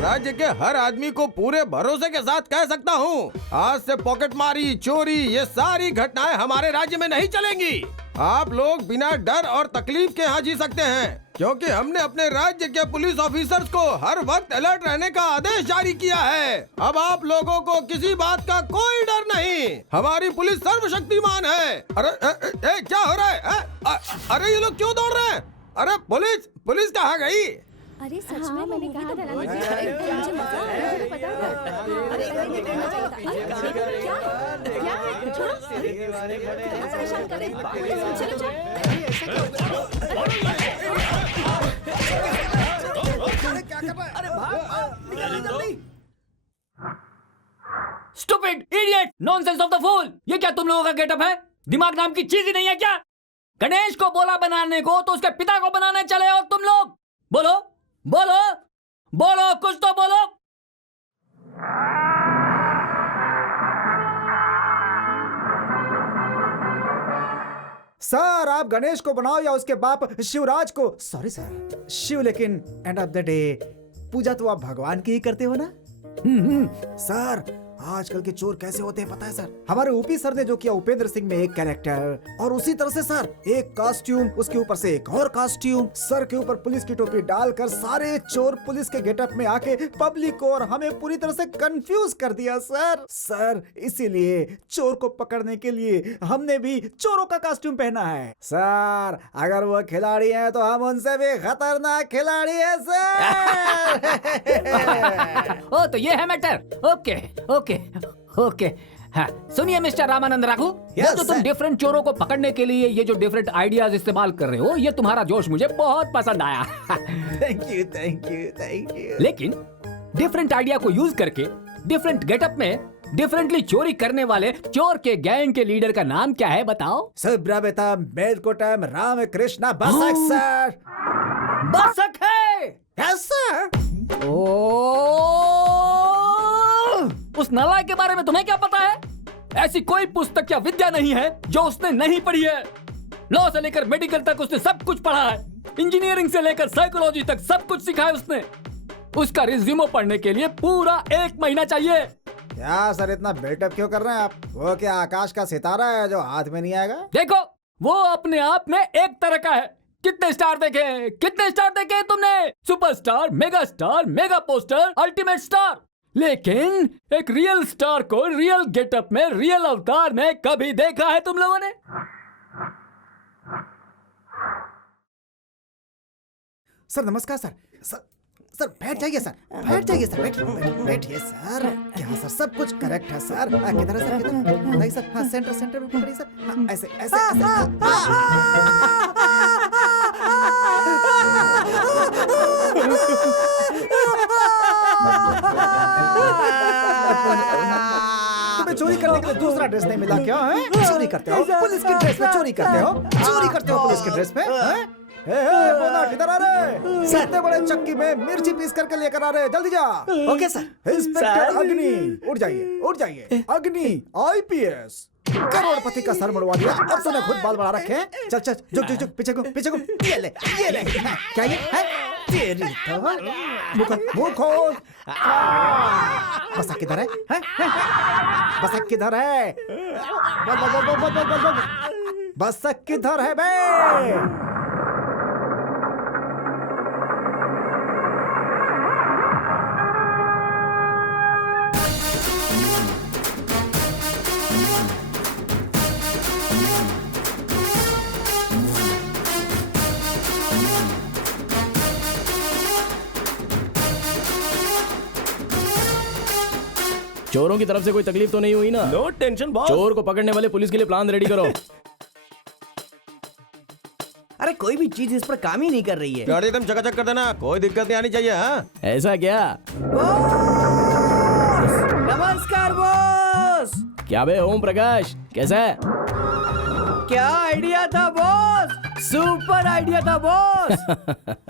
राज्य के हर आदमी को पूरे भरोसे के साथ कह सकता हूँ, आज से पॉकेटमारी, चोरी, ये सारी घटनाएं हमारे राज्य में नहीं चलेंगी। आप लोग बिना डर और तकलीफ के यहाँ जी सकते हैं, क्योंकि हमने अपने राज्य के पुलिस ऑफिसर्स को हर वक्त अलर्ट रहने का आदेश जारी किया है। अब आप लोगों को किसी बात का कोई डर नहीं। हमारी पुलिस सर्वशक्तिमान है। अरे क्या हो रहा है? अरे ये लोग क्यों दौड़ रहे हैं? अरे पुलिस कहाँ गई? अरे सच में मैंने कहा था ना, मुझे मजा आ रहा है, पता था। अरे क्या है? छोड़ो, परेशान कर रहे हैं। चलो stupid idiot nonsense of the fool, ये क्या तुम लोगों का गेटअप है? दिमाग नाम की चीज ही नहीं है क्या? गणेश को बोला बनाने को तो उसके पिता को बनाने चले हो तुम लोग। बोलो बोलो बोलो, कुछ तो बोलो। सर, आप गणेश को बनाओ या उसके बाप शिवराज को। सॉरी सर, शिव, लेकिन एंड ऑफ द डे पूजा तो आप भगवान की ही करते हो ना। सर, आजकल के चोर कैसे होते हैं पता है सर? हमारे ऊपी सर ने जो किया उपेंद्र सिंह में एक कैरेक्टर, और उसी तरह से सर एक कॉस्ट्यूम, उसके ऊपर से एक और कॉस्ट्यूम, सर के ऊपर पुलिस की टोपी डालकर सारे चोर पुलिस के गेटअप में आके पब्लिक को और हमें पूरी तरह से कंफ्यूज कर दिया सर, इसीलिए चोर को पकड़ने के लिए हमने भी चोरों का कॉस्ट्यूम पहना है। सर, अगर वो खिलाड़ी हैं तो हम उनसे भी खतरनाक खिलाड़ी है सर। ओ तो ये है मैटर। Okay okay okay. हाँ, सुनिए मिस्टर रामानंद राघु, Yes, जो तुम डिफरेंट चोरों को पकड़ने के लिए ये जो डिफरेंट आइडियाज इस्तेमाल कर रहे हो, ये तुम्हारा जोश मुझे बहुत पसंद आया। Thank you. लेकिन डिफरेंट आइडिया को यूज करके डिफरेंट गेटअप में डिफरेंटली चोरी करने वाले चोर के गैंग के लीडर का नाम क्या है बताओ? सुब्रमण्यम, मेलकोटम, रामकृष्ण बसक सर। बसक है? Yes sir. उस नालायक के बारे में तुम्हें क्या पता है? ऐसी कोई पुस्तक या विद्या नहीं है जो उसने नहीं पढ़ी है। लॉ से लेकर मेडिकल तक उसने सब कुछ पढ़ा है। इंजीनियरिंग से लेकर साइकोलॉजी तक सब कुछ सीखा है उसने। उसका रिज्यूमो पढ़ने के लिए पूरा 1 महीना चाहिए। क्या सर, इतना बिल्टअप क्यों कर रहे हैं आप? वो क्या आकाश का सितारा है जो हाथ में नहीं आएगा? देखो, वो अपने आप में एक तरह का है। कितने स्टार देखे तुमने? Superstar, mega star, mega poster, ultimate star. लेकिन एक रियल स्टार को रियल गेटअप में, रियल अवतार में कभी देखा है तुम लोगों ने? सर नमस्कार सर बैठ जाइए सर, बैठिए सर। क्या सर, सब कुछ करेक्ट है सर? किधर है सर? किधर? नहीं सर, हाँ सेंटर में पकड़िए सर। हाँ, ऐसे तुम्हें चोरी करने के लिए दूसरा ड्रेस नहीं मिला क्या है? चोरी करते हो पुलिस की ड्रेस में, चोरी करते हो पुलिस की ड्रेस में। किधर आ रहे? इतने बड़े चक्की में मिर्ची पीस करके लेकर आ रहे, जल्दी जा। Okay sir. इंस्पेक्टर अग्नि, उठ जाइए। अग्नि IPS। करोड़पति का सर मुड़वा दिया और तूने खुद बाल बढ़ा रखे हैं। चल चल झुक झुक झुक पीछे को पीछे को। ये ले क्या ये है तेरी तो मुंह खोल। बसा किधर है? बसा किधर है? बसा किधर है बे? चोरों की तरफ से कोई तकलीफ तो नहीं हुई ना? No tension boss. चोर को पकड़ने वाले पुलिस के लिए प्लान रेडी करो। अरे कोई भी चीज इस पर काम ही नहीं कर रही है। गाड़ी एकदम चकाचक कर देना, कोई दिक्कत नहीं आनी चाहिए। हाँ ऐसा क्या? बॉस! नमस्कार बॉस। क्या बे ओम प्रकाश, कैसा है? क्या आइडिया था बॉस, सुपर आइडिया था बॉस।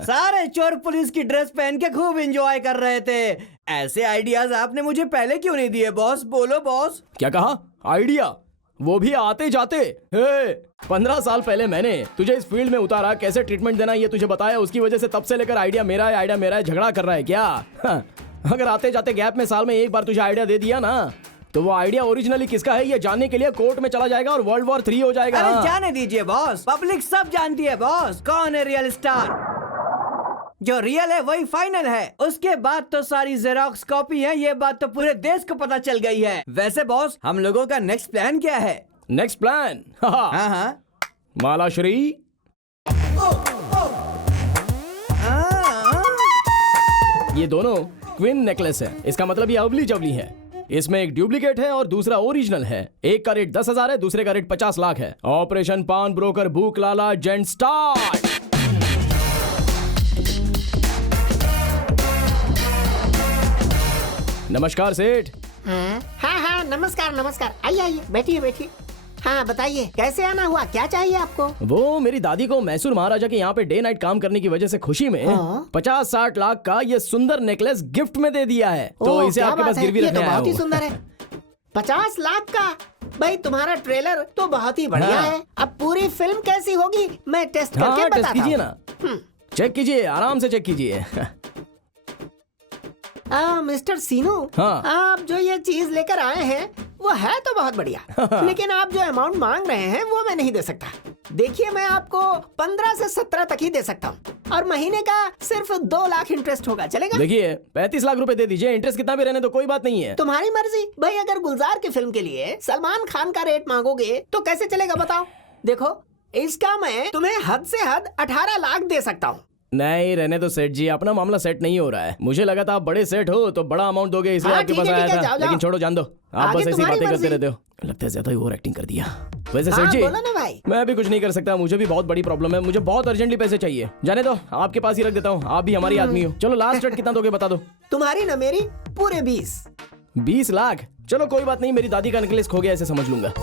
सारे चोर पुलिस की ड्रेस पहन के खूब एंजॉय कर रहे थे। ऐसे आइडियाज आपने मुझे पहले क्यों नहीं दिए बॉस? बोलो बॉस। क्या कहा? आइडिया? वो भी आते जाते। 15 साल पहले मैंने तुझे इस फील्ड में उतारा, कैसे ट्रीटमेंट देना ये तुझे बताया। उसकी वजह से तब से लेकर आइडिया मेरा है झगड़ा कर रहा है क्या? अगर आते जाते गैप में साल में एक बार तुझे आइडिया दे दिया ना, तो वो आइडिया ओरिजिनली किसका है ये जानने के लिए कोर्ट में चला जाएगा और World War 3 हो जाएगा। अरे जाने दीजिए बॉस, पब्लिक सब जानती है बॉस कौन है रियल स्टार। जो रियल है वही फाइनल है, उसके बाद तो सारी जेरोक्स कॉपी है। ये बात तो पूरे देश को पता चल गई है। वैसे बॉस हम लोगों का नेक्स्ट प्लान क्या है? Next plan? हाँ हाँ मालाश्री, ये दोनों क्वीन नेकलेस है। इसका मतलब ये अवली जवली है। इसमें एक डुप्लीकेट है और दूसरा ओरिजिनल है। एक का रेट 10,000 है, दूसरे का रेट 50 लाख है। ऑपरेशन पान ब्रोकर भूख लाला जेंट स्टार्ट। नमस्कार सेठ। हाँ नमस्कार नमस्कार। आइए आइए बैठिए बैठिए। हाँ बताइए कैसे आना हुआ, क्या चाहिए आपको? वो मेरी दादी को मैसूर महाराजा के यहाँ पे डे नाइट काम करने की वजह से खुशी में 50-60 लाख का ये सुंदर नेकलेस गिफ्ट में दे दिया है। तो इसे आपके पास गिरवी रखने आया हूँ। बहुत ही सुंदर है। 50 लाख का? भाई तुम्हारा ट्रेलर तो बहुत ही बढ़िया है। अब पूरी फिल्म कैसी होगी मैं टेस्ट करके बताता हूँ। टेस्ट कीजिए ना, चेक कीजिए, आराम से चेक कीजिए। मिस्टर सीनू, आप जो ये चीज लेकर आए हैं वो है तो बहुत बढ़िया, लेकिन आप जो अमाउंट मांग रहे हैं वो मैं नहीं दे सकता। देखिए मैं आपको 15 से 17 तक ही दे सकता हूँ और महीने का सिर्फ 2 लाख इंटरेस्ट होगा, चलेगा? देखिए 35 लाख रुपए दे दीजिए, इंटरेस्ट कितना भी रहने तो कोई बात नहीं है। तुम्हारी मर्जी भाई। अगर गुलजार की फिल्म के लिए सलमान खान का रेट मांगोगे तो कैसे चलेगा बताओ? देखो इसका मैं तुम्हें हद से हद 18 लाख दे सकता हूँ। नहीं रहने तो सेठ जी, अपना मामला सेट नहीं हो रहा है। मुझे लगा था आप बड़े सेठ हो तो बड़ा अमाउंट दोगे, इसलिए आपके पास आया था। लेकिन छोड़ो, जान दो, आप बस ऐसी बातें करते रहते हो। लगता है ज्यादा ही ओवर एक्टिंग कर दिया। वैसे सेठ जी, बोलो ना भाई। मैं भी कुछ नहीं कर सकता, मुझे भी बहुत बड़ी प्रॉब्लम है। मुझे बहुत अर्जेंटली पैसे चाहिए। जाने दो, आपके पास ही रख देता हूँ, आप भी हमारी आदमी हो। चलो लास्ट रेट कितना दोगे बता दो। तुम्हारी न मेरी पूरे 20 लाख? चलो कोई बात नहीं, मेरी दादी का नेकलेस खो गया, ऐसे समझ लूंगा।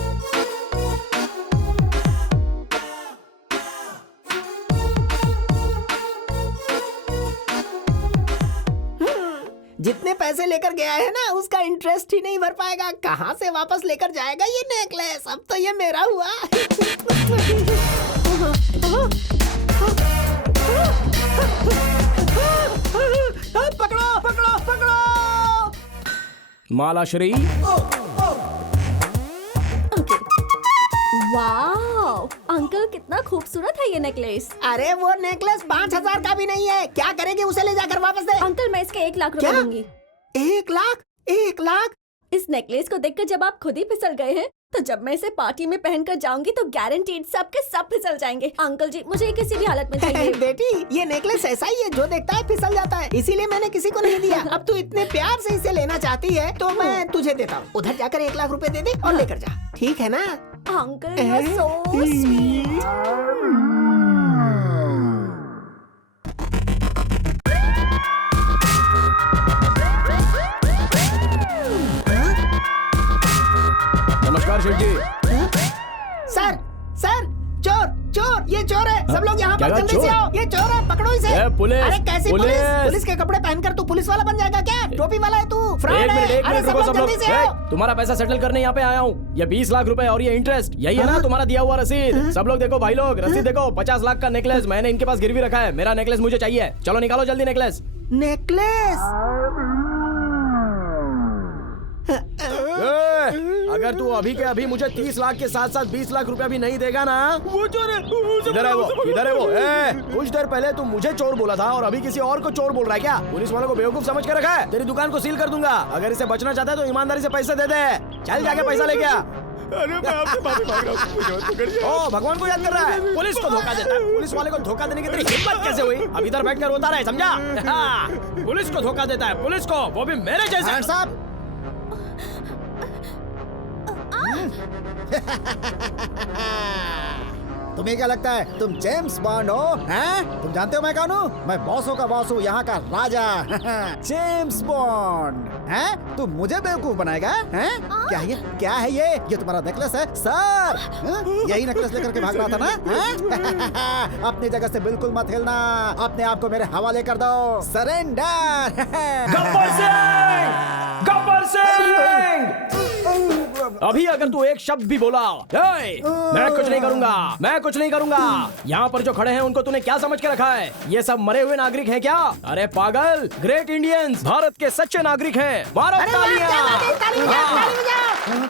जितने पैसे लेकर गया है ना उसका इंटरेस्ट ही नहीं भर पाएगा। कहाँ से वापस लेकर जाएगा ये नेकलेस? अब तो ये मेरा हुआ। पकड़ो पकड़ो पकड़ो। मालाश्री, वाओ अंकल कितना खूबसूरत है ये नेकलेस। अरे वो नेकलेस 5,000 का भी नहीं है। क्या करेगी? उसे ले जाकर वापस दे। अंकल मैं इसके 1 लाख रुपए क्या? दूंगी। 1 लाख? 1 लाख? इस नेकलेस को देखकर जब आप खुद ही फिसल गए हैं तो जब मैं इसे पार्टी में पहनकर जाऊंगी तो गारंटीड सबके सब फिसल जाएंगे। अंकल जी मुझे किसी भी हालत में चाहिए। बेटी ये नेकलेस ऐसा ही है, जो देखता है फिसल जाता है, इसीलिए मैंने किसी को नहीं दिया। अब तू इतने प्यार से इसे लेना चाहती है तो मैं तुझे देता हूँ। उधर जाकर 1 लाख रुपए दे दे और लेकर जा, ठीक है ना? Uncle you are so sweet. नमस्कार शेठ जी। सर सर, चोर चोर ये चोर है। सब लोग यहाँ क्या पर कहा, जल्दी से चोर? आओ। ये चोर है, पकड़ो इसे। ए, पुलिस, अरे कैसी पुलिस? पुलिस? पुलिस के कपड़े पहनकर तू पुलिस वाला बन जाएगा क्या? टोपी वाला है तू, फ्रॉड एक है। मिनट अरे रुको सब लोग। जल्दी से आओ। तुम्हारा पैसा सेटल करने यहाँ पे आया हूँ। ये 20 लाख रुपए और ये इंटरेस्ट, यही है ना तुम्हारा दिया हुआ रसीद? सब लोग देखो भाई लोग, रसीद देखो। 50 लाख का नेकलेस मैंने इनके पास गिरवी रखा है। मेरा नेकलेस मुझे चाहिए। चलो निकालो जल्दी नेकलेस। नेकलेस? अगर तू अभी के अभी मुझे 30 लाख के साथ साथ 20 लाख रुपया भी नहीं देगा ना, वो चोर है। इधर है वो, इधर है वो। कुछ देर पहले तू मुझे चोर बोला था और अभी किसी और को चोर बोल रहा है क्या? पुलिस वालों को बेवकूफ समझ के रखा है। तेरी दुकान को सील कर दूंगा। अगर इसे बचना चाहता है तो ईमानदारी से पैसे दे दे। चल जाके पैसा लेके आ। अरे मैं आपसे माफी मांग रहा हूँ, मुझे मत पकड़िए। ओ भगवान को याद कर रहा है। पुलिस को धोखा देता है। पुलिस वाले को धोखा देने की तेरी हिम्मत कैसे हुई? अब इधर बैठकर रोता रहे, समझा? हाँ, पुलिस को धोखा देता है, पुलिस को, वो भी मेरे जैसे। साहब तुम्हें क्या लगता है तुम जेम्स बॉन्ड हो? हैं? तुम जानते हो मैं कौन हूँ? मैं बॉसों का बॉस हूँ, यहाँ का राजा। James bond. हैं? तुम मुझे बेवकूफ बनाएगा? हैं? क्या है ये? क्या है ये तुम्हारा नेकलेस है सर? हैं? यही नेकलेस लेकर के भाग रहा था ना? हैं? अपनी जगह से बिल्कुल मत हिलना। अपने आप को मेरे हवाले कर दो। सरेंडर। गब्बर सिंह! गब्बर सिंह! अभी अगर तू एक शब्द भी बोला, मैं कुछ नहीं करूंगा, मैं कुछ नहीं करूंगा। यहाँ पर जो खड़े हैं उनको तूने क्या समझ के रखा है? ये सब मरे हुए नागरिक हैं क्या? अरे पागल, ग्रेट इंडियंस, भारत के सच्चे नागरिक हैं। भारत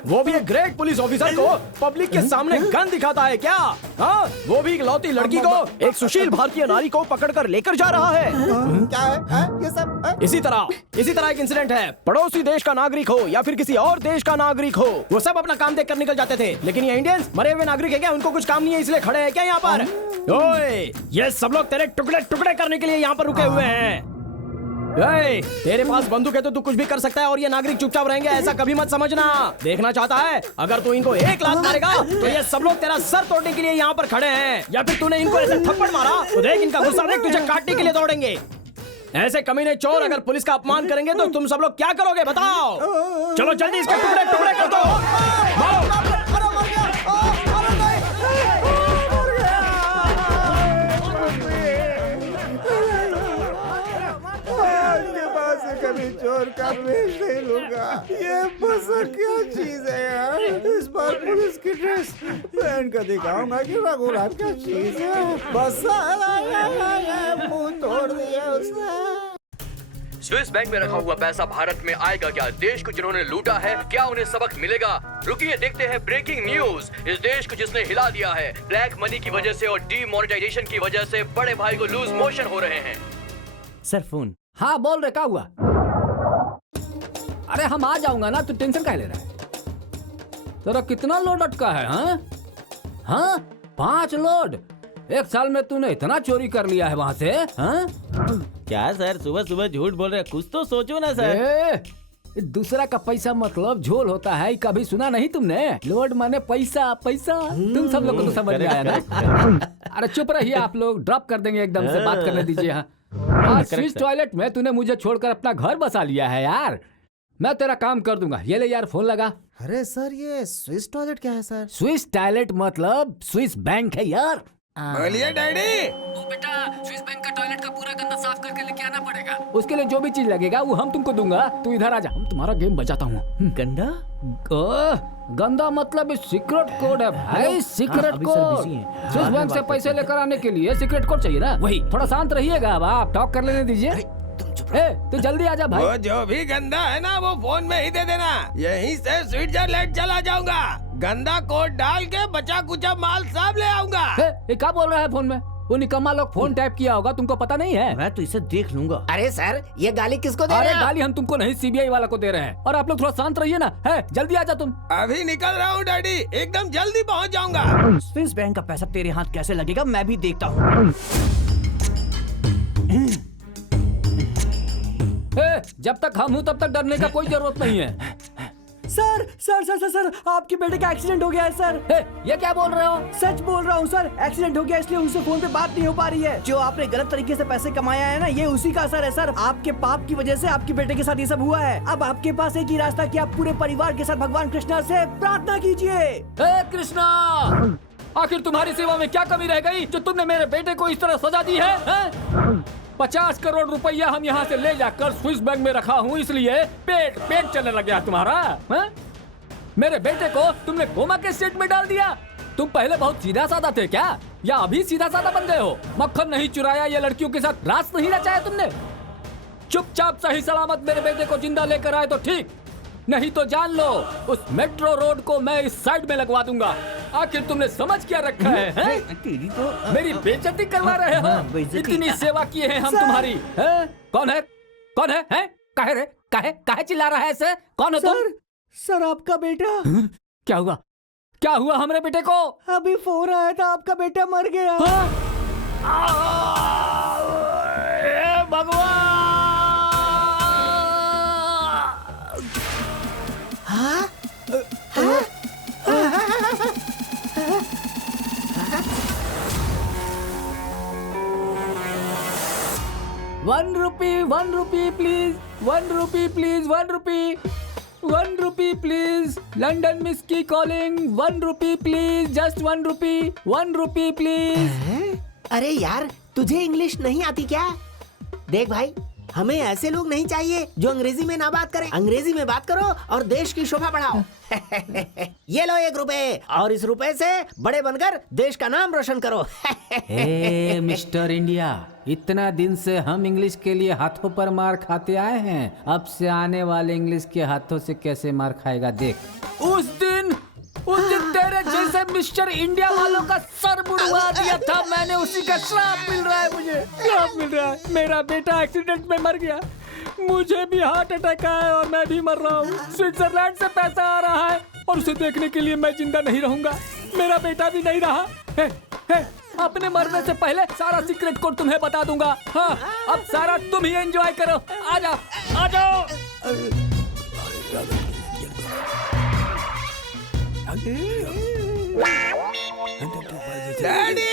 वो भी एक ग्रेट पुलिस ऑफिसर को पब्लिक के सामने गन दिखाता है क्या? हाँ, वो भी इकलौती लड़की को, एक सुशील भारतीय नारी को पकड़कर लेकर जा रहा है। क्या है? ये सब इसी तरह एक इंसिडेंट है। पड़ोसी देश का नागरिक हो या फिर किसी और देश का नागरिक हो, वो सब अपना काम देखकर निकल जाते थे। लेकिन ये इंडियंस मरे हुए नागरिक है क्या? उनको कुछ काम नहीं है इसलिए खड़े हैं क्या यहाँ पर? ओए, ये सब लोग तेरे टुकड़े टुकड़े करने के लिए यहाँ पर रुके हुए हैं। तेरे पास बंदूक है तो तू कुछ भी कर सकता है और ये नागरिक चुपचाप रहेंगे, ऐसा कभी मत समझना। देखना चाहता है? अगर तू इनको एक लात मारेगा तो ये सब लोग तेरा सर तोड़ने के लिए यहाँ पर खड़े हैं, या फिर तूने इनको ऐसे थप्पड़ मारा तो देख इनका गुस्सा देख, तुझे काटने के लिए दौड़ेंगे। ऐसे कमीने चोर अगर पुलिस का अपमान करेंगे तो तुम सब लोग क्या करोगे बताओ? चलो जल्दी इसके टुकड़े टुकड़े कर दो। मारो। कभी चोर का वेश नहीं लूंगा। ये बस क्या चीज है यार? इस बार पुलिस की ड्रेस पहन कर दिखाऊंगा कि रघुराम क्या चीज है। बस मुंह तोड़ दिया उसने। स्विस बैंक में रखा हुआ पैसा भारत में आएगा क्या? देश को जिन्होंने लूटा है, क्या उन्हें सबक मिलेगा? रुकिए देखते हैं ब्रेकिंग न्यूज। इस देश को जिसने हिला दिया है, ब्लैक मनी की वजह से और डीमोनेटाइजेशन की वजह से बड़े भाई को लूज मोशन हो रहे हैं। Sir phone. हाँ बोल रहे, क्या हुआ? अरे हम आ जाऊंगा ना, तू टेंशन काहे ले रहा है? तेरा कितना लोड अटका है? हाँ 5 लोड। एक साल में तूने इतना चोरी कर लिया है वहाँ से? हाँ? क्या सर, सुबह सुबह झूठ बोल रहे हैं? कुछ तो सोचो ना सर। दूसरा का पैसा मतलब झोल होता है, कभी सुना नहीं तुमने? लोड माने पैसा, पैसा। तुम सब लोग को तो समझ में आया ना? अरे चुप रहिए आप लोग, ड्रॉप कर देंगे एकदम से, बात करने दीजिए। हाँ, स्विस टॉयलेट में तूने मुझे छोड़कर अपना घर बसा लिया है यार। मैं तेरा काम कर दूंगा। ये ले यार, फोन लगा। अरे सर, ये स्विस टॉयलेट क्या है सर? स्विस टॉयलेट मतलब स्विस बैंक है यार। बोलिए डैडी। बेटा, स्विस बैंक का टॉयलेट का पूरा गंदा साफ करके लेके आना पड़ेगा। उसके लिए जो भी चीज लगेगा वो हम तुमको दूंगा। तू इधर आ जा, हम तुम्हारा गेम बजाता हूँ। गंदा? गंदा मतलब सीक्रेट कोड है भाई, सीक्रेट कोड। स्विस बैंक से पैसे लेकर आने के लिए सीक्रेट कोड चाहिए ना? वही। थोड़ा शांत रहिएगा, अब आप टॉक कर लेने दीजिए। तू जल्दी आ जा भाई। वो जो भी गंदा है ना वो फोन में ही दे देना, यहीं से स्विट्जरलैंड चला जाऊंगा। गंदा कोड डाल के बचा कुचा माल सब ले आऊंगा। ये क्या बोल रहा है फोन में? वो निकम्मा लोग फोन टैप किया होगा, तुमको पता नहीं है? मैं तो इसे देख लूंगा। अरे सर, ये गाली किसको दे रहे अरे हैं? गाली हम तुमको नहीं, सीबीआई वाला को दे रहे हैं। और आप लोग थोड़ा शांत रहिए ना। है, जल्दी आ जा तुम। अभी निकल रहा हूँ डैडी, एकदम जल्दी पहुँच जाऊंगा। स्विस बैंक का पैसा तेरे हाथ कैसे लगेगा मैं भी देखता हूँ। जब तक हम हूँ तब तक डरने का कोई जरूरत नहीं है। Sir sir sir sir sir, आपके बेटे का एक्सीडेंट हो गया है सर। ये क्या बोल रहे हो? सच बोल रहा हूँ सर, एक्सीडेंट हो गया इसलिए उनसे फोन पे बात नहीं हो पा रही है। जो आपने गलत तरीके से पैसे कमाया है ना, ये उसी का असर है सर। आपके पाप की वजह से आपके बेटे के साथ ये सब हुआ है। अब आपके पास एक ही रास्ता कि आप पूरे परिवार के साथ भगवान कृष्णा से प्रार्थना कीजिए। कृष्णा, आखिर तुम्हारी सेवा में क्या कमी रह गई जो तुमने मेरे बेटे को इस तरह सजा दी है, हैं? 50 करोड़ रुपया हम यहाँ से ले जाकर स्विस बैंक में रखा हूँ, इसलिए पेट चलने लग गया तुम्हारा, हैं? मेरे बेटे को तुमने कोमा के स्टेट में डाल दिया। तुम पहले बहुत सीधा साधा थे क्या, या अभी सीधा साधा बन गए हो? मक्खन नहीं चुराया या लड़कियों के साथ रास नहीं रचाया तुमने? चुपचाप सही सलामत मेरे बेटे को जिंदा लेकर आए तो ठीक, नहीं तो जान लो उस मेट्रो रोड को मैं इस साइड में लगवा दूंगा। आखिर तुमने समझ क्या रखा है? तेरी तो मेरी बेइज्जती करवा रहे हो? इतनी सेवा की है हम तुम्हारी, हैं? कौन है? कौन है? हैं? काहे रे? काहे चिल्ला रहा है ऐसे? कौन हो तुम? सर आपका बेटा। क्या हुआ? क्या हुआ हमारे बेटे को? अभी फोन आया था, आपका बेटा मर गया। भगवान! One rupee please, 1 rupee please, 1 rupee, 1 rupee please, London miss की calling, 1 rupee please, just 1 rupee, 1 rupee please. अरे यार, तुझे इंग्लिश नहीं आती क्या? देख भाई, हमें ऐसे लोग नहीं चाहिए जो अंग्रेजी में ना बात करें। अंग्रेजी में बात करो और देश की शोभा बढ़ाओ। ये लो 1 रुपए, और इस रुपए से बड़े बनकर देश का नाम रोशन करो। हे मिस्टर इंडिया, इतना दिन से हम इंग्लिश के लिए हाथों पर मार खाते आए हैं, अब से आने वाले इंग्लिश के हाथों से कैसे मार खाएगा देख। उस दिन तेरे जैसे मिस्टर इंडिया वालों का सर बुड़वा दिया था मैंने, उसी का श्राप मिल रहा है मुझे, श्राप मिल रहा है। मेरा बेटा एक्सीडेंट में मर गया, मुझे भी हार्ट अटैक आया है और मैं भी मर रहा हूँ। स्विट्जरलैंड से पैसा आ रहा है और उसे देखने के लिए मैं जिंदा नहीं रहूंगा। मेरा बेटा भी नहीं रहा है। अपने मरने से पहले सारा सीक्रेट कोड तुम्हें बता दूंगा। हाँ, अब सारा तुम ही एंजॉय करो। आ जाओ, आ जाओ। डैडी!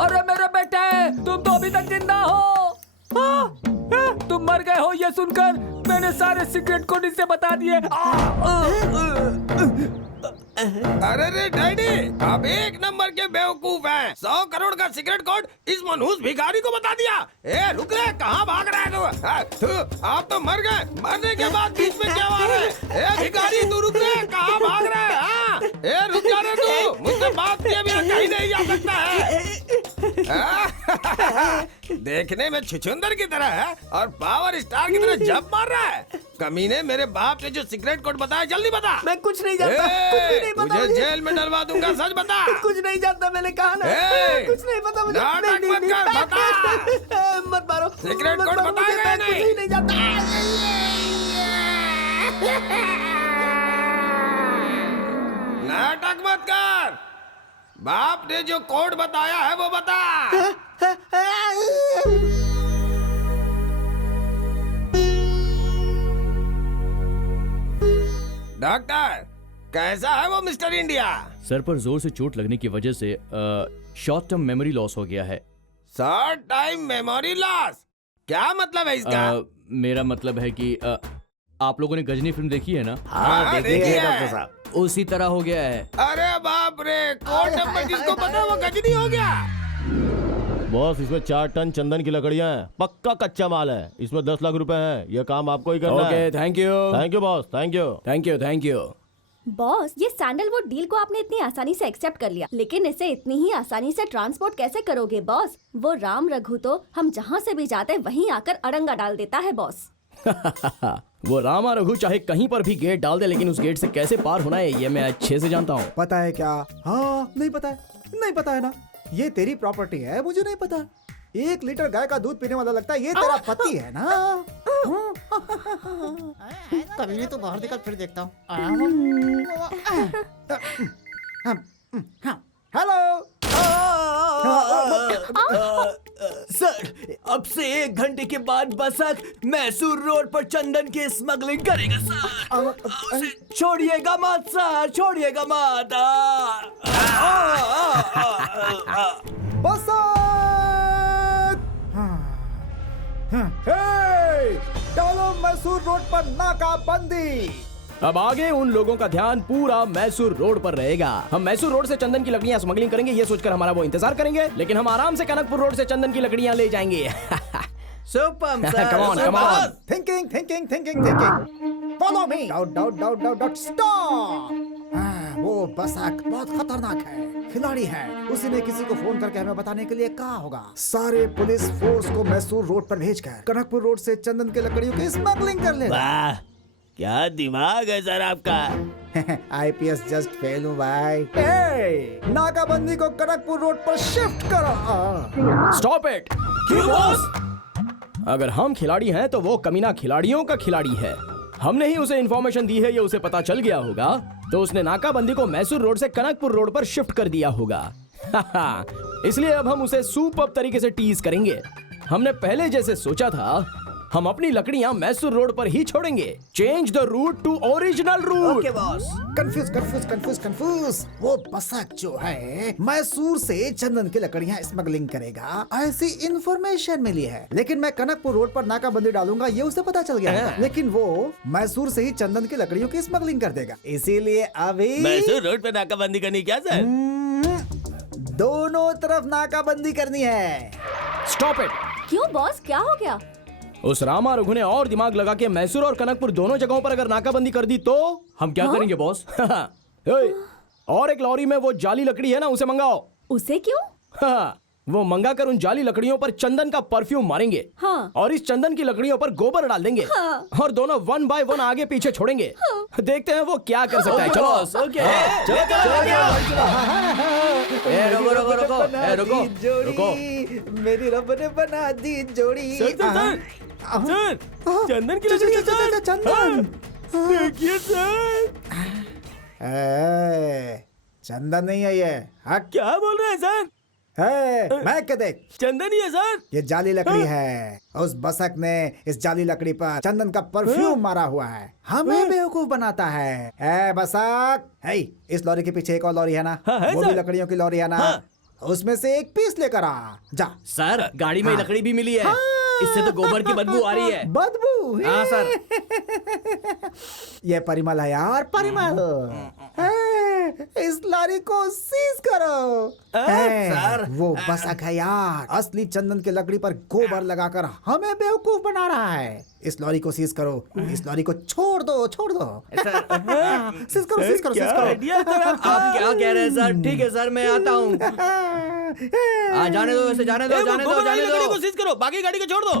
अरे मेरे बेटे, तुम तो अभी तक जिंदा हो। तुम मर गए हो ये सुनकर मैंने सारे सीक्रेट कोड इसे बता दिए। अरे रे डैडी, आप एक नंबर के बेवकूफ हैं। 100 करोड़ का सीक्रेट कोड इस मनहूस भिखारी को बता दिया। ए रुक रे, कहाँ भाग रहा है तू? आप तो मर गए, मरने के बाद बीच में क्या आ रहा है? ए भिखारी, तू रुक रे, कहाँ भाग रहा है? हाँ? ए रुक जा रे तू, मुझसे बात किए बिना कहीं नहीं जा सकता है। देखने में छुछुंदर की तरह है और पावर स्टार की तरह जंप मार रहा है। कमीने, मेरे बाप ने जो सीक्रेट कोड बताया, जल्दी बता। मैं कुछ नहीं जानता, कुछ भी नहीं पता मुझे मुझे। जेल में डलवा दूंगा, सच बता। कुछ नहीं जानता, मैंने कहा ना। कुछ नहीं पता मुझे। नाटक मत कर, बता। मत मारो। सीक्रेट मत कोड मारो मुझे, बताएगा मैं कुछ नहीं। नहीं जानता। नाटक मत कर, बाप ने जो कोड बताया है वो बता। डॉक्टर, कैसा है वो मिस्टर इंडिया? सर पर जोर से चोट लगने की वजह से शॉर्ट टर्म मेमोरी लॉस हो गया है। Short time memory loss? क्या मतलब है इसका? मेरा मतलब है कि आप लोगों ने गजनी फिल्म देखी है ना? हाँ, देखिए डॉक्टर साहब। उसी तरह हो गया है। अरे बाप रे, कोड नंबर जिसको पता वो गजनी हो गया। बॉस, इसमें 4 टन चंदन की लकड़ियां हैं, पक्का कच्चा माल है। इसमें 10 लाख रुपए हैं, ये काम आपको ही करना है। Okay, thank you. Thank you boss, thank you. Thank you, thank you. Boss, ये सैंडलवुड डील को आपने इतनी आसानी से एक्सेप्ट कर लिया, लेकिन इसे इतनी ही आसानी से ट्रांसपोर्ट कैसे करोगे बॉस? वो राम रघु तो हम जहाँ से भी जाते वहीं आकर अड़ंगा डाल देता है बॉस। वो रामा रघु चाहे कहीं पर भी गेट डाल दे, लेकिन उस गेट से कैसे पार होना है ये मैं अच्छे से जानता हूँ। पता है क्या? हाँ, नहीं पता है, नहीं पता है ना। ये तेरी प्रॉपर्टी है, मुझे नहीं पता। 1 लीटर गाय का दूध पीने वाला लगता है ये तेरा पति है ना? कभी नहीं तो बाहर निकल, फिर देखता हूँ। हेलो सर, अब से 1 घंटे के बाद बसक मैसूर रोड पर चंदन की स्मगलिंग करेगा सर। छोड़िएगा मत सर, छोड़िएगा मत। हे, डालो मैसूर रोड पर नाकाबंदी। अब आगे उन लोगों का ध्यान पूरा मैसूर रोड पर रहेगा। हम मैसूर रोड से चंदन की लकड़ियां स्मगलिंग करेंगे ये सोचकर हमारा वो इंतजार करेंगे, लेकिन हम आराम से कनकपुर रोड से चंदन की लकड़ियां ले जाएंगे। Super Come on, come on. Thinking follow me. Doubt stop. वो बसाक बहुत खतरनाक है, खिलाड़ी है। उसी ने किसी को फोन करके हमें बताने के लिए कहा होगा। सारे पुलिस फोर्स को मैसूर रोड पर भेजकर कनकपुर रोड से चंदन की लकड़ियों की स्मगलिंग कर लेगा। वाह क्या दिमाग है सर आपका। आईपीएस जस्ट फेल हूँ भाई। नाकाबंदी को कनकपुर रोड पर शिफ्ट करो। Stop it. क्यों बॉस? अगर हम खिलाड़ी हैं तो वो कमीना खिलाड़ियों का खिलाड़ी है। हमने ही उसे इंफॉर्मेशन दी है, ये उसे पता चल गया होगा तो उसने नाकाबंदी को मैसूर रोड से कनकपुर रोड पर शिफ्ट कर दिया होगा। इसलिए अब हम उसे सुपर्ब तरीके से टीज करेंगे। हमने पहले जैसे सोचा था, हम अपनी लकड़ियां मैसूर रोड पर ही छोड़ेंगे। Change the route to original route. Okay boss. Confuse. वो बसक जो है मैसूर से चंदन की लकड़ियां स्मगलिंग करेगा, ऐसी इंफॉर्मेशन मिली है। लेकिन मैं कनकपुर रोड पर नाकाबंदी डालूंगा ये उसे पता चल गया है। लेकिन वो मैसूर से ही चंदन की लकड़ियों की स्मगलिंग कर देगा। इसीलिए अभी मैसूर रोड पे नाकाबंदी करनी क्या सर? दोनों तरफ नाकाबंदी करनी है। Stop it. क्यों बॉस, क्या हो गया? उस रामा रघु ने और दिमाग लगा के मैसूर और कनकपुर दोनों जगहों पर अगर नाकाबंदी कर दी तो हम क्या करेंगे बॉस? और एक लॉरी में वो जाली लकड़ी है ना, उसे मंगाओ। उसे क्यों? वो मंगा कर उन जाली लकड़ियों पर चंदन का परफ्यूम मारेंगे। हाँ। और इस चंदन की लकड़ियों पर गोबर डाल देंगे। हाँ। और दोनों 1 बाय 1 आगे पीछे छोड़ेंगे। हाँ। देखते हैं वो क्या कर सकता है। चलो रुको। मेरी रब ने बना दी जोड़ी। सर चंदन की लकड़ी। चंदन देखिए सर। चंदन नहीं है ये। क्या बोल रहे हैं सर? मैं क्या देख, चंदन ही है सर। ये जाली लकड़ी है। उस बसक ने इस जाली लकड़ी पर चंदन का परफ्यूम मारा हुआ है, हमें बेवकूफ बनाता है। बसक, इस लॉरी के पीछे एक और लॉरी है ना? वो भी लकड़ियों की लॉरी है ना? उसमें से एक पीस लेकर आ जा। सर गाड़ी में लकड़ी भी मिली है। इससे तो गोबर की बदबू आ रही है। बदबू? हाँ सर। ये परिमल है यार, परिमल। इस लॉरी को सीज करो। सर वो बसक है यार, असली चंदन की लकड़ी पर गोबर लगाकर हमें बेवकूफ बना रहा है। इस लॉरी को सीज करो। इस लॉरी को छोड़ दो। सीज करो। आप क्या कह रहे हैं सर? ठीक है सर, मैं आता हूँ। जाने दो, वैसे जाने दो। गाड़ी को सीज करो, बाकी गाड़ी को छोड़ दो।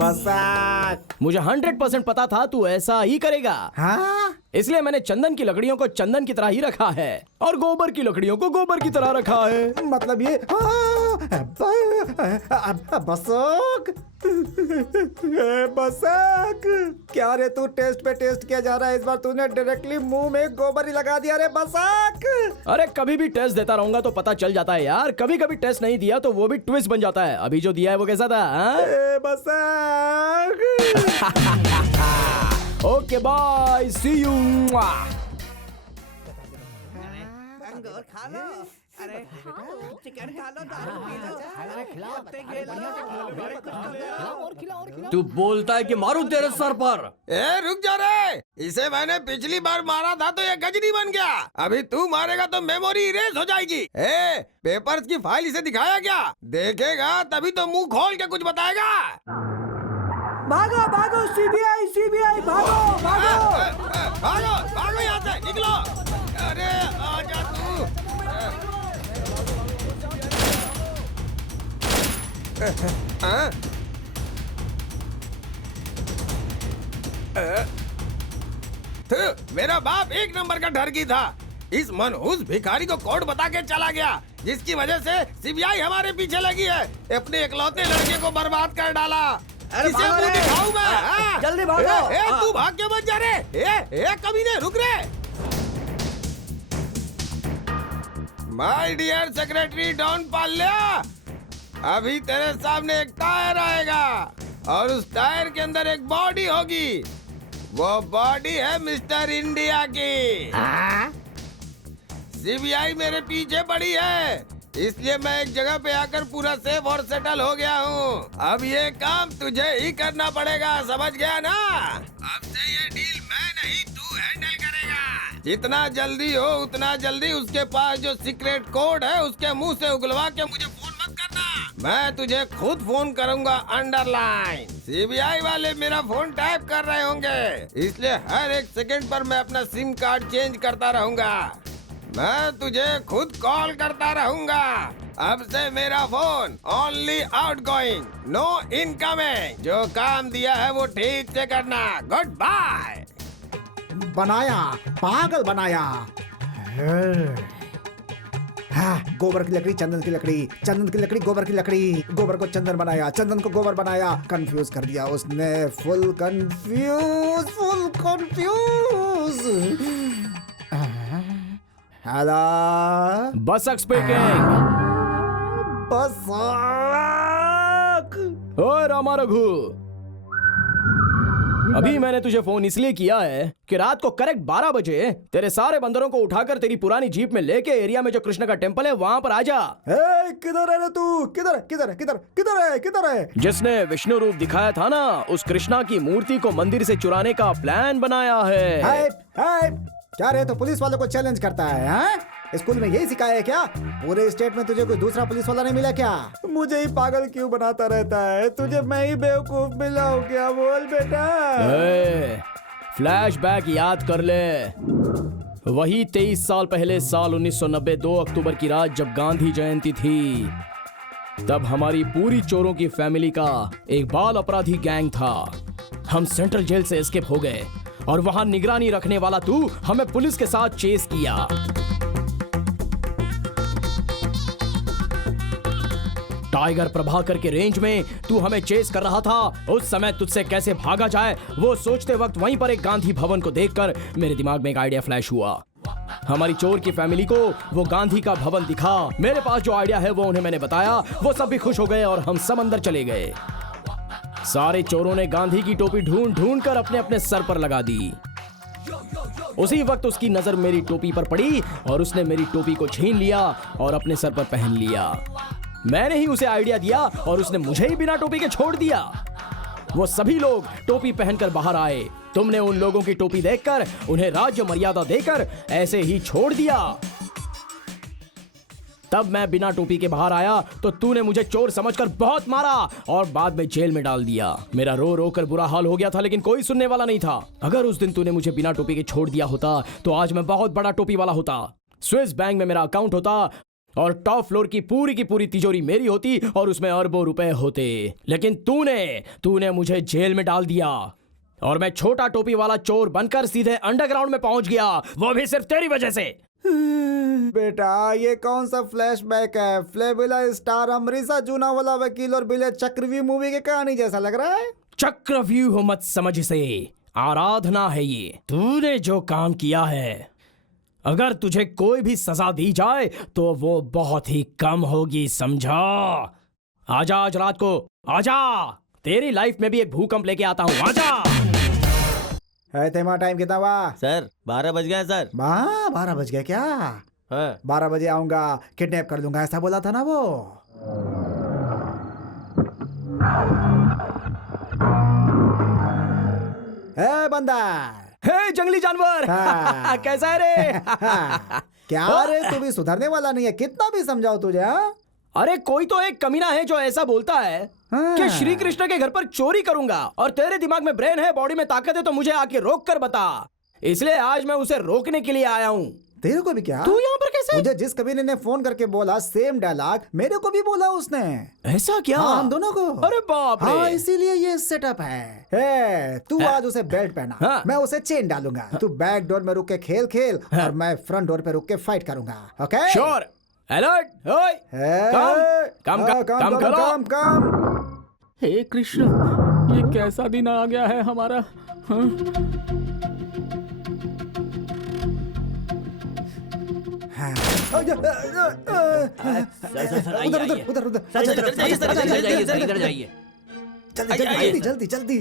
बसक। मुझे 100% पता था तू ऐसा ही करेगा। हाँ? इसलिए मैंने चंदन की लकड़ियों को चंदन की तरह ही रखा है और गोबर की लकड़ियों को गोबर की तरह रखा है। मतलब ये बसक क्या रे, तू टेस्ट पे टेस्ट किया जा रहा है। इस बार तूने डायरेक्टली मुंह में गोबर ही लगा दिया रे बसक। अरे कभी भी टेस्ट देता रहूंगा तो पता चल जाता है यार। कभी कभी टेस्ट नहीं दिया तो वो भी ट्विस्ट बन जाता है। अभी जो दिया है वो कैसा था? बसक। Okay bye, see you. खा लो। अरे चिकन खा लो, दारू पी लो। तू बोलता है कि मारू तेरे सर पर। रुक जा रे, इसे मैंने पिछली बार मारा था तो ये गजनी बन गया। अभी तू मारेगा तो मेमोरी इरेज हो जाएगी। पेपर्स की फाइल इसे दिखाया क्या? देखेगा तभी तो मुंह खोल के कुछ बताएगा। भागो सीबीआई भागो यहाँ से, निकलो। अरे आजा तू। मेरा बाप एक नंबर का ठरकी था। इस मनहूस भिखारी को कोड बता के चला गया, जिसकी वजह से सीबीआई हमारे पीछे लगी है। अपने इकलौते लड़के को बर्बाद कर डाला। किसे मुंह दिखाऊं मैं? जल्दी भागो। तू भाग के मत जा रे। कमीने रुक रे। माय डियर सेक्रेटरी डॉन पाल्या, अभी तेरे सामने एक टायर आएगा और उस टायर के अंदर एक बॉडी होगी। वो बॉडी है मिस्टर इंडिया की। सीबीआई मेरे पीछे पड़ी है, इसलिए मैं एक जगह पे आकर पूरा सेफ और सेटल हो गया हूँ। अब ये काम तुझे ही करना पड़ेगा, समझ गया ना? अब से ये डील मैं नहीं तू हैंडल करेगा। जितना जल्दी हो उतना जल्दी उसके पास जो सीक्रेट कोड है उसके मुंह से उगलवा के मुझे फोन मत करना, मैं तुझे खुद फोन करूंगा। अंडरलाइन। सीबीआई वाले मेरा फोन टैप कर रहे होंगे, इसलिए हर एक सेकंड पर मैं अपना सिम कार्ड चेंज करता रहूंगा। मैं तुझे खुद कॉल करता रहूंगा। अब से मेरा phone only outgoing, no incoming. जो काम दिया है वो ठीक से करना। Good bye. बनाया, पागल बनाया। हाँ, गोबर की लकड़ी, चंदन की लकड़ी, चंदन की लकड़ी, गोबर की लकड़ी, गोबर को चंदन बनाया, चंदन को गोबर बनाया। कंफ्यूज कर दिया उसने, full confuse, full confuse. Hello, Basak speaking. Basak. ओ रामा रघु, अभी मैंने तुझे फोन इसलिए किया है कि रात को करेक्ट 12 बजे तेरे सारे बंदरों को उठाकर तेरी पुरानी जीप में लेके एरिया में जो कृष्ण का टेम्पल है वहाँ पर आ जा। किधर है रे तू? किधर किधर किधर किधर है? किधर है? जिसने विष्णु रूप दिखाया था ना, उस कृष्णा की मूर्ति को मंदिर से चुराने का प्लान बनाया है। क्या रे, तो पुलिस वालों को चैलेंज करता है? हाँ? स्कूल में यही सिखाया है क्या? पूरे स्टेट में तुझे कोई दूसरा पुलिस वाला नहीं मिला क्या? मुझे ही पागल क्यों बनाता रहता है? तुझे मैं ही बेवकूफ मिला हूँ क्या? बोल बेटा। फ्लैशबैक याद कर ले। वही 23 साल पहले, साल 1990, 2 अक्टूबर की रात जब गांधी जयंती थी, तब हमारी पूरी चोरों की फैमिली का एक बाल अपराधी गैंग था। हम सेंट्रल जेल से एस्केप हो गए और वहां निगरानी रखने वाला तू हमें पुलिस के साथ चेस किया। टाइगर प्रभाकर के रेंज में तू हमें चेस कर रहा था। उस समय तुझसे कैसे भागा जाए वो सोचते वक्त वहीं पर एक गांधी भवन को देखकर मेरे दिमाग में एक आइडिया फ्लैश हुआ। हमारी चोर की फैमिली को वो गांधी का भवन दिखा। मेरे पास जो आइडिया है वो उन्हें मैंने बताया। वो सब भी खुश हो गए और हम सब अंदर चले गए। सारे चोरों ने गांधी की टोपी ढूंढ ढूंढ कर अपने अपने सर पर लगा दी। उसी वक्त उसकी नजर मेरी टोपी पर पड़ी और उसने मेरी टोपी को छीन लिया और अपने सर पर पहन लिया। मैंने ही उसे आइडिया दिया और उसने मुझे ही बिना टोपी के छोड़ दिया। वो सभी लोग टोपी पहनकर बाहर आए। तुमने उन लोगों की टोपी देखकर उन्हें राज्य मर्यादा देकर ऐसे ही छोड़ दिया। तब मैं बिना टोपी के बाहर आया तो तूने मुझे चोर समझकर बहुत मारा और बाद में जेल में डाल दिया। मेरा रो रो कर बुरा हाल हो गया था, लेकिन कोई सुनने वाला नहीं था। अगर उस दिन तूने मुझे बिना टोपी के छोड़ दिया होता तो आज मैं बहुत बड़ा टोपी वाला होता। स्विस बैंक में मेरा अकाउंट होता और टॉप फ्लोर की पूरी तिजोरी मेरी होती और उसमें अरबों रुपए होते। लेकिन तूने मुझे जेल में डाल दिया और मैं छोटा टोपी वाला चोर बनकर सीधे अंडरग्राउंड में पहुंच गया, वो भी सिर्फ तेरी वजह से। बेटा, ये कौन सा फ्लैशबैक है? फ्लेबिला स्टार, अमरीसा जूना वाला वकील और बिले चक्रव्यूह मूवी की कहानी जैसा लग रहा है। चक्रव्यूह मत समझ इसे, आराधना है ये। तूने जो काम किया है, अगर तुझे कोई भी सजा दी जाए तो वो बहुत ही कम होगी, समझा? आजा आज रात को, आजा। तेरी लाइफ में भी एक भूकंप लेके आता हूँ, आजा। है तेमा टाइम कितना हुआ? सर 12 बज गया सर। 12 बज गए क्या? हाँ। 12 बजे आऊंगा, किडनैप कर लूंगा, ऐसा बोला था ना वो। है बंदर, हे जंगली जानवर। हाँ। कैसा है रे? क्या रे, तू भी सुधरने वाला नहीं है, कितना भी समझाओ तुझे। हाँ? अरे कोई तो एक कमीना है जो ऐसा बोलता है कि श्री कृष्ण के घर पर चोरी करूंगा, और तेरे दिमाग में ब्रेन है, बॉडी में ताकत है, तो मुझे आके रोक कर बता। इसलिए आज मैं उसे रोकने के लिए आया हूँ। तेरे को भी क्या? तू यहाँ पर कैसे? मुझे जिस कमीने ने फोन करके बोला सेम डायलॉग मेरे को भी बोला उसने। ऐसा क्या? हाँ, हम दोनों को। अरे बाप रे। हाँ, इसीलिए ये सेटअप है। तू आज उसे बेल्ट पहना। हाँ। मैं उसे चेन डालूंगा। तू बैक डोर में रुक के खेल और मैं फ्रंट डोर पे रुक के फाइट करूंगा। ओके? श्योर। अलर्ट। ओए, काम। हे कृष्ण, ये कैसा दिन आ गया है हमारा। जल्दी।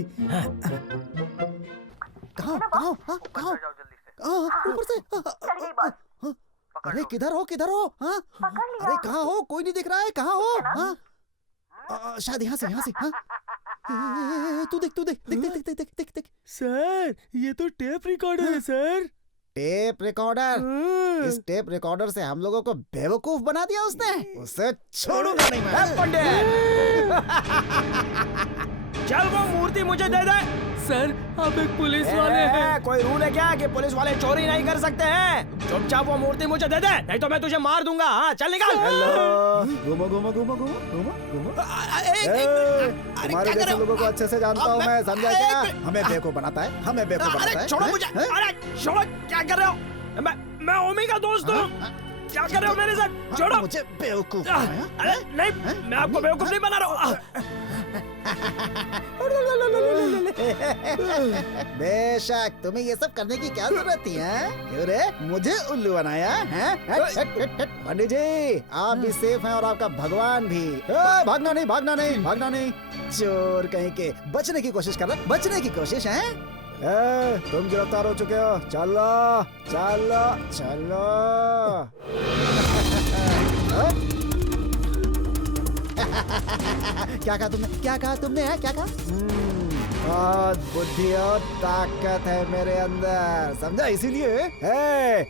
कहाँ? ऊपर से। अरे किधर हो हाँ? अरे कहाँ हो? कोई नहीं दिख रहा है, कहाँ हो? हाँ? शायद यहाँ से हाँ? तू देख। सर ये तो टेप रिकॉर्डर है सर। Tape recorder? इस टेप रिकॉर्डर से हम लोगों को बेवकूफ बना दिया उसने। उसे छोड़ूंगा नहीं मैं। पंडित चल वो मूर्ति मुझे दे दे। सर आप एक पुलिस वाले हैं। कोई रूल है क्या कि पुलिस वाले चोरी नहीं कर सकते हैं? चुपचाप वो मूर्ति मुझे दे दे, नहीं तो मैं तुझे मार दूंगा। हाँ चल निकल। हेलो घूमो। तुम्हारे जैसे लोगों को अच्छे से जानता हूँ मैं, समझा क्या? हमें बेवकूफ बनाता है। छोड़ो मुझे। अरे छोड़ो, क्या कर रहे हो? मैं ओमी का दोस्त हूँ। क्या कर रहे हो मेरे साथ? छोड़ो मुझे बेवकूफ। अरे नहीं, मैं आपको बेवकूफ नहीं बना रहा हूँ। बेशक, तुम्हें ये सब करने की क्या जरूरत थी? क्यों रे, मुझे उल्लू बनाया है? पंडित जी, आप भी सेफ हैं और आपका भगवान भी। भागना नहीं। चोर कहीं के, बचने की कोशिश कर रहा, बचने की कोशिश है? तुम गिरफ्तार हो चुके हो। चलो। क्या कहा तुमने? बहुत बुद्धि और ताकत है मेरे अंदर, समझा? इसीलिए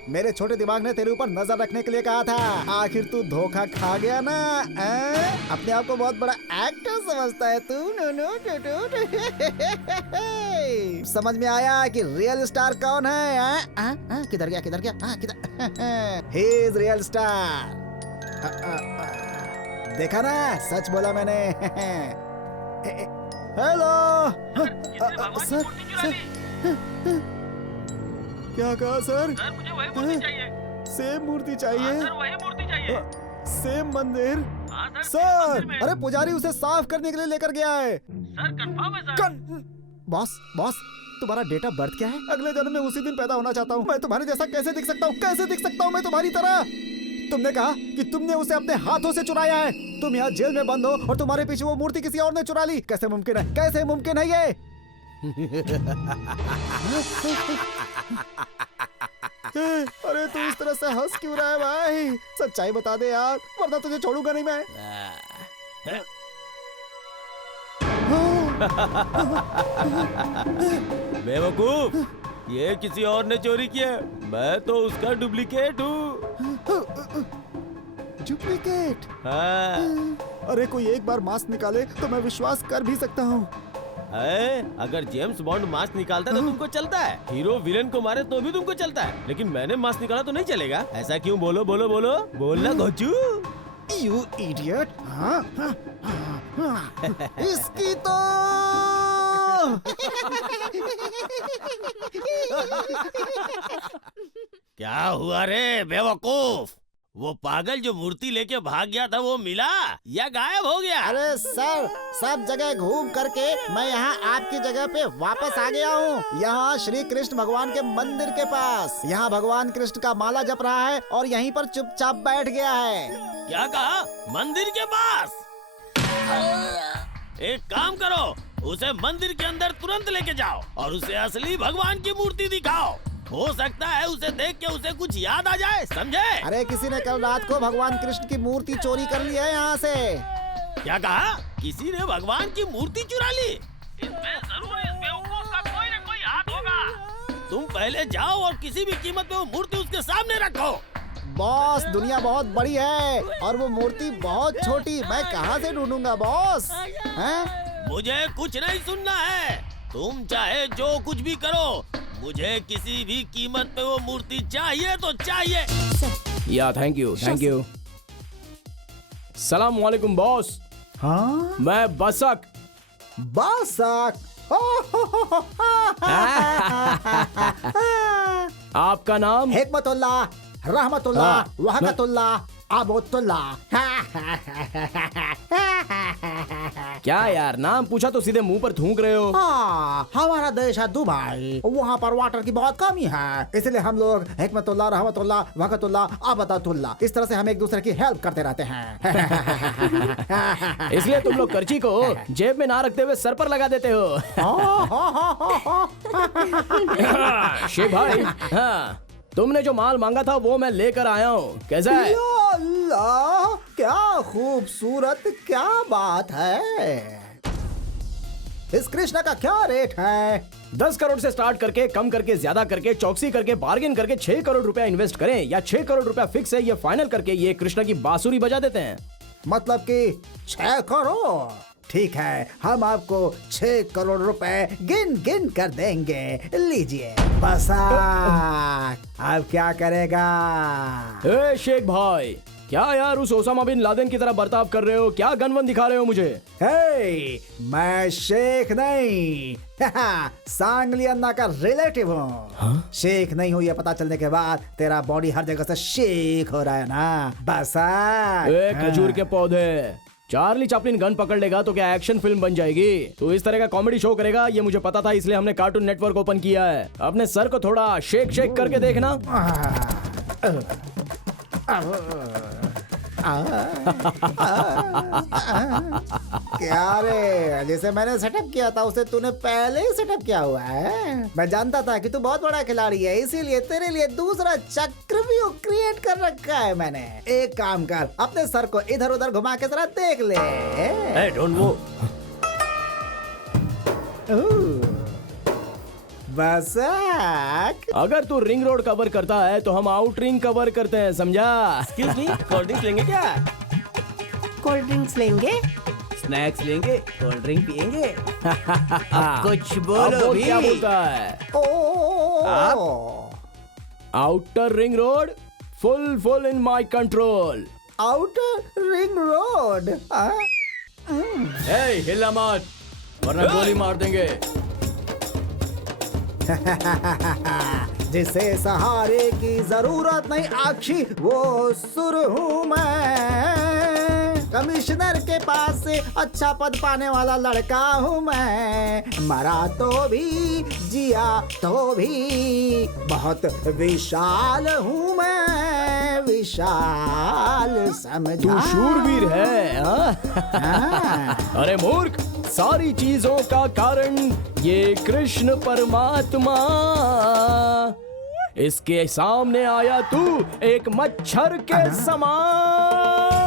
मेरे छोटे दिमाग ने तेरे ऊपर नजर रखने के लिए कहा था। आखिर तू धोखा खा गया ना। अपने आप को बहुत बड़ा एक्टर समझता है तू। समझ में आया कि रियल स्टार कौन है? किधर गया? He is real star. देखा ना, सच बोला मैंने। Hello sir. क्या कहा सर? मुझे वही मूर्ति चाहिए। सेम मूर्ति चाहिए? सर वही मूर्ति चाहिए। सेम मंदिर? सर अरे पुजारी उसे साफ करने के लिए लेकर गया है। सर कंफर्म है सर। बॉस तुम्हारा डेट ऑफ बर्थ क्या है? अगले जन्म में उसी दिन पैदा होना चाहता हूँ। मैं तुम्हारे जैसा कैसे दिख सकता हूँ? मैं तुम्हारी तरह? तुमने कहा कि तुमने उसे अपने हाथों से चुराया है। तुम यहाँ जेल में बंद हो और तुम्हारे पीछे वो मूर्ति किसी और ने चुरा ली। कैसे मुमकिन है ये? अरे तू इस तरह से हंस क्यों रहा है भाई? सच्चाई बता दे यार, वरना तुझे छोड़ूंगा नहीं मैं। बेवकूफ, ये किसी और ने चोरी किया, मैं तो उसका डुप्लीकेट हूँ। डुप्लीकेट? हाँ। अरे कोई एक बार मास्क निकाले तो मैं विश्वास कर भी सकता हूँ। अगर जेम्स बॉन्ड मास्क निकालता तो तुमको चलता है, हीरो विलेन को मारे तो भी तुमको चलता है, लेकिन मैंने मास्क निकाला तो नहीं चलेगा। ऐसा क्यों? बोलना घोचू। You idiot! इसकी तो क्या हुआ रे बेवकूफ? वो पागल जो मूर्ति लेके भाग गया था वो मिला या गायब हो गया? अरे सर, सब जगह घूम करके मैं यहाँ आपकी जगह पे वापस आ गया हूँ। यहाँ श्री कृष्ण भगवान के मंदिर के पास। यहाँ भगवान कृष्ण का माला जप रहा है और यहीं पर चुपचाप बैठ गया है। क्या कहा? मंदिर के पास? एक काम करो, उसे मंदिर के अंदर तुरंत लेके जाओ और उसे असली भगवान की मूर्ति दिखाओ। हो सकता है उसे देख के उसे कुछ याद आ जाए, समझे? अरे किसी ने कल रात को भगवान कृष्ण की मूर्ति चोरी कर ली है यहाँ से। क्या कहा? किसी ने भगवान की मूर्ति चुरा ली? इसमें जरूर इस बेवकूफ का कोई न कोई हाथ होगा। तुम पहले जाओ और किसी भी कीमत पे वो मूर्ति उसके सामने रखो। बॉस, दुनिया बहुत बड़ी है और वो मूर्ति बहुत छोटी। मैं कहाँ से ढूंढूंगा बॉस? मुझे कुछ नहीं सुनना है। तुम चाहे जो कुछ भी करो, मुझे किसी भी कीमत पे वो मूर्ति चाहिए तो चाहिए। या थैंक यू। सलाम वालेकुम बॉस। हाँ? मैं बसक। आपका नाम? हिकमतुल्लाह, रहमतुल्लाह, वहकतुल्लाह, आबोतुल्लाह। क्या यार, नाम पूछा तो सीधे मुंह पर थूक रहे हो। हाँ, हमारा देश है दुबई, वहाँ पर वाटर की बहुत कमी है, इसलिए हम लोग हिकमतुल्लाह, रहमतुल्लाह, वहकतुल्लाह, आबदतुल्लाह, इस तरह से हम एक दूसरे की हेल्प करते रहते हैं। इसलिए तुम लोग कर्ची को जेब में ना रखते हुए सर पर लगा देते हो। शेख भाई, हाँ तुमने जो माल मांगा था वो मैं लेकर आया हूँ। कैसा है? या अल्लाह, क्या खूबसूरत, क्या बात है। इस कृष्णा का क्या रेट है? 10 करोड़ से स्टार्ट करके, कम करके, ज्यादा करके, चौकसी करके, बार्गेन करके 6 करोड़ रुपया इन्वेस्ट करें या 6 करोड़ रुपया फिक्स है, ये फाइनल करके ये कृष्णा की बांसुरी बजा देते हैं। मतलब कि 6 करोड़। ठीक है, हम आपको 6 करोड़ रुपए गिन गिन कर देंगे। लीजिए बसाक, अब क्या करेगा? ए शेख भाई, क्या यार उस ओसामा बिन लादेन की तरह बर्ताव कर रहे हो? क्या गन वन दिखा रहे हो मुझे? हे, मैं शेख नहीं सांगली अन्ना का रिलेटिव हूँ। शेख नहीं हूँ ये पता चलने के बाद तेरा बॉडी हर जगह से शेख हो रहा है ना। बसाक। खजूर के पौधे, चार्ली चैपलिन गन पकड़ लेगा तो क्या एक्शन फिल्म बन जाएगी? तो इस तरह का कॉमेडी शो करेगा ये मुझे पता था, इसलिए हमने कार्टून नेटवर्क ओपन किया है। अपने सर को थोड़ा शेक शेक करके देखना। क्या रे, जैसे मैंने सेटअप किया था उसे तूने पहले ही सेटअप किया हुआ है। मैं जानता था कि तू बहुत बड़ा खिलाड़ी है, इसीलिए तेरे लिए दूसरा चक्रव्यूह क्रिएट कर रखा है मैंने। एक काम कर, अपने सर को इधर उधर घुमा के जरा देख ले। Don't move. बसाक, अगर तू रिंग रोड कवर करता है तो हम आउट रिंग कवर करते हैं, समझा? एक्सक्यूज मी, कोल्ड ड्रिंक्स लेंगे क्या? कोल्ड ड्रिंक्स लेंगे? स्नैक्स लेंगे, कोल्ड ड्रिंक पियेंगे। अब कुछ अब बोलो वो भी। क्या बोलता है? Outer ring road full in my control. Outer ring road. ए, हिला मत वरना गोली मार देंगे। जिसे सहारे की जरूरत नहीं आखी वो सुर हूँ मैं। कमिश्नर के पास से अच्छा पद पाने वाला लड़का हूँ मैं। मरा तो भी जिया तो भी बहुत विशाल हूँ मैं, विशाल समझा। तू शूरवीर है हाँ? अरे मूर्ख, सारी चीजों का कारण ये कृष्ण परमात्मा। इसके सामने आया तू एक मच्छर के समान।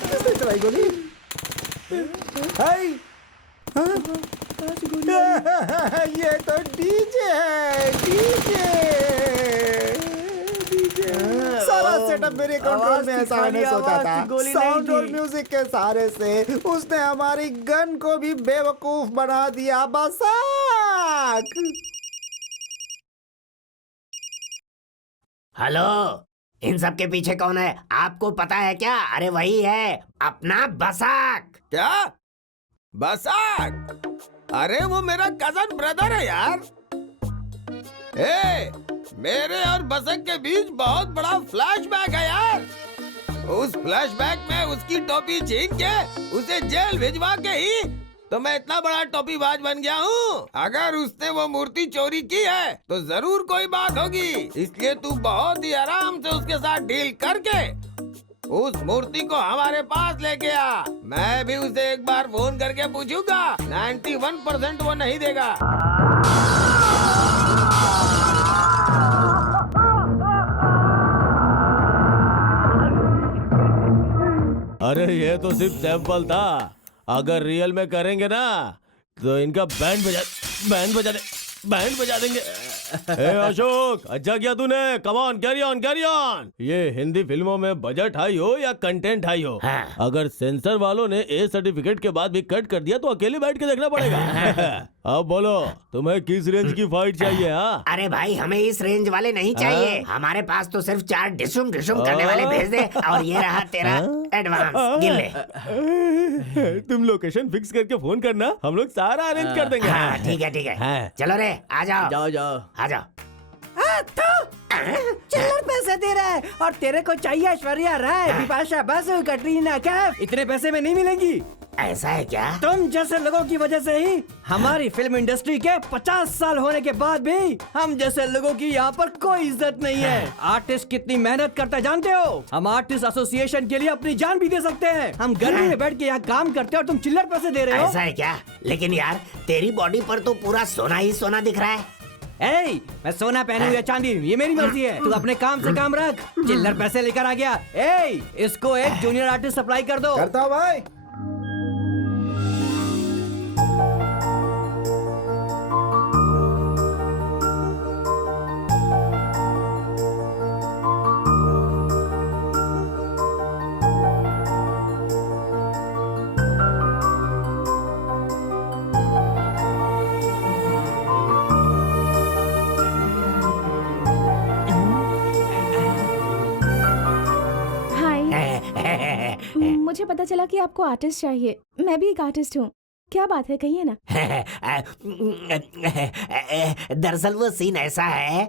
किसने चलाई गोली? ये तो डीजे है, डीजे। सारा सेटअप मेरे कंट्रोल में, ऐसा मैंने सोचा था। साउंड और म्यूजिक के सहारे से उसने हमारी गन को भी बेवकूफ बना दिया। बसाक। हेलो, इन सब के पीछे कौन है आपको पता है क्या? अरे वही है अपना बसाक। क्या? बसाक? अरे वो मेरा कजन ब्रदर है यार। मेरे और बसक के बीच बहुत बड़ा फ्लैशबैक है यार। उस फ्लैशबैक में उसकी टोपी छीन के उसे जेल भिजवा के ही तो मैं इतना बड़ा टोपीबाज बन गया हूँ। अगर उसने वो मूर्ति चोरी की है तो जरूर कोई बात होगी, इसलिए तू बहुत ही आराम से उसके साथ डील करके उस मूर्ति को हमारे पास लेके आ। मैं भी उसे एक बार फोन करके पूछूंगा, 91% वो नहीं देगा। अरे ये तो सिर्फ सैंपल था, अगर रियल में करेंगे ना तो इनका बैंड बजा देंगे। ए अशोक, अच्छा किया तूने। Come on, carry on, carry on. ये हिंदी फिल्मों में बजट हाई हो या कंटेंट हाई हो, अगर सेंसर वालों ने ए सर्टिफिकेट के बाद भी कट कर दिया तो अकेले बैठ के देखना पड़ेगा। अब बोलो तुम्हें किस रेंज की फाइट चाहिए? हाँ अरे भाई, हमें इस रेंज वाले नहीं चाहिए। हमारे पास तो सिर्फ 4 डिशुम डिशुम करने वाले भेज दे, और ये रहा तेरा एडवांस, गिन ले। तुम लोकेशन फिक्स करके फोन करना, हम लोग सारा अरेंज कर देंगे। हाँ ठीक है ठीक है, चलो रे, आ जाओ जाओ जाओ आ जाओ। चिल्लर पैसे दे रहा है और तेरे को चाहिए ऐश्वर्या राय, बिपाशा बसु, कटरीना कैफ। इतने पैसे में नहीं मिलेंगी। ऐसा है क्या? तुम जैसे लोगों की वजह से ही हमारी फिल्म इंडस्ट्री के 50 साल होने के बाद भी हम जैसे लोगों की यहाँ पर कोई इज्जत नहीं है। आर्टिस्ट कितनी मेहनत करता है जानते हो? हम आर्टिस्ट एसोसिएशन के लिए अपनी जान भी दे सकते हैं। हम गर्मी में बैठ के यहाँ काम करते हैं और तुम चिल्लर पैसे दे रहे हो। ऐसा है क्या? लेकिन यार तेरी बॉडी पर तो पूरा सोना ही सोना दिख रहा है। मैं सोना पहनूं या चांदी, ये मेरी मर्जी है। तू अपने काम से काम रख। चिल्लर पैसे लेकर आ गया। इसको एक जूनियर आर्टिस्ट सप्लाई कर दो। करता हूँ भाई। मुझे पता चला कि आपको आर्टिस्ट चाहिए। मैं भी एक आर्टिस्ट हूँ। क्या बात है, कहिए ना। दरअसल वो सीन ऐसा है।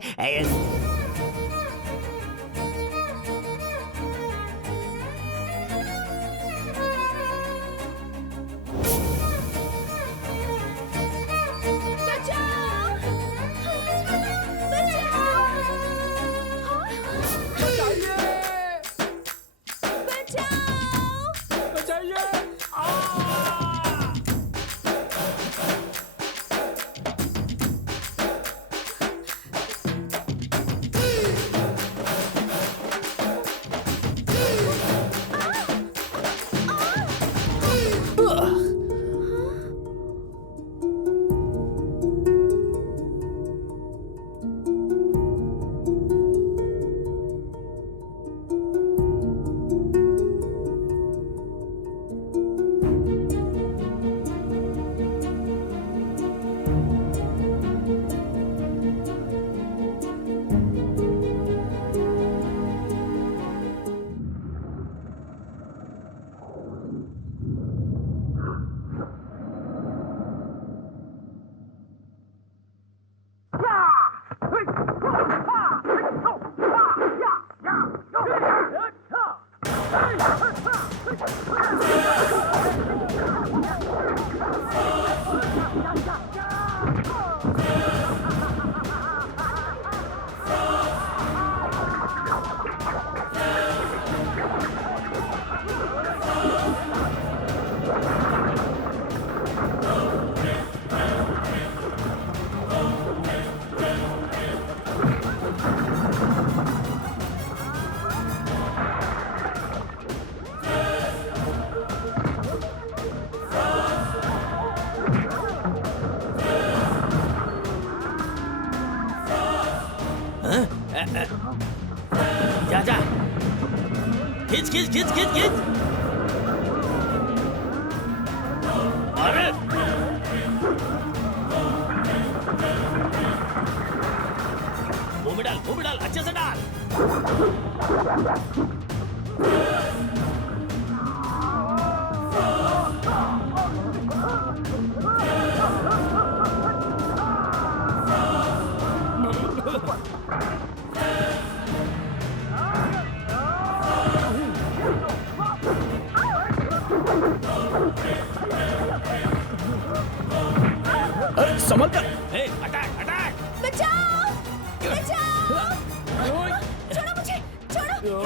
जा खींच खींच खींच खींच खींच। अरे मुंह में डाल अच्छे से डाल। अरे संभल कर। Attack attack. बचाओ बचाओ, छोड़ो मुझे, छोड़ो।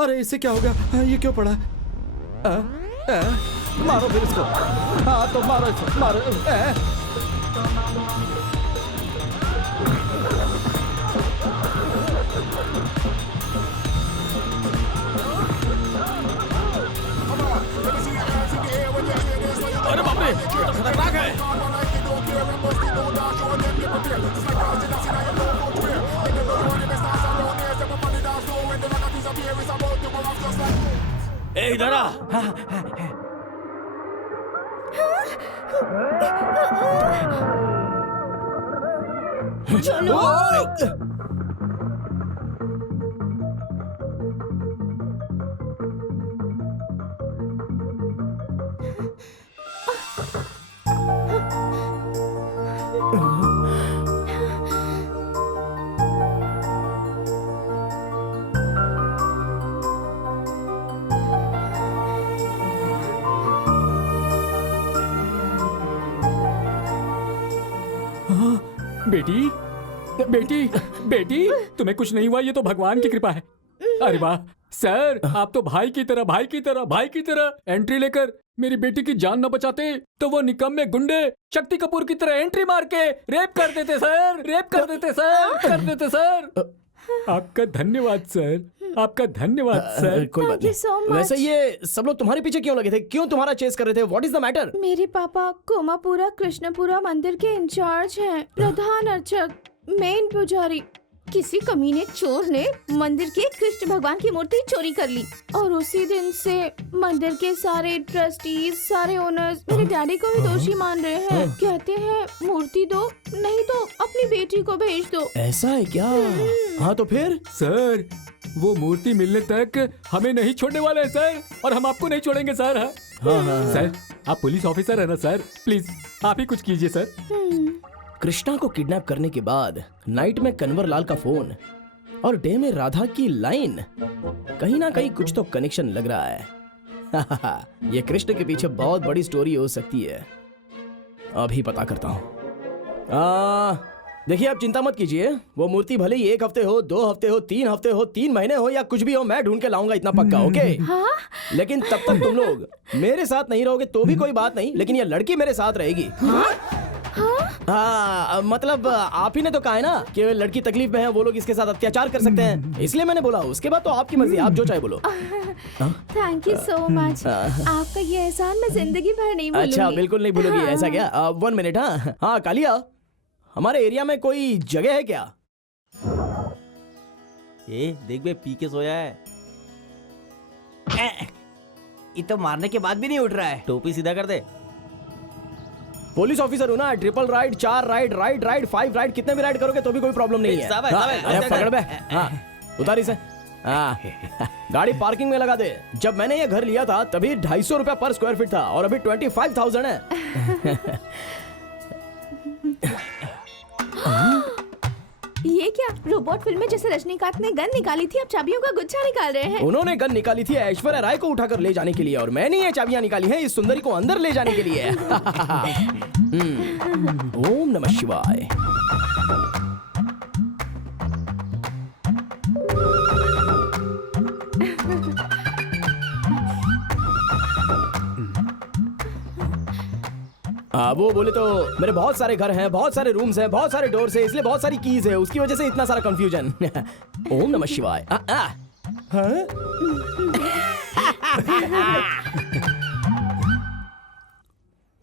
अरे इससे क्या होगा? ये क्यों पड़ा? मारो फिर इसको। हाँ तो मारो इसको, मारो। अरे बाप रे, ये तो खतरनाक है। इधर आ। चलो। बेटी बेटी बेटी, तुम्हें कुछ नहीं हुआ, ये तो भगवान की कृपा है। अरे वाह सर, आप तो भाई की तरह एंट्री लेकर मेरी बेटी की जान न बचाते तो वो निकम्मे गुंडे शक्ति कपूर की तरह एंट्री मार के रेप कर देते सर। आपका धन्यवाद सर, आपका धन्यवाद सर। कोई बात नहीं। वैसे ये सब लोग तुम्हारे पीछे क्यों लगे थे? क्यों तुम्हारा चेस कर रहे थे? What is the matter? मेरे पापा कोमापुरा कृष्णपुरा मंदिर के इंचार्ज हैं, प्रधान अर्चक, मेन पुजारी। किसी कमीने चोर ने मंदिर के कृष्ण भगवान की मूर्ति चोरी कर ली और उसी दिन से मंदिर के सारे ट्रस्टीज, सारे ओनर्स मेरे डैडी को ही दोषी मान रहे हैं। कहते हैं मूर्ति दो, नहीं तो अपनी बेटी को भेज दो। ऐसा है क्या? हाँ तो फिर? सर वो मूर्ति मिलने तक हमें नहीं छोड़ने वाले हैं सर, और हम आपको नहीं छोड़ेंगे सर। हाँ। सर आप पुलिस ऑफिसर है ना सर, प्लीज आप ही कुछ कीजिए सर। कृष्णा को किडनैप करने के बाद नाइट में कन्वर लाल का फोन और डे में राधा की लाइन, कहीं ना कहीं कुछ तो कनेक्शन लग रहा है। ये कृष्ण के पीछे बहुत बड़ी स्टोरी हो सकती है। अभी पता करता हूँ। देखिए आप चिंता मत कीजिए, वो मूर्ति भले ही 1 हफ्ते हो, 2 हफ्ते हो, 3 हफ्ते हो, 3 महीने हो या कुछ भी हो, मैं ढूंढ के लाऊंगा, इतना पक्का। ओके? लेकिन तब तक तुम लोग मेरे साथ नहीं रहोगे तो भी कोई बात नहीं, लेकिन ये लड़की मेरे साथ रहेगी। हाँ मतलब आप ही ने तो कहा है ना कि लड़की तकलीफ में है, वो लोग इसके साथ अत्याचार कर सकते हैं, इसलिए मैंने बोला। उसके बाद तो आपकी मर्जी, आप जो चाहे बोलो। थैंक यू सो मच, आपका ये एहसान मैं जिंदगी भर नहीं भूलूंगी। अच्छा बिल्कुल नहीं भूलोगी? ऐसा क्या? 1 मिनट। हाँ कालिया, हमारे एरिया में कोई जगह है क्या? देख बे, पी के सोया है। ये तो मारने के बाद भी नहीं उठ रहा है। टोपी सीधा कर दे। पुलिस ऑफिसर हूँ ना, ट्रिपल राइड, 4 राइड, 5 राइड, कितने भी राइड करोगे तो भी कोई प्रॉब्लम नहीं है। अरे पकड़ बे। हाँ उतार इसे। हाँ गाड़ी पार्किंग में लगा दे। जब मैंने ये घर लिया था तभी 250 रुपया पर स्क्वायर फीट था और अभी 25,000 है। ये क्या रोबोट फिल्म में जैसे रजनीकांत ने गन निकाली थी, अब चाबियों का गुच्छा निकाल रहे हैं। उन्होंने गन निकाली थी ऐश्वर्या राय को उठाकर ले जाने के लिए, और मैंने ये चाबियां निकाली हैं इस सुंदरी को अंदर ले जाने के लिए। ओम नमः शिवाय। वो बोले तो मेरे बहुत सारे घर हैं, बहुत सारे रूम्स हैं, बहुत सारे डोर्स हैं, इसलिए बहुत सारी कीज है, उसकी वजह से इतना सारा कंफ्यूजन। ओम नमः शिवाय।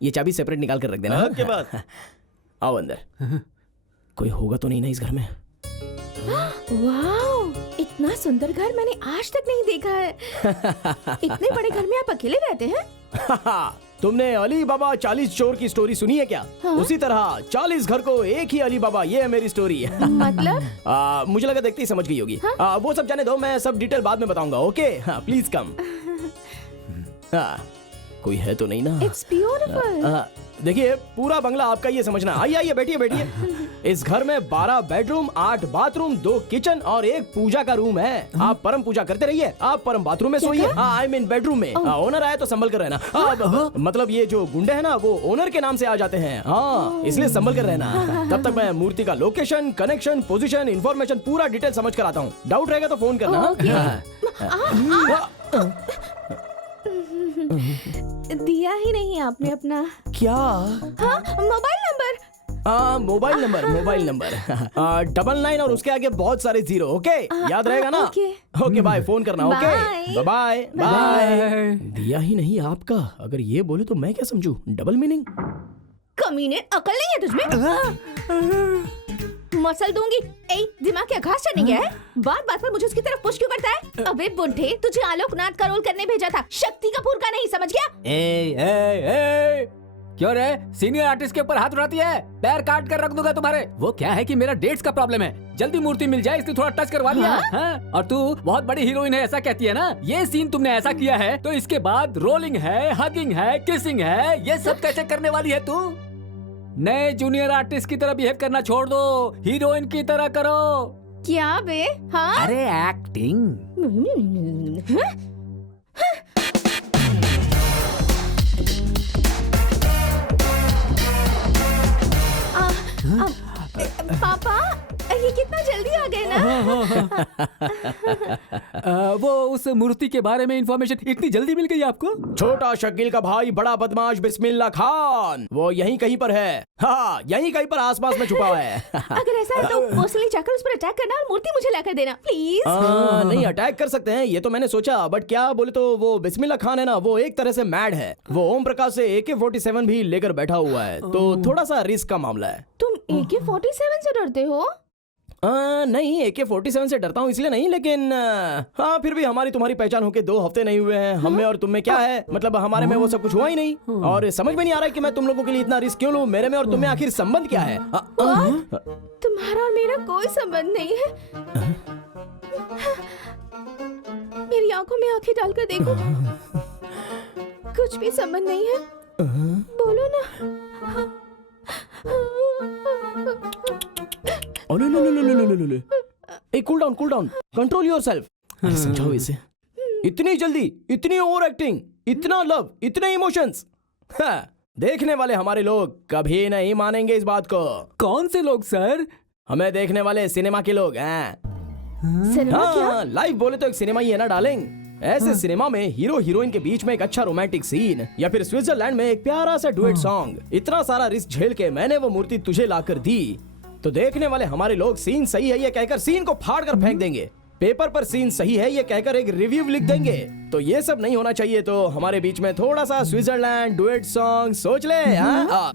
ये चाबी सेपरेट निकाल कर रख देना। के बाद आओ अंदर। कोई होगा तो नहीं ना इस घर में? वाओ, इतना सुंदर घर मैंने आज तक नहीं देखा है। इतने बड़े घर में आप अकेले रहते हैं? तुमने अली बाबा 40 चोर की स्टोरी सुनी है क्या? हाँ? उसी तरह 40 घर को एक ही अली बाबा, ये है मेरी स्टोरी। मतलब? मुझे लगा देखते ही समझ गई होगी। हाँ? वो सब जाने दो, मैं सब डिटेल बाद में बताऊंगा। ओके? Please come. कोई है तो नहीं ना? It's beautiful. देखिए पूरा बंगला आपका, ये समझना। आइए आइए बैठिए बैठिए। इस घर में 12 बेडरूम, 8 बाथरूम, 2 किचन और 1 पूजा का रूम है। आप परम पूजा करते रहिए, आप परम बाथरूम में सोइए। आई मीन बेडरूम में। ओनर आए तो संभल कर रहना। मतलब ये जो गुंडे हैं ना, वो ओनर के नाम से आ जाते हैं। हाँ इसलिए संभल कर रहना। तब तक मैं मूर्ति का लोकेशन, कनेक्शन, पोजीशन, इंफॉर्मेशन पूरा डिटेल समझ कर आता हूँ। डाउट रहेगा तो फोन करना। दिया ही नहीं आपने अपना। क्या? हाँ, मोबाइल नंबर। मोबाइल नंबर 99 और उसके आगे बहुत सारे 0। ओके? याद रहेगा ना? ओके बाय, फोन करना। Okay bye bye. दिया ही नहीं आपका, अगर ये बोले तो मैं क्या समझूं? Double meaning. कमीने, अकल नहीं है तुझमें? मसल दूंगी। ए, दिमाग क्या घास चढ़ने गया है? बात बात पर मुझे उसकी तरफ पुश क्यों करता है? अबे बुढ़े, तुझे आलोकनाथ का रोल करने भेजा था, शक्ति कपूर का नहीं, समझ गया? ए, क्यों रे सीनियर आर्टिस्ट के ऊपर हाथ उठाती है? पैर काट कर रख दूंगा तुम्हारे। वो क्या है कि मेरा डेट्स का प्रॉब्लम है, जल्दी मूर्ति मिल जाए इसलिए थोड़ा टच करवा दिया। हाँ? और तू बहुत बड़ी हीरोइन है ऐसा कहती है ना? ये सीन तुमने ऐसा किया है तो इसके बाद रोलिंग है, हगिंग है, किसिंग है, ये सब कैसे करने वाली है तू? नए जूनियर आर्टिस्ट की तरह बिहेव करना छोड़ दो, हीरोइन की तरह करो। क्या बे? हाँ? अरे एक्टिंग। पापा, ये कितना जल्दी आ गए ना? वो उस मूर्ति के बारे में इंफॉर्मेशन इतनी जल्दी मिल गई आपको? छोटा शकील का भाई बड़ा बदमाश बिस्मिल्लाह खान, वो यहीं कहीं पर है। हाँ, यहीं कहीं पर आसपास में छुपा है। अगर ऐसा है तो पर्सनली जाकर उस पर अटैक करना और मूर्ति मुझे लाकर देना प्लीज। नहीं, अटैक कर सकते हैं, ये तो मैंने सोचा, बट क्या बोले तो वो बिस्मिल्लाह खान है ना, वो एक तरह से मैड है। वो ओम प्रकाश से AK-47 भी लेकर बैठा हुआ है, तो थोड़ा सा रिस्क का मामला है। तुम AK-47 से डरते हो? नहीं, AK-47 से डरता हूँ इसलिए नहीं, लेकिन हाँ फिर भी हमारी तुम्हारी पहचान होके 2 हफ्ते नहीं हुए हैं। हम में और तुम में क्या है, मतलब हमारे में वो सब कुछ हुआ ही नहीं, और समझ में नहीं आ रहा है कि मैं तुम लोगों के लिए इतना रिस्क क्यों लूं। मेरे में और तुम में आखिर संबंध क्या है? तुम्हारा और मेरा कोई संबंध नहीं है। मेरी आंखों में आंखें डालकर देखो, कुछ भी संबंध नहीं है। बोलो ना। Cool down, control yourself. समझाओ इसे। इतनी जल्दी, इतनी ओवर एक्टिंग, इतना लव, इतने इमोशंस। देखने वाले हमारे लोग कभी नहीं मानेंगे इस बात को। कौन से लोग सर? हमें देखने वाले सिनेमा के लोग हैं। सिनेमा क्या? लाइव बोले तो एक सिनेमा ही है ना डार्लिंग। ऐसे सिनेमा में हीरो हीरोइन के बीच में एक अच्छा रोमांटिक सीन, या फिर स्विट्जरलैंड में एक प्यारा सा डुएट सॉन्ग। इतना सारा रिस्क झेल के मैंने वो मूर्ति तुझे लाकर दी, तो देखने वाले हमारे लोग सीन सही है ये कहकर सीन को फाड़ कर फेंक देंगे। पेपर पर सीन सही है ये कहकर एक रिव्यू लिख देंगे। तो ये सब नहीं होना चाहिए, तो हमारे बीच में थोड़ा सा स्विट्जरलैंड डुएट सॉन्ग सोच ले।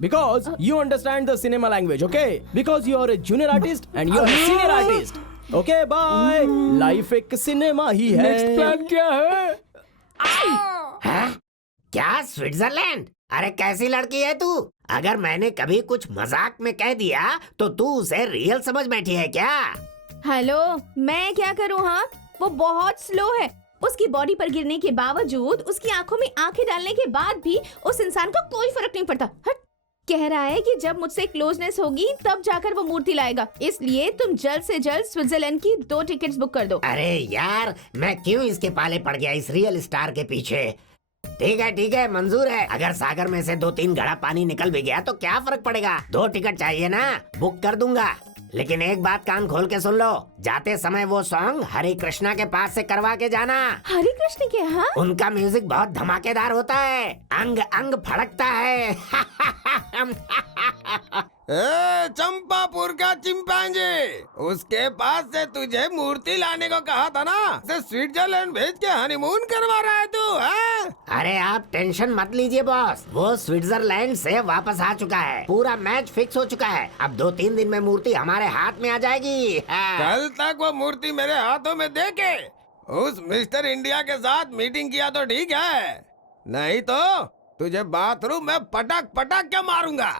Because you understand the cinema language, okay? Because you are a junior artist and you are a senior artist. Okay bye. Life एक सिनेमा ही है। नेक्स्ट प्लान क्या है? क्या स्विट्जरलैंड? अरे कैसी लड़की है तू? अगर मैंने कभी कुछ मजाक में कह दिया तो तू उसे रियल समझ बैठी है क्या? हेलो, मैं क्या करूँ? हाँ, वो बहुत स्लो है। उसकी बॉडी पर गिरने के बावजूद, उसकी आंखों में आंखें डालने के बाद भी उस इंसान को कोई फर्क नहीं पड़ता। हट। कह रहा है कि जब मुझसे क्लोजनेस होगी तब जाकर वो मूर्ति लाएगा, इसलिए तुम जल्द से जल्द स्विट्जरलैंड की 2 टिकट्स बुक कर दो। अरे यार, मैं क्यों इसके पाले पड़ गया इस रियल स्टार के पीछे? ठीक है, मंजूर है। अगर सागर में से 2-3 घड़ा पानी निकल भी गया तो क्या फर्क पड़ेगा? 2 टिकट चाहिए ना, बुक कर दूंगा। लेकिन एक बात कान खोल के सुन लो, जाते समय वो सॉन्ग हरे कृष्णा के पास से करवा के जाना। हरे कृष्ण के? हाँ, उनका म्यूजिक बहुत धमाकेदार होता है, अंग अंग फड़कता है। ए, चंपापुर का चिंपांजी, उसके पास से तुझे मूर्ति लाने को कहा था ना, से स्विट्जरलैंड भेज के हनीमून करवा रहा है तू, है? अरे आप टेंशन मत लीजिए बॉस, वो स्विट्जरलैंड से वापस आ चुका है। पूरा मैच फिक्स हो चुका है। अब 2-3 दिन में मूर्ति हमारे हाथ में आ जाएगी। कल तक वो मूर्ति मेरे हाथों में दे के उस मिस्टर इंडिया के साथ मीटिंग किया तो ठीक है, नहीं तो तुझे बाथरूम में पटक पटक के मारूंगा।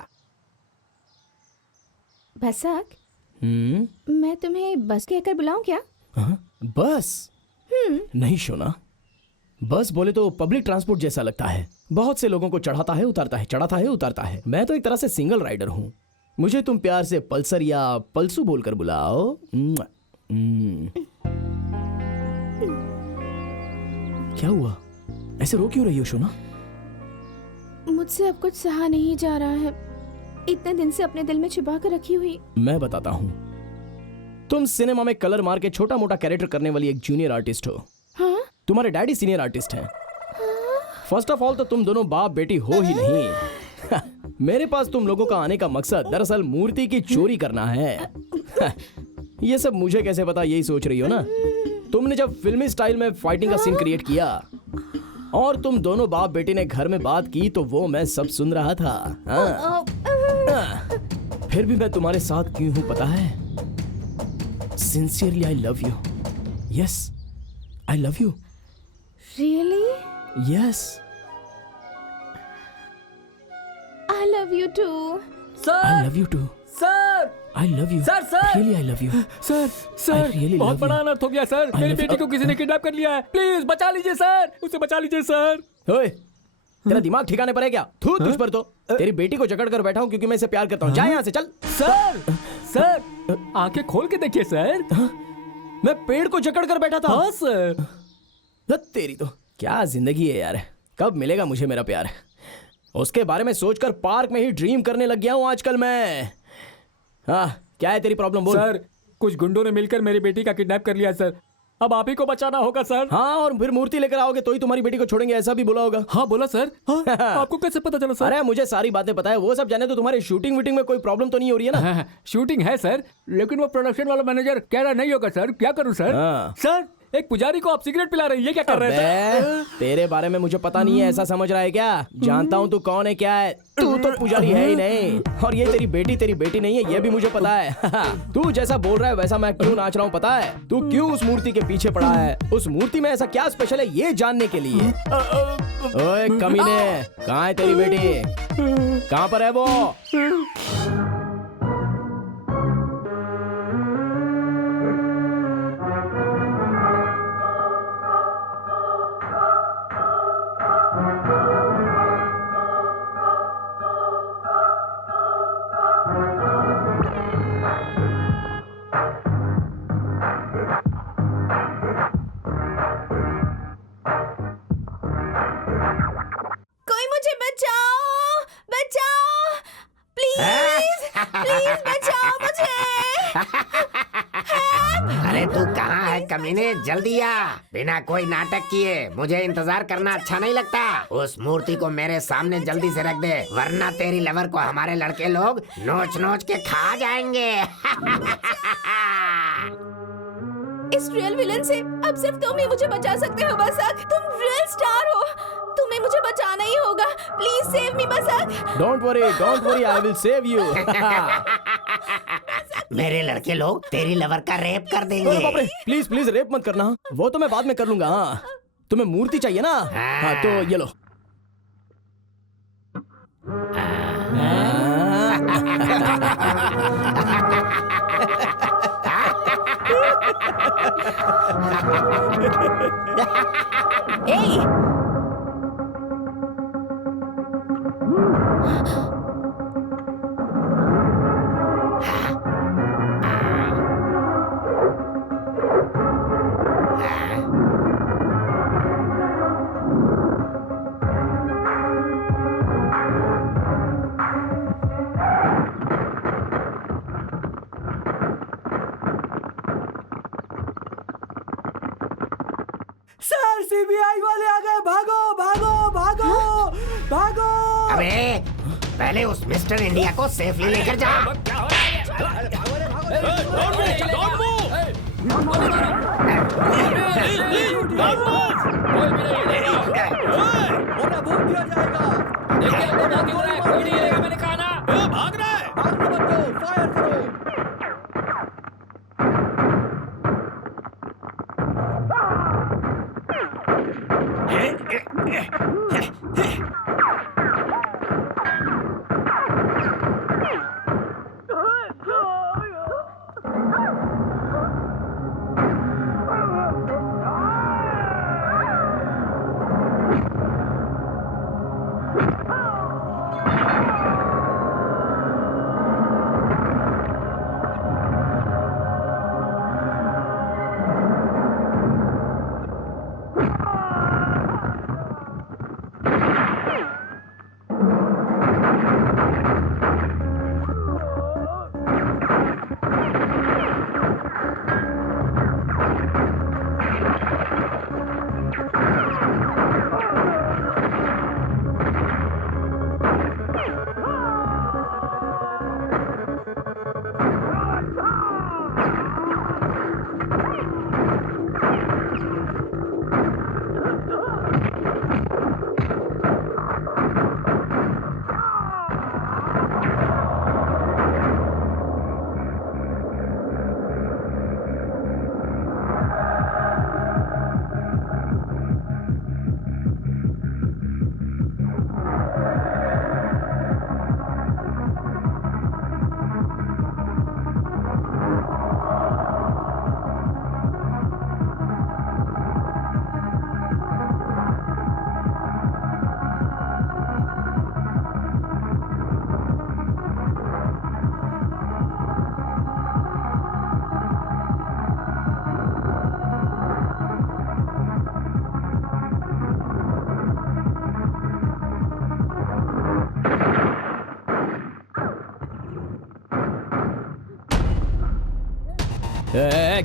भसक, मैं तुम्हें बस कहकर बुलाऊं क्या? बस? नहीं शोना, बस बोले तो पब्लिक ट्रांसपोर्ट जैसा लगता है। बहुत से लोगों को चढ़ाता है, उतारता है, चढ़ाता है, उतारता है। मैं तो एक तरह से सिंगल राइडर हूँ। मुझे तुम प्यार से पल्सर या पल्सू बोलकर बुलाओ। क्या हुआ? ऐसे रो क्यों रही हो शोना? मुझसे अब कुछ सहा नहीं जा रहा है, इतने दिन से अपने दिल में छिपा कर रखी हुई। मैं बताता हूँ, तुम सिनेमा में कलर मार के छोटा मोटा कैरेक्टर करने वाली एक जूनियर आर्टिस्ट हो। हाँ? तुम्हारे डैडी सीनियर आर्टिस्ट हैं। फर्स्ट ऑफ ऑल तो तुम दोनों बाप बेटी हो ही नहीं। मेरे पास तुम लोगों का आने का मकसद दरअसल मूर्ति की चोरी करना है। ये सब मुझे कैसे पता, यही सोच रही हो ना? तुमने जब फिल्मी स्टाइल में फाइटिंग का सीन क्रिएट किया और तुम दोनों बाप बेटी ने घर में बात की तो वो मैं सब सुन रहा था। फिर भी मैं तुम्हारे साथ क्यों हूं पता है? Sincerely I love you. Yes, I love you. Really? Yes, I love you too. I love you too. Sir I love you. Sir really I love you. Sir I really बहुत love बड़ा you. अनर्थ हो गया सर। I मेरी love बेटी you. को किसी ने किडनैप कर लिया है। प्लीज बचा लीजिए सर, उसे बचा लीजिए सर। ओए, तेरा दिमाग ठिकाने पर है क्या? थू तुझ पर तो। तेरी बेटी को जकड़ कर बैठा हूं क्योंकि मैं इसे प्यार करता हूं। जा यहाँ से, चल। सर आंखें खोल के देखिए सर। मैं पेड़ को जकड़ कर बैठा था। हाँ सर। तेरी तो क्या जिंदगी है यार। कब मिलेगा मुझे मेरा प्यार? उसके बारे में सोचकर पार्क में ही ड्रीम करने लग गया हूं आजकल मैं। हाँ, क्या है तेरी प्रॉब्लम बोल। सर कुछ गुंडों ने मिलकर मेरी बेटी का किडनैप कर लिया सर। अब आप ही को बचाना होगा सर। हाँ, और फिर मूर्ति लेकर आओगे तो ही तुम्हारी बेटी को छोड़ेंगे, ऐसा भी बोला होगा। हाँ बोला सर। हाँ, आपको कैसे पता चला सर? अरे मुझे सारी बातें पता है। वो सब जाने तो तुम्हारे शूटिंग वीटिंग में कोई प्रॉब्लम तो नहीं हो रही है ना? हाँ, शूटिंग है सर, लेकिन वो प्रोडक्शन वाला मैनेजर कह रहा नहीं होगा सर। क्या करूं सर? सर एक पुजारी को आप सिगरेट पिला रहे हैं, ये क्या कर रहे हैं? तेरे बारे में मुझे पता नहीं है, ऐसा समझ रहा है क्या? जानता हूँ तू कौन है, क्या है। तू तो पुजारी है ही नहीं, और ये तेरी बेटी नहीं है, ये भी मुझे पता है। तू जैसा बोल रहा है वैसा मैं क्यों नाच रहा हूँ पता है? तू क्यों उस मूर्ति के पीछे पड़ा है? उस मूर्ति में ऐसा क्या स्पेशल है ये जानने के लिए। ओए कमीने, कहाँ है तेरी बेटी? कहाँ पर है वो? कोई मुझे बचाओ, बचाओ, प्लीज, प्लीज बचाओ मुझे। अरे तू कहाँ है कमीने, जल्दी आ। बिना कोई नाटक किए, मुझे इंतजार करना अच्छा नहीं लगता। उस मूर्ति को मेरे सामने जल्दी से रख दे, वरना तेरी लवर को हमारे लड़के लोग नोच नोच के खा जाएंगे। इस रियल विलन से अब सिर्फ तुम ही मुझे बचा सकते हो बसक। तुम रियल स्टार हो, तुम्हें मुझे बचाना ही होगा। Please save me Basak. Don't worry, I will save you. मेरे लड़के लोग तेरी लवर का रेप कर देंगे। बाप रे, प्लीज प्लीज रेप मत करना, वो तो मैं बाद में कर लूंगा। हाँ, तुम्हें मूर्ति चाहिए ना? हाँ तो ये लो। सर सीबीआई वाले आ गए, भागो भागो भागो भागो। अबे पहले उस मिस्टर इंडिया को सेफली लेकर जा। मैंने कहा ना, भाग रहा है। फायर करो।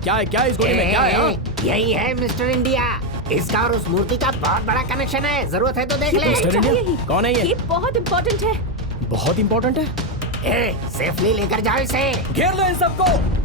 क्या है क्या है इस गोली में, क्या है? हाँ? यही है मिस्टर इंडिया। इसका और उस मूर्ति का बहुत बड़ा कनेक्शन है, जरूरत है तो देख ले। मिस्टर इंडिया कौन है ये बहुत इम्पोर्टेंट है। बहुत इम्पोर्टेंट है। सेफली लेकर जाओ इसे। घेर लो इन सबको।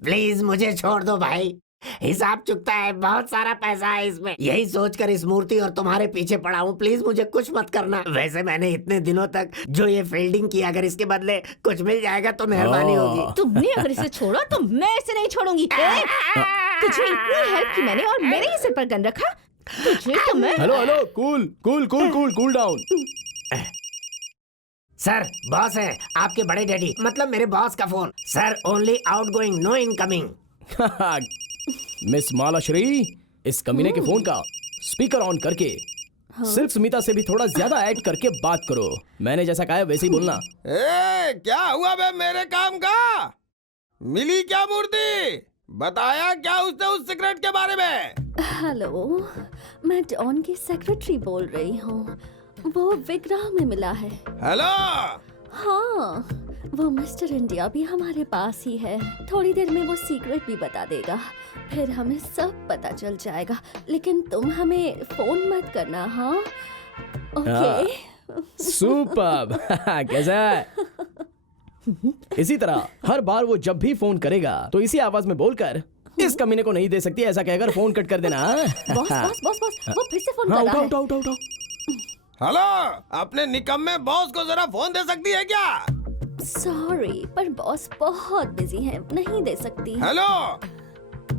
प्लीज मुझे छोड़ दो भाई, हिसाब चुकता है, बहुत सारा पैसा है इसमें। यही सोचकर इस मूर्ति और तुम्हारे पीछे पड़ा हूँ। प्लीज मुझे कुछ मत करना। वैसे मैंने इतने दिनों तक जो ये फील्डिंग की, अगर इसके बदले कुछ मिल जाएगा तो मेहरबानी होगी। तुमने अगर इसे छोड़ा तो मैं इसे नहीं छोड़ूंगी। तुझे इतनी हेल्प की मैंने और मेरे ही सिर पर गन रखा। तुझे तो मैं। Hello cool down. Sir boss है आपके बड़े डैडी, मतलब मेरे बॉस का phone. Sir only outgoing, no incoming. Miss Malashree, इस कमीने के फोन का स्पीकर ऑन करके सिर्फ स्मिता से भी थोड़ा ज्यादा ऐड करके बात करो। मैंने जैसा कहा वैसे ही बोलना। क्या हुआ बे मेरे काम का? मिली क्या मूर्ति? बताया क्या उसने उस सिगरेट के बारे में? हेलो, मैं डॉन की सेक्रेटरी बोल रही हूँ। वो विग्रह में मिला है। हेलो। हाँ, वो मिस्टर इंडिया भी हमारे पास ही है। थोड़ी देर में वो सीक्रेट भी बता देगा, फिर हमें सब पता चल जाएगा। लेकिन तुम हमें फोन मत करना, हाँ? ओके। सुपर्ब। कैसा है? इसी तरह हर बार वो जब भी फोन करेगा तो इसी आवाज में बोलकर इस कमीने को नहीं दे सकती ऐसा कहकर फोन कट कर देना। बॉस बॉस बॉस बॉस, वो फिर से फोन कर रहा है। उठाओ। हेलो, अपने निकम्मे बॉस को जरा फोन दे सकती है क्या? सॉरी, पर बॉस बहुत बिजी है, नहीं दे सकती। हेलो,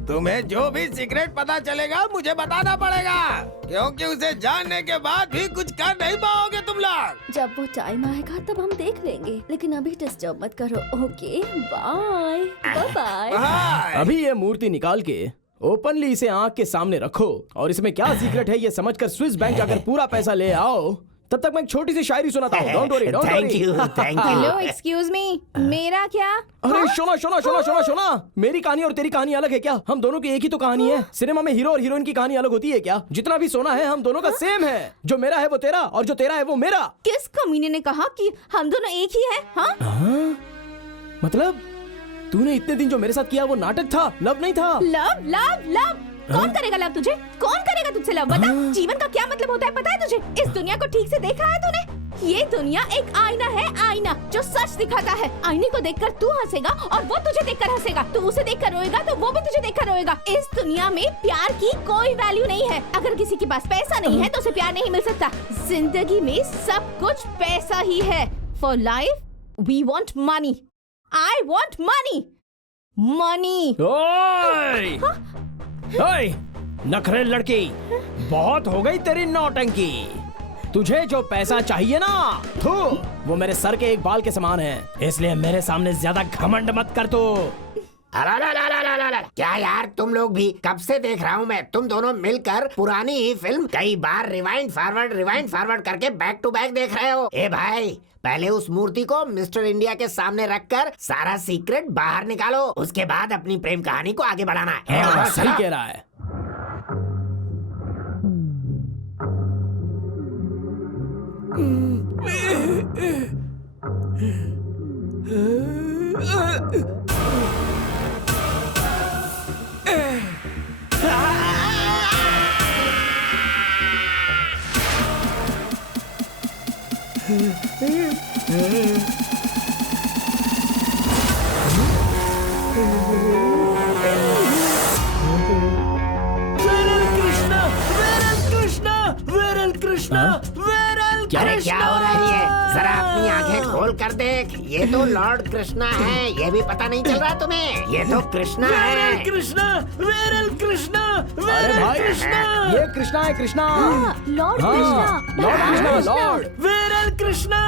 तुम्हें जो भी सीक्रेट पता चलेगा मुझे बताना पड़ेगा, क्योंकि उसे जानने के बाद भी कुछ कर नहीं पाओगे तुम लोग। जब वो टाइम आएगा तब हम देख लेंगे, लेकिन अभी डिस्टर्ब मत करो। Okay, bye bye. अभी ये मूर्ति निकाल के ओपनली इसे आंख के सामने रखो और इसमें क्या सीक्रेट है ये समझकर स्विस बैंक जाकर पूरा पैसा ले आओ। तब तक मैं एक छोटी सी शायरी सुनाता हूँ। Don't worry, don't worry. Hello, excuse me, मेरा क्या? अरे शोना, मेरी कहानी और तेरी कहानी अलग है क्या? हम दोनों की एक ही तो कहानी है। सिनेमा में हीरो और हीरोइन की कहानी अलग होती है क्या? जितना भी सोना है हम दोनों का सेम है। जो मेरा है वो तेरा और जो तेरा है वो मेरा। किस कमीने ने कहा कि हम दोनों एक ही हैं? हाँ? मतलब तूने इतने दिन जो मेरे साथ किया वो नाटक था, लव नहीं था। लव कौन करेगा लव तुझे? कौन करेगा तुझसे लव? बता, जीवन का क्या मतलब होता है पता है तुझे? इस दुनिया को ठीक से देखा है तूने? ये दुनिया एक आईना है, आईना जो सच दिखाता है। आईने को देखकर तू हंसेगा और वो तुझे देखकर हंसेगा। तू उसे देखकर रोएगा तो वो भी तुझे देखकर रोएगा। इस दुनिया में प्यार की कोई वैल्यू नहीं है। अगर किसी के पास पैसा नहीं है तो उसे प्यार नहीं मिल सकता। जिंदगी में सब कुछ पैसा ही है। For life we want money. I want money. ओए, नखरे लड़की, बहुत हो गई तेरी नौटंकी। तुझे जो पैसा चाहिए ना, वो मेरे सर के एक बाल के समान है, इसलिए मेरे सामने ज्यादा घमंड मत कर तू। ला। क्या यार तुम लोग भी, कब से देख रहा हूँ मैं तुम दोनों मिलकर पुरानी ही फिल्म कई बार रिवाइंड फॉरवर्ड करके बैक टू बैक देख रहे हो। ए भाई, पहले उस मूर्ति को मिस्टर इंडिया के सामने रखकर सारा सीक्रेट बाहर निकालो, उसके बाद अपनी प्रेम कहानी को आगे बढ़ाना है। सही कह रहा है। अरे क्या हो रही है, जरा अपनी आंखें खोल कर देख। ये तो लॉर्ड कृष्णा है, ये भी पता नहीं चल रहा तुम्हें? ये तो कृष्णा है। कृष्णा, अरे भाई ये कृष्णा है, Krishna. Lord Krishna, lord Krishna, lord. वेरल कृष्णा।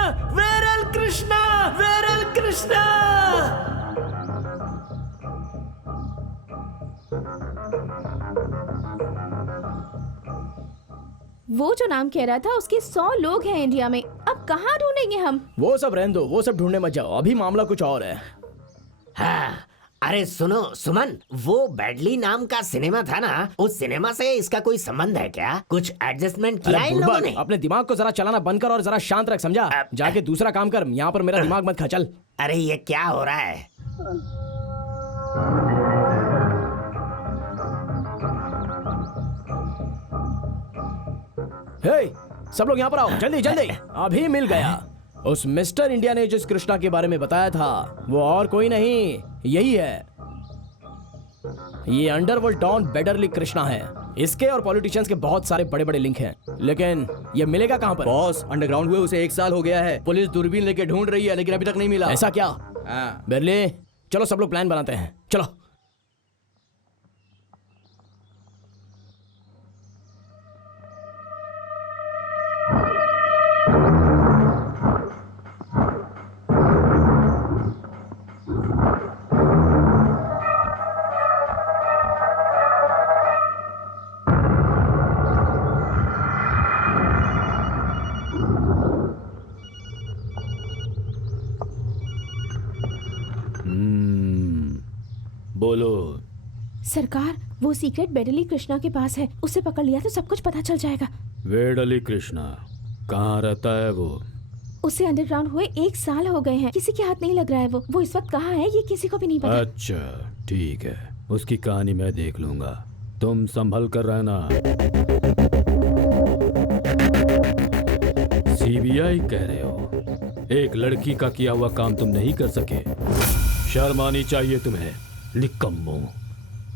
वो जो नाम कह रहा था उसके 100 लोग हैं इंडिया में। अब कहाँ ढूंढेंगे हम? वो सब रहने दो, वो सब ढूंढने मत जाओ, अभी मामला कुछ और है। हाँ, अरे सुनो सुमन, वो बैडली नाम का सिनेमा था ना, उस सिनेमा से इसका कोई संबंध है क्या? कुछ एडजस्टमेंट किया इन लोगों ने? अपने दिमाग को जरा चलाना बंद कर और जरा शांत रख, समझा? जाके दूसरा काम कर, यहाँ पर मेरा दिमाग मत खा। चल। अरे ये क्या हो रहा है? हे, सब लोग यहाँ पर आओ, जल्दी जल्दी। अभी मिल गया। उस मिस्टर इंडिया ने जिस कृष्णा के बारे में बताया था वो और कोई नहीं, यही है। ये अंडरवर्ल्ड डॉन बेडरली कृष्णा है। इसके और पॉलिटिशियंस के बहुत सारे बड़े बड़े लिंक हैं, लेकिन ये मिलेगा कहाँ पर? बॉस, अंडरग्राउंड हुए उसे 1 साल हो गया है। पुलिस दूरबीन लेके ढूंढ रही है, लेकिन अभी तक नहीं मिला। ऐसा क्या? बेरली, चलो सब लोग प्लान बनाते हैं, चलो। बोलो। सरकार, वो सीक्रेट बेडली कृष्णा के पास है, उसे पकड़ लिया तो सब कुछ पता चल जाएगा। वेडली कृष्णा कहाँ रहता है वो? उसे अंडरग्राउंड हुए 1 साल हो गए हैं, किसी के हाथ नहीं लग रहा है। वो इस वक्त कहाँ है ये किसी को भी नहीं पता। अच्छा ठीक है, उसकी कहानी मैं देख लूंगा, तुम संभल कर रहना। सीबीआई कह रहे हो, एक लड़की का किया हुआ काम तुम नहीं कर सके? शर्म आनी चाहिए तुम्हें, निकम्मो।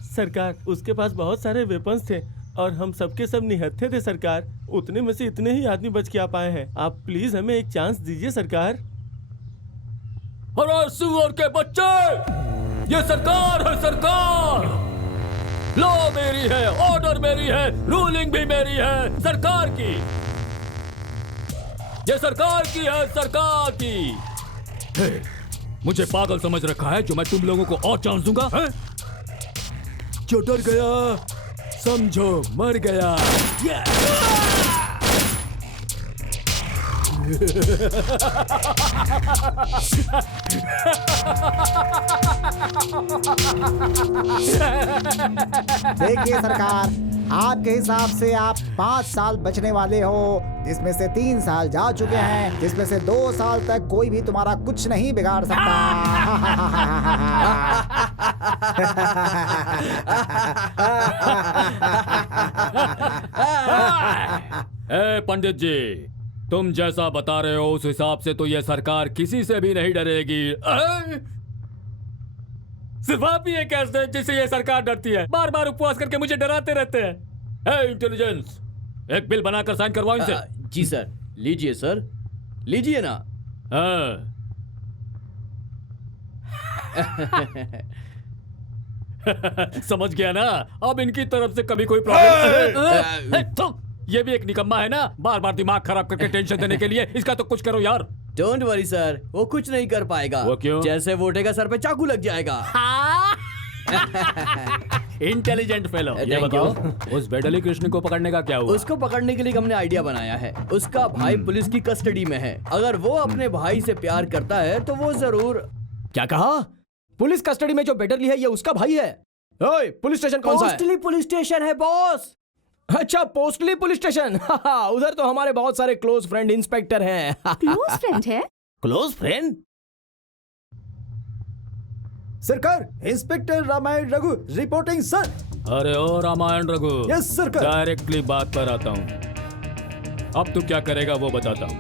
सरकार, उसके पास बहुत सारे वेपन्स थे और हम सबके सब निहत्थे थे सरकार। उतने में से इतने ही आदमी बच के आ पाए हैं। आप प्लीज हमें एक चांस दीजिए सरकार। अरे सुअर के बच्चे, ये सरकार है, सरकार। लॉ मेरी है, ऑर्डर मेरी है, रूलिंग भी मेरी है, सरकार की। ये सरकार की है, सरकार की। मुझे पागल समझ रखा है जो मैं तुम लोगों को और चांस दूंगा? है? जो डर गया समझो मर गया। देखिए सरकार, आपके हिसाब से आप 5 साल बचने वाले हो, जिसमें से 3 साल जा चुके हैं, जिसमें से 2 साल तक कोई भी तुम्हारा कुछ नहीं बिगाड़ सकता। ए पंडित जी, तुम जैसा बता रहे हो उस हिसाब से तो यह सरकार किसी से भी नहीं डरेगी। सिर्फ आप ही एक ऐसे हैं जिससे ये सरकार डरती है। बार बार उपवास करके मुझे डराते रहते हैं। इंटेलिजेंस, एक बिल बनाकर साइन करवाओ इनसे। जी सर। लीजिए सर, लीजिए ना। समझ गया ना? अब इनकी तरफ से कभी कोई प्रॉब्लम। ये भी एक निकम्मा है ना, बार बार दिमाग खराब करके टेंशन देने के लिए। इसका तो कुछ करो यार। डोंट वरी सर, वो कुछ नहीं कर पाएगा। वो क्यों? जैसे वो उठेगा सर पे चाकू लग जाएगा। Intelligent fellow. ये Thank you. बताओ उस बेडली कृष्ण को पकड़ने का क्या हुआ? उसको पकड़ने के लिए हमने आइडिया बनाया है। उसका भाई पुलिस की कस्टडी में है। अगर वो अपने भाई से प्यार करता है तो वो जरूर। क्या कहा? पुलिस कस्टडी में जो बेडरली है ये उसका भाई है? ओए, पुलिस स्टेशन कौन सा है? पोस्टली पुलिस स्टेशन है बॉस। अच्छा, पोस्टली पुलिस स्टेशन। उधर तो हमारे बहुत सारे क्लोज फ्रेंड इंस्पेक्टर हैं। क्लोज फ्रेंड है? Close friend? सरकार, inspector Ramayan Raghu reporting sir. अरे ओ रामायण रघु। यस सरकार। डायरेक्टली बात पर आता हूँ। अब तू क्या करेगा वो बताता हूँ।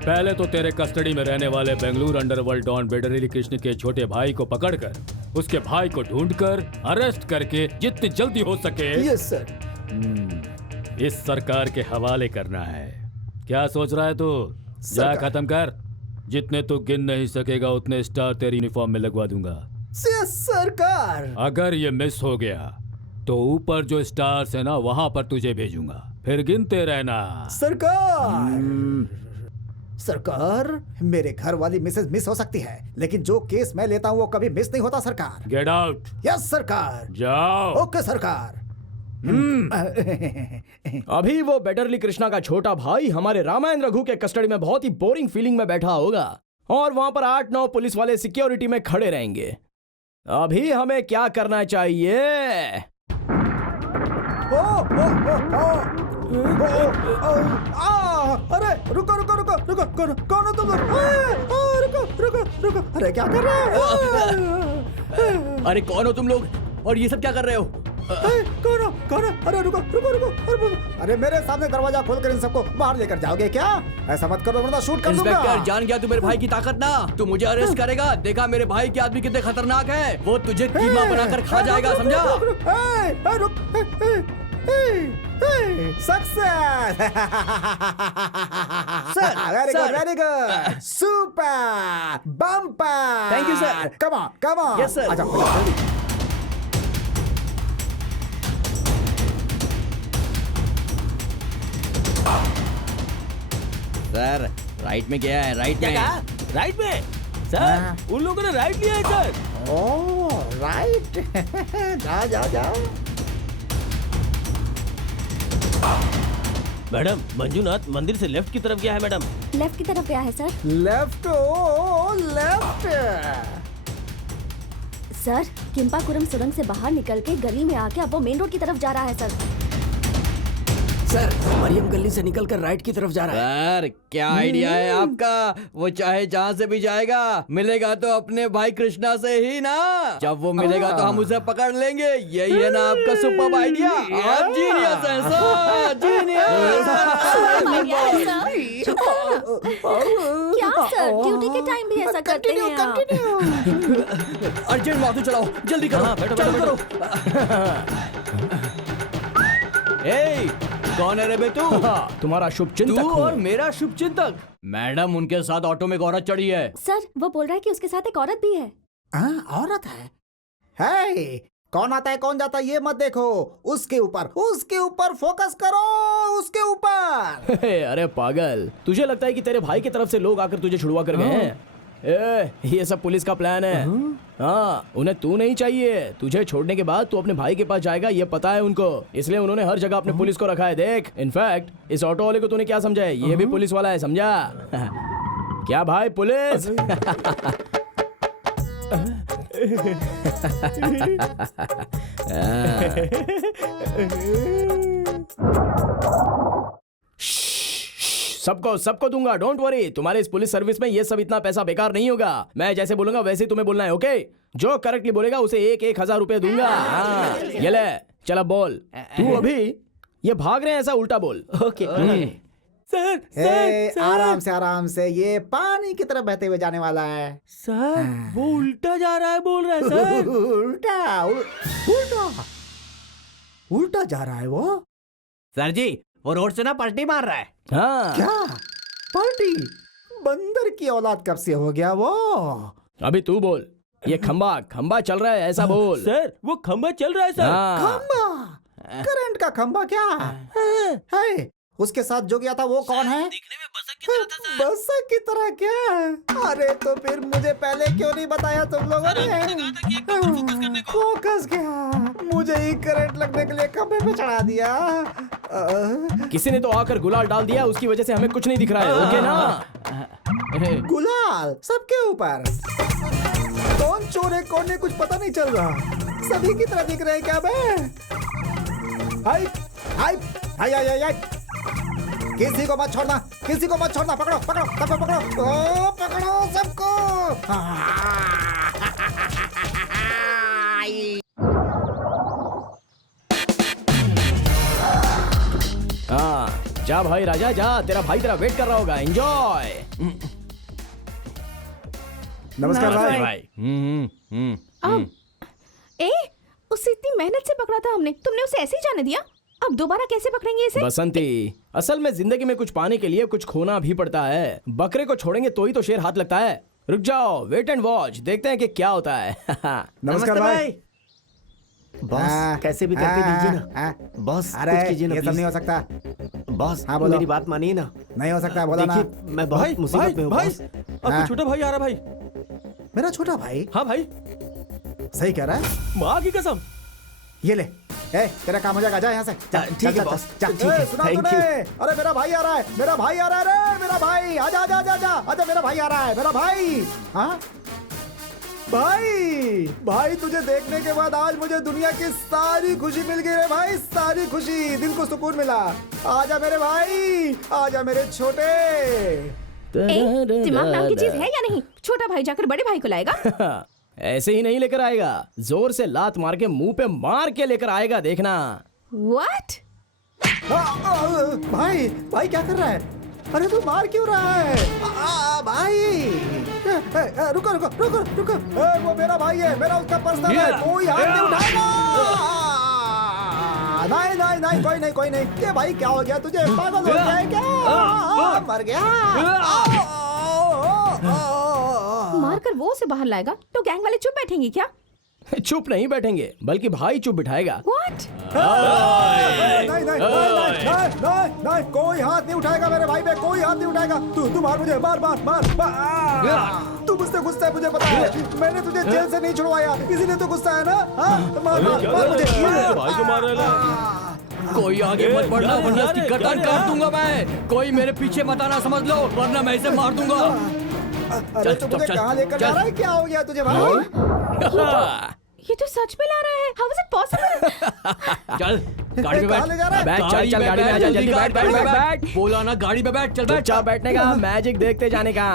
पहले तो तेरे कस्टडी में रहने वाले बेंगलुरु अंडरवर्ल्ड डॉन बेडरली कृष्ण के छोटे भाई को पकड़कर उसके भाई को ढूंढकर अरेस्ट करके जितनी जल्दी हो सके यस सर इस सरकार के हवाले करना है। क्या सोच रहा है तू? जा खत्म कर। जितने तू गिन नहीं सकेगा उतने स्टार तेरी यूनिफॉर्म में लगवा दूंगा। यस सरकार। अगर ये मिस हो गया तो ऊपर जो स्टार्स है ना वहां पर तुझे भेजूंगा, फिर गिनते रहना। सरकार सरकार, मेरे घर वाली मिसेज मिस हो सकती है, लेकिन जो केस मैं लेता हूँ वो कभी मिस नहीं होता सरकार। Get out. यस सरकार। जाओ। ओके सरकार। अभी वो बेडरली कृष्णा का छोटा भाई हमारे रामायण रघु के कस्टडी में बहुत ही बोरिंग फीलिंग में बैठा होगा और वहां पर 8-9 पुलिस वाले सिक्योरिटी में खड़े रहेंगे। अभी हमें क्या करना चाहिए? अरे रुको रुको रुको रुको, कौन हो तुम लोग? रुको रुको रुको, अरे क्या कर रहे हो? अरे कौन हो तुम लोग और ये सब क्या कर रहे हो? कौन हो? अरे रुको रुको रुको, अरे मेरे सामने दरवाजा खोलकर इन सबको बाहर लेकर जाओगे क्या? ऐसा मत करो वरना शूट कर दूंगा। इंस्पेक्टर, जान गया तू मेरे भाई की ताकत ना। तू मुझे अरेस्ट करेगा। देखा मेरे भाई के आदमी कितने खतरनाक है। वो तुझे कीमा बनाकर खा जाएगा, समझा? Success. Very good, super, bumper. Thank you, sir. Come on come on. Yes, sir. आजा जल्दी। सर, राइट में गया है, राइट में। राइट में? सर, उन लोगों ने राइट लिया है सर। Oh right. जा जा जा। मैडम, मंजूनाथ मंदिर से लेफ्ट की तरफ गया है मैडम। लेफ्ट की तरफ गया है सर। लेफ्ट, ओ लेफ्ट। सर, किम्पाकुरम सुरंग से बाहर निकल के गली में आके अब वो मेन रोड की तरफ जा रहा है सर। सर, मरियम गली से निकलकर राइट की तरफ जा रहा है। सर, क्या आइडिया है आपका? वो चाहे जहाँ से भी जाएगा, मिलेगा तो अपने भाई कृष्णा से ही ना। जब वो मिलेगा तो हम उसे पकड़ लेंगे। यही है ना आपका सुपर आइडिया? आप जीनियस हैं सर, जीनियस। क्या सर, ड्यूटी के टाइम भी ऐसा करते हैं आप? अर्जेंट माथू चलाओ, जल्दी करो, चालू करो। ए, कौन है रे बे तू? तुम्हारा शुभ चिंतक तू हूँ। और मेरा शुभ चिंतक। मैडम, उनके साथ ऑटो में एक औरत चढ़ी है। सर, वो बोल रहा है कि उसके साथ एक औरत भी है। औरत है? हे, कौन आता है कौन जाता है ये मत देखो, उसके ऊपर फोकस करो, उसके ऊपर। अरे पागल, तुझे लगता है कि तेरे भाई की तरफ से लोग आकर तुझे छुड़वा कर गए हैं? ये सब पुलिस का प्लान है। हाँ, उन्हें तू नहीं चाहिए। तुझे छोड़ने के बाद तू अपने भाई के पास जाएगा, ये पता है उनको। इसलिए उन्होंने हर जगह अपने पुलिस को रखा है। देख, इनफैक्ट इस ऑटो वाले को तूने क्या समझा है? ये भी पुलिस वाला है, समझा? क्या भाई, पुलिस? सबको दूंगा, डोंट वरी। तुम्हारे इस पुलिस सर्विस में ये सब इतना पैसा बेकार नहीं होगा। मैं जैसे बोलूंगा वैसे ही तुम्हें बोलना है, ओके? जो करेक्टली बोलेगा उसे 1,000 रुपए दूंगा। हाँ, ये ले, चला बोल। तू अभी ये भाग रहे हैं, ऐसा उल्टा बोल। ओके। सर, आराम से, ये पानी की तरफ बहते हुए जाने वाला है। सर, वो उल्टा जा रहा है, बोल रहा है सर। उल्टा जा रहा है वो। सर जी, वो रोड से ना पलटी मार रहा है। हाँ। क्या पार्टी? बंदर की औलाद कब से हो गया वो? अभी तू बोल। ये खंबा चल रहा है, ऐसा बोल। सर, वो खंबा चल रहा है सर। खंबा? करंट का खंबा क्या है? उसके साथ जो गया था वो कौन है? दिखने में बसक बस की तरह क्या? अरे तो फिर मुझे पहले क्यों नहीं बताया तुम लोगों ने? फोकस क्या? मुझे ही करंट लगने के लिए खंभे पे चढ़ा दिया। किसी ने तो आकर गुलाल डाल दिया, उसकी वजह से हमें कुछ नहीं दिख रहा है। ओके ना? गुलाल सबके ऊपर। कौन चोर है कौन है कुछ पता नहीं चल रहा। सभी की तरह दिख रहे हैं क्या बे? हाय हाय हाय हाय हाय, किसी को मत छोड़ना, किसी को मत छोड़ना। पकड़ो पकड़ो सबको पकड़ो, ओ पकड़ो सबको। हाँ जा भाई राजा जा, तेरा भाई तेरा वेट कर रहा होगा। एंजॉय। नमस्कार भाई। अब उसे इतनी मेहनत से पकड़ा था हमने, तुमने उसे ऐसे ही जाने दिया? अब दोबारा कैसे पकड़ेंगे इसे? बसंती, असल में जिंदगी में कुछ पाने के लिए कुछ खोना भी पड़ता है। बकरे को छोड़ेंगे तो ही तो शेर हाथ लगता है। रुक जाओ, वेट एंड वॉच, देखते हैं कि क्या होता है। नमस्कार भाई। बॉस कैसे भी करके दीजिए ना। बॉस अरे कुछ कीजिए ना ये सब प्लीज। नहीं हो सकता। बॉस हाँ, बोलो। मेरी बात मानिए ना। नहीं हो सकता, बोलो ना। देखिए मैं बहुत मुसीबत में हूँ भाई बॉस। आपका छोटा भाई आ रहा भाई। मेरा छोटा भाई? हाँ भाई। सही कह रहा है। माँ की कसम। ये ले, ए तेरा काम हो जाएगा, जा यहाँ से। ठीक है बॉस, ठीक है, सुना thank तूने? you। अरे मेरा भाई आ रहा है, मेरा भाई आ रहा है रे, मेरा भाई। आजा आजा आजा आजा आजा, मेरा भाई आ रहा है, मेरा भाई। हाँ भाई, भाई तुझे देखने के बाद आज मुझे दुनिया की सारी खुशी मिल गई रे भाई, सारी खुशी, दिल को सुकून मिला। आजा मेरे भाई, आजा मेरे छोटे। दिमाग नाम की चीज है या नहीं? छोटा भाई जाकर बड़े भाई को लाएगा? ऐसे ही नहीं लेकर आएगा, जोर से लात मार के मुंह पे मार के लेकर आएगा, देखना। What? भाई भाई क्या कर रहा है? अरे तू मार क्यों रहा है? भाई रुको रुको रुको रुको, वो मेरा भाई है, मेरा उसका पर्सनल है, कोई हाथ नहीं उठाएगा। नहीं नहीं नहीं, कोई नहीं कोई नहीं। ये भाई क्या हो गया तुझे? पागल हो गया है क्या? मर गया? मारकर वो उसे बाहर लाएगा तो गैंग वाले चुप बैठेंगे क्या? चुप नहीं बैठेंगे, बल्कि भाई चुप बिठाएगा। What? नहीं नहीं नहीं नहीं नहीं, कोई हाथ नहीं उठाएगा मेरे भाई पे, कोई हाथ नहीं उठाएगा। तू मार मुझे, मार मार मार। तू मुझसे गुस्सा है, मुझे पता है। मैंने तुझे जेल से नहीं छुड़वाया, इसीलिए तो गुस्सा है ना। मार मार मार मुझे। भाई को मार रहा है। कोई आगे मत बढ़ना वरना इसकी गर्दन काट दूंगा मैं। कोई मेरे पीछे मत आना, समझ लो, वरना मैं इसे मार दूंगा। अरे तू मुझे कहाँ लेकर जा रहा है? क्या हो गया तुझे भाई? ये तो सच में ला रहा है। How is it possible? चल गाड़ी में कहाँ ले जा रहा है? बैठ, चल चल गाड़ी में आ जा, जल्दी बैठ बैठ बैठ बैठ। बोला ना गाड़ी में बैठ, चल बैठ। चुपचाप बैठने का, मैजिक देखते जाने का।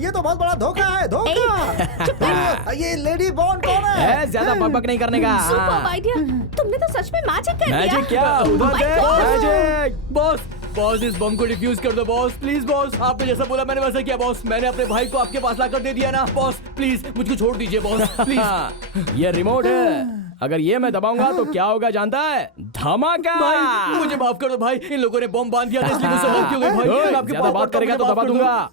ये तो बहुत बड़ा धोखा है, धोखा। ये लेडी बॉन्ड कौन है? ज्यादा बकबक नहीं करने का। Superb idea। तुमने तो सच में मैजिक कर दिया। मैजिक क्या? Oh उधर my देख, God। मैजिक। बॉस इस बम को डिफ्यूज कर दो बॉस, प्लीज बॉस। आपने जैसा बोला मैंने वैसा किया बॉस। मैंने अपने भाई को आपके पास लाकर दे दिया ना बॉस, प्लीज मुझको छोड़ दीजिए बॉस, प्लीज। ये रिमोट है, अगर ये मैं दबाऊंगा तो क्या होगा जानता है? धमाका। भाई मुझे माफ कर दो भाई, इन लोगों ने बम बांध दिया था इसलिए मुझसे गलती हो गई भाई। मैं आपके ज्यादा पास बात करेगा तो दबा दूंगा।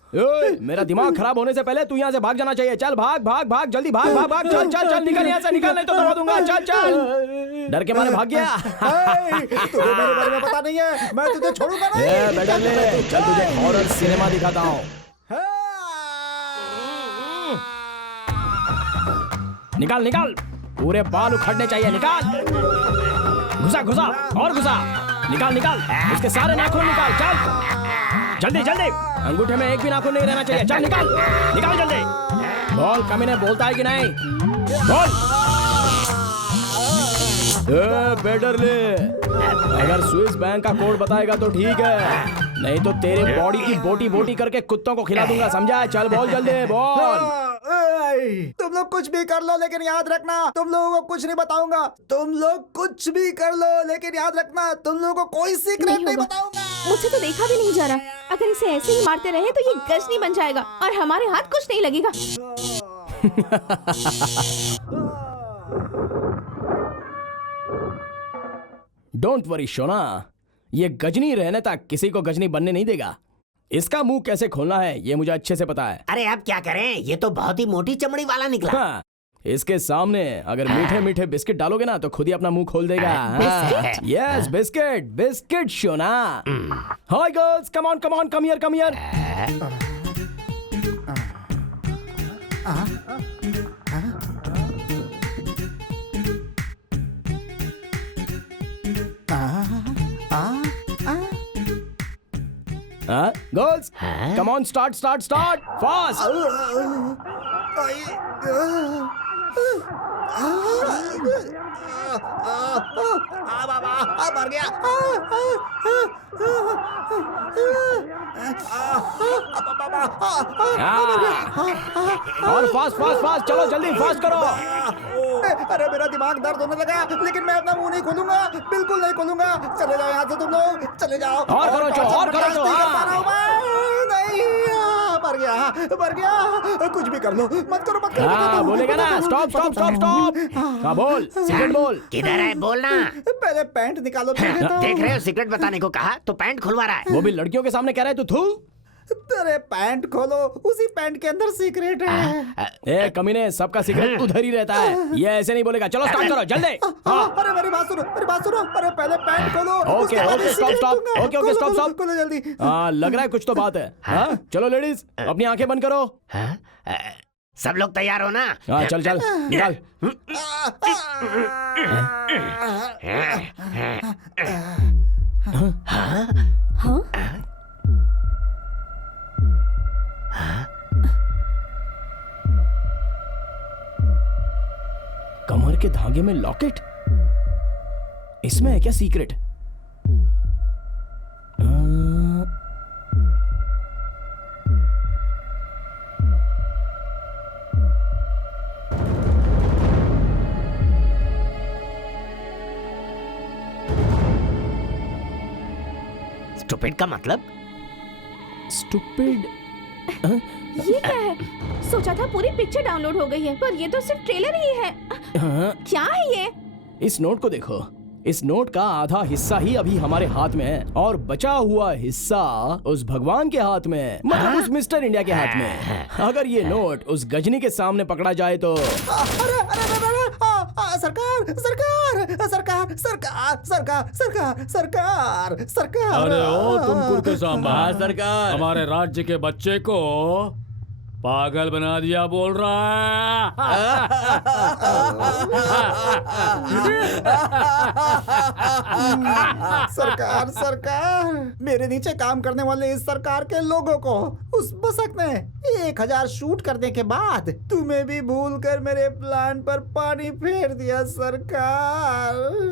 मेरा दिमाग खराब होने से पहले तू यहाँ से भाग जाना चाहिए। चल भाग भाग भाग, जल्दी भाग भाग भाग, चल चल चल, निकल यहाँ से, निकल नहीं तो दबा दूंगा। चल चल, डर के मारे भाग गया। तुझे मेरे बारे में पता नहीं है, मैं तुझे छोड़ूंगा नहीं। बेटा ले, चल तुझे हॉरर सिनेमा दिखाता हूँ। निकाल निकाल, पूरे बाल उखड़ने चाहिए, निकाल। घुसा घुसा और घुसा, निकाल निकाल, उसके सारे नाखून निकाल। चल जल्दी जल्दी, अंगूठे में एक भी नाखून नहीं रहना चाहिए। चल निकाल निकाल जल्दी। बोल, कमीने बोलता है कि नहीं? बोल। बेटर ले, अगर स्विस बैंक का कोड बताएगा तो ठीक है, नहीं तो तेरे बॉडी की बोटी बोटी करके कुत्तों को खिला दूंगा, समझा? चल बोल जल्दी, बोल। तुम लोग कुछ भी कर लो लेकिन याद रखना, तुम लोगों को कुछ नहीं बताऊंगा। तुम लोग कुछ भी कर लो लेकिन याद रखना, तुम लोगों को कोई सीक्रेट नहीं बताऊंगा। मुझसे तो देखा भी नहीं जा रहा। अगर इसे ऐसे ही मारते रहे तो ये गजनी बन जाएगा और हमारे हाथ कुछ नहीं लगेगा। डोंट वरी शोना, ये गजनी रहने तक किसी को गजनी बनने नहीं देगा। इसका मुंह कैसे खोलना है ये मुझे अच्छे से पता है। अरे अब क्या करें, ये तो बहुत ही मोटी चमड़ी वाला निकला। हाँ, इसके सामने अगर मीठे मीठे बिस्किट डालोगे ना तो खुद ही अपना मुंह खोल देगा। Yes biscuit, biscuit Shona. Hi girls, come on come on, come here come here. Girls come on, start start start fast. मर गया। और फास्ट फास्ट फास्ट, चलो जल्दी फास्ट करो। अरे मेरा दिमाग दर्द होने लगा, लेकिन मैं अपना मुंह नहीं खोलूंगा, बिल्कुल नहीं खोलूंगा। चले जाओ यहाँ से तुम लोग, चले जाओ। और करो चो, और करो चो। नहीं, मर गया। कुछ भी कर लो, मत करो मत करो। हाँ बोलेगा ना, स्टॉप स्टॉप स्टॉप स्टॉप। हाँ बोल, सिगरेट बोल। किधर है बोलना। पहले पैंट निकालो। देख रहे हो सिगरेट बताने को कहा तो पैंट खुलवा रहा है। वो भी लड़कियों के सामने कह रहा है तू थू। तेरे पैंट खोलो, उसी पैंट के अंदर सीक्रेट है। ए कमीने, सबका सीक्रेट उधर ही रहता है, ये ऐसे नहीं बोलेगा। चलो स्टार्ट करो जल्दी। अरे मेरी बात सुनो, मेरी बात सुनो। अरे पहले पैंट खोलो। Okay okay stop stop, okay okay stop stop. खोलो जल्दी। हाँ लग रहा है कुछ तो बात है। हाँ चलो लेडीज अपनी आंखें बंद करो। सब लोग तैयार हो ना? हाँ चल चल निकाल। हाँ? कमर के धागे में लॉकेट, इसमें है क्या सीक्रेट? स्टूपिड का मतलब? स्टूपिड? ये क्या है? सोचा था पूरी पिक्चर डाउनलोड हो गई है, पर ये तो सिर्फ ट्रेलर ही है। क्या है ये? इस नोट को देखो, इस नोट का आधा हिस्सा ही अभी हमारे हाथ में है और बचा हुआ हिस्सा उस भगवान के हाथ में, मतलब उस मिस्टर इंडिया के हाथ में। अगर ये नोट उस गजनी के सामने पकड़ा जाए तो सरकार सरकार सरकार सरकार सरकार सरकार सरकार सरकार। अरे ओ तुम कुर्ते सांबा, सरकार हमारे राज्य के बच्चे को पागल बना दिया बोल रहा सरकार सरकार, मेरे नीचे काम करने वाले इस सरकार के लोगों को उस बसक ने 1000 शूट करने के बाद तुम्हें भी भूलकर मेरे प्लान पर पानी फेर दिया।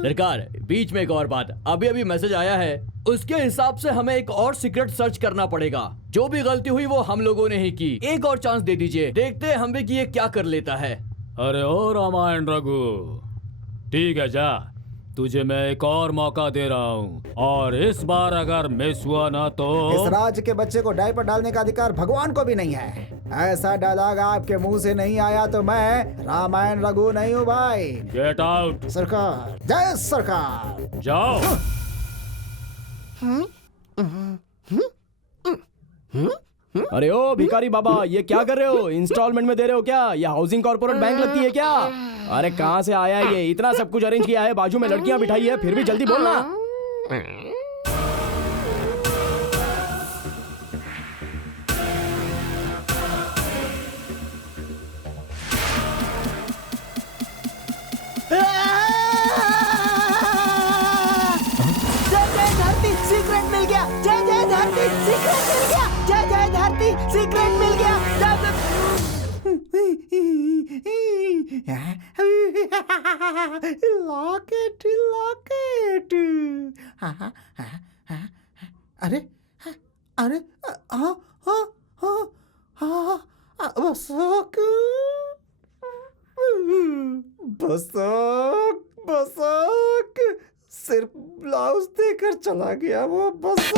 सरकार बीच में एक और बात, अभी अभी मैसेज आया है, उसके हिसाब से हमें एक और सीक्रेट सर्च करना पड़ेगा। जो भी गलती हुई वो हम लोगों ने ही की, एक और चांस दे दीजिए, देखते हैं हम भी कि ये क्या कर लेता है। अरे ओ रामायण रघु, ठीक है जा, तुझे मैं एक और मौका दे रहा हूँ, और इस बार अगर मिस हुआ ना तो इस राज्य के बच्चे को डायपर डालने का अधिकार भगवान को भी नहीं है। ऐसा डायलॉग आपके मुंह से नहीं आया तो मैं रामायण रघु नहीं हूँ भाई। Get out. सरकार, जय सरकार। जाओ। अरे ओ भिखारी बाबा, ये क्या कर रहे हो? इंस्टॉलमेंट में दे रहे हो क्या? ये हाउसिंग कॉर्पोरेट बैंक लगती है क्या? अरे कहाँ से आया ये? इतना सब कुछ अरेंज किया है, बाजू में लड़कियां बिठाई है, फिर भी जल्दी बोलना। जय धरती, सीक्रेट मिल गया। जय जय धरती, सीक्रेट मिल गया। जय जय धरती, सीक्रेट मिल गया। Locket locket. अरे अरे हाँ हाँ हाँ हाँ, बसक बसक बसक, सिर्फ ब्लाउज देकर चला गया वो बसक।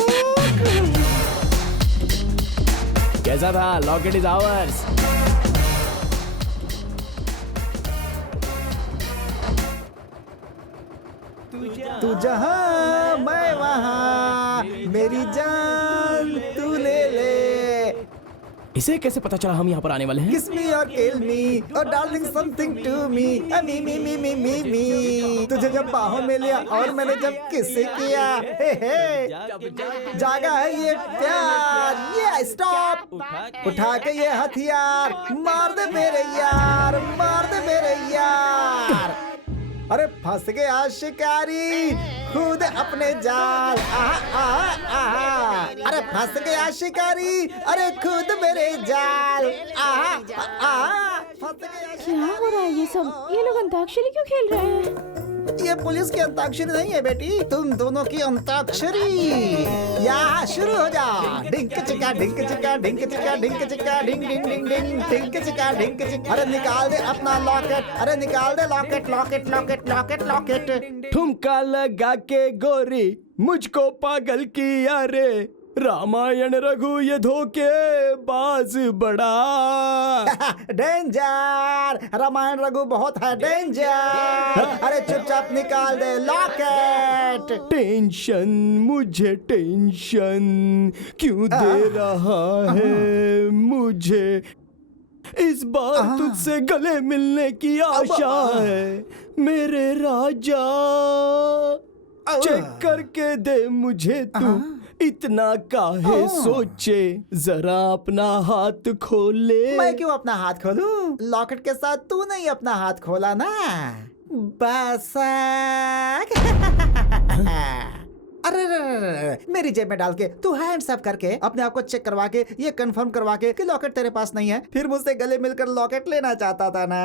कैसा था? Locket is ours. तू जहाँ मैं वहाँ, मेरी जान तू ले ले। इसे कैसे पता चला हम यहाँ पर आने वाले हैं? Kiss me or kill me or darling something to me. Me. तुझे जब बाहों में लिया और मैंने जब किसे किया, हे जागा है ये प्यार, ये स्टॉप, उठा के ये हथियार, मार दे मेरे यार, मार दे मेरे यार। अरे फंस गया शिकारी खुद अपने जाल, आहा आहा आहा। अरे फंस गया शिकारी, अरे खुद मेरे जाल, आहा आहा। फंस गया क्या हो रहा है ये सब? ये लोग अंताक्षरी क्यों खेल रहे हैं? ये पुलिस की अंताक्षरी नहीं है बेटी, तुम दोनों की अंताक्षरी। या शुरू हो जा। ढिंक चिका ढिंक चिका ढिंक चिका ढिंक चिका ढिंग ढिंग ढिंग ढिंग ढिंक चिका ढिंक चिका। अरे निकाल दे अपना लॉकेट, अरे निकाल दे locket locket locket locket locket. ठुमका लगा के गोरी मुझको पागल किया रे, रामायण रघु ये धोखे बाज बड़ा। डेंजर, रामायण रघु बहुत है डेंजर। अरे चुपचाप निकाल दे लॉकेट। टेंशन, मुझे टेंशन क्यों दे रहा है मुझे? इस बार तुझसे गले मिलने की आशा है मेरे राजा। चेक करके दे मुझे तू, इतना काहे सोचे, जरा अपना हाथ खोले। मैं क्यों अपना हाथ खोलूं? लॉकेट के साथ तू नहीं अपना हाथ खोला ना, बस। अरे मेरी जेब में डाल के तू हैंड्स अप करके अपने आप को चेक करवा के ये कंफर्म करवा के कि लॉकेट तेरे पास नहीं है, फिर मुझसे गले मिलकर लॉकेट लेना चाहता था ना?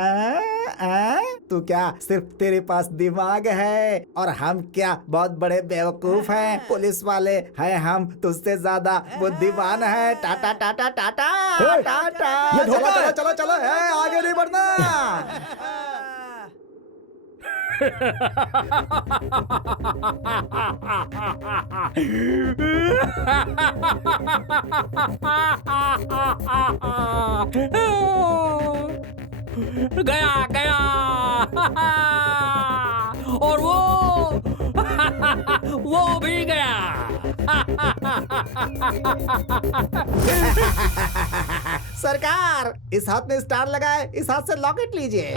तू क्या सिर्फ तेरे पास दिमाग है और हम क्या बहुत बड़े बेवकूफ हैं? पुलिस वाले हैं हम, तुझसे ज्यादा बुद्धिमान है। टाटा टाटा टाटा टाटा। चलो चलो चलो, आगे नहीं बढ़ना। गया गया और वो भी गया। सरकार, इस हाथ में स्टार लगाए, इस हाथ से लॉकेट लीजिए।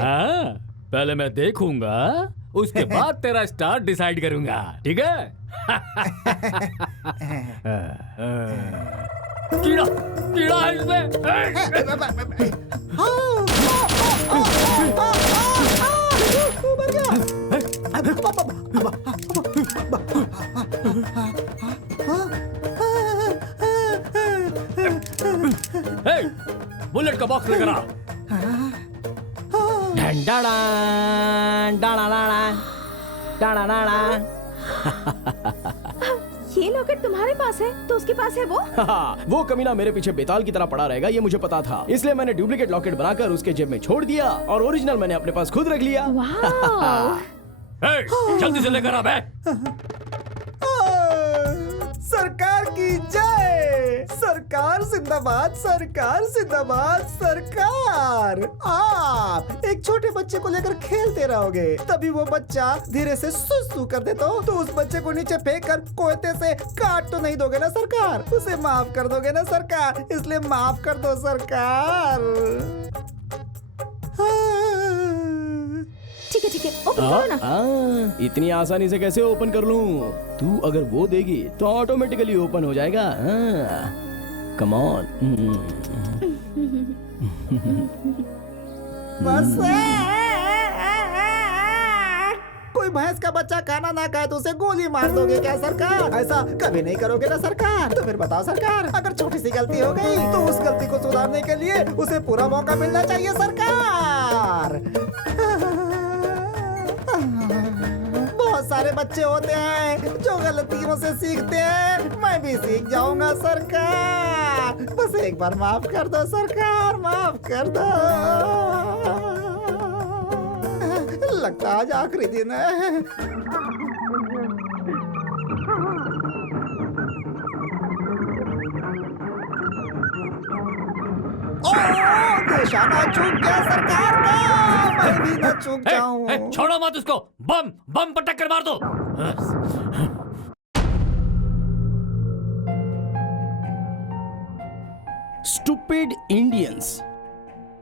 पहले मैं देखूंगा, उसके बाद तेरा स्टार डिसाइड करूंगा, ठीक है? कीड़ा कीड़ा है इसमें। बुलेट का बॉक्स लेकर आ। ये लॉकेट तुम्हारे पास है तो उसके पास है वो? वो कमीना मेरे पीछे बेताल की तरह पड़ा रहेगा, ये मुझे पता था। इसलिए मैंने डुप्लीकेट लॉकेट बनाकर उसके जेब में छोड़ दिया और ओरिजिनल मैंने अपने पास खुद रख लिया। जल्दी से लेकर आ बे। सरकार की जय, सरकार जिंदाबाद, सरकार जिंदाबाद। सरकार, आप एक छोटे बच्चे को लेकर खेलते रहोगे, तभी वो बच्चा धीरे से सुसु कर दे तो उस बच्चे को नीचे फेंक कर कोयते से काट तो नहीं दोगे ना सरकार? उसे माफ कर दोगे ना सरकार? इसलिए माफ कर दो सरकार। ठीक है, ओपन करो ना। इतनी आसानी से कैसे ओपन कर लूं? तू अगर वो देगी तो ऑटोमेटिकली ओपन हो जाएगा। Come on. बस कोई भैंस का बच्चा खाना ना खाए तो उसे गोली मार दोगे क्या सरकार? ऐसा कभी नहीं करोगे ना सरकार? तो फिर बताओ सरकार, अगर छोटी सी गलती हो गई तो उस गलती को सुधारने के लिए उसे पूरा मौका मिलना चाहिए सरकार। बहुत सारे बच्चे होते हैं जो गलतियों से सीखते हैं, मैं भी सीख जाऊंगा सरकार। बस एक बार माफ कर दो सरकार, माफ कर दो। लगता आज आखिरी दिन है। निशाना चूक गया सरकार का, मैं भी न चूक जाऊं। छोड़ो मत उसको, बम बम पटक कर मार दो। Stupid Indians.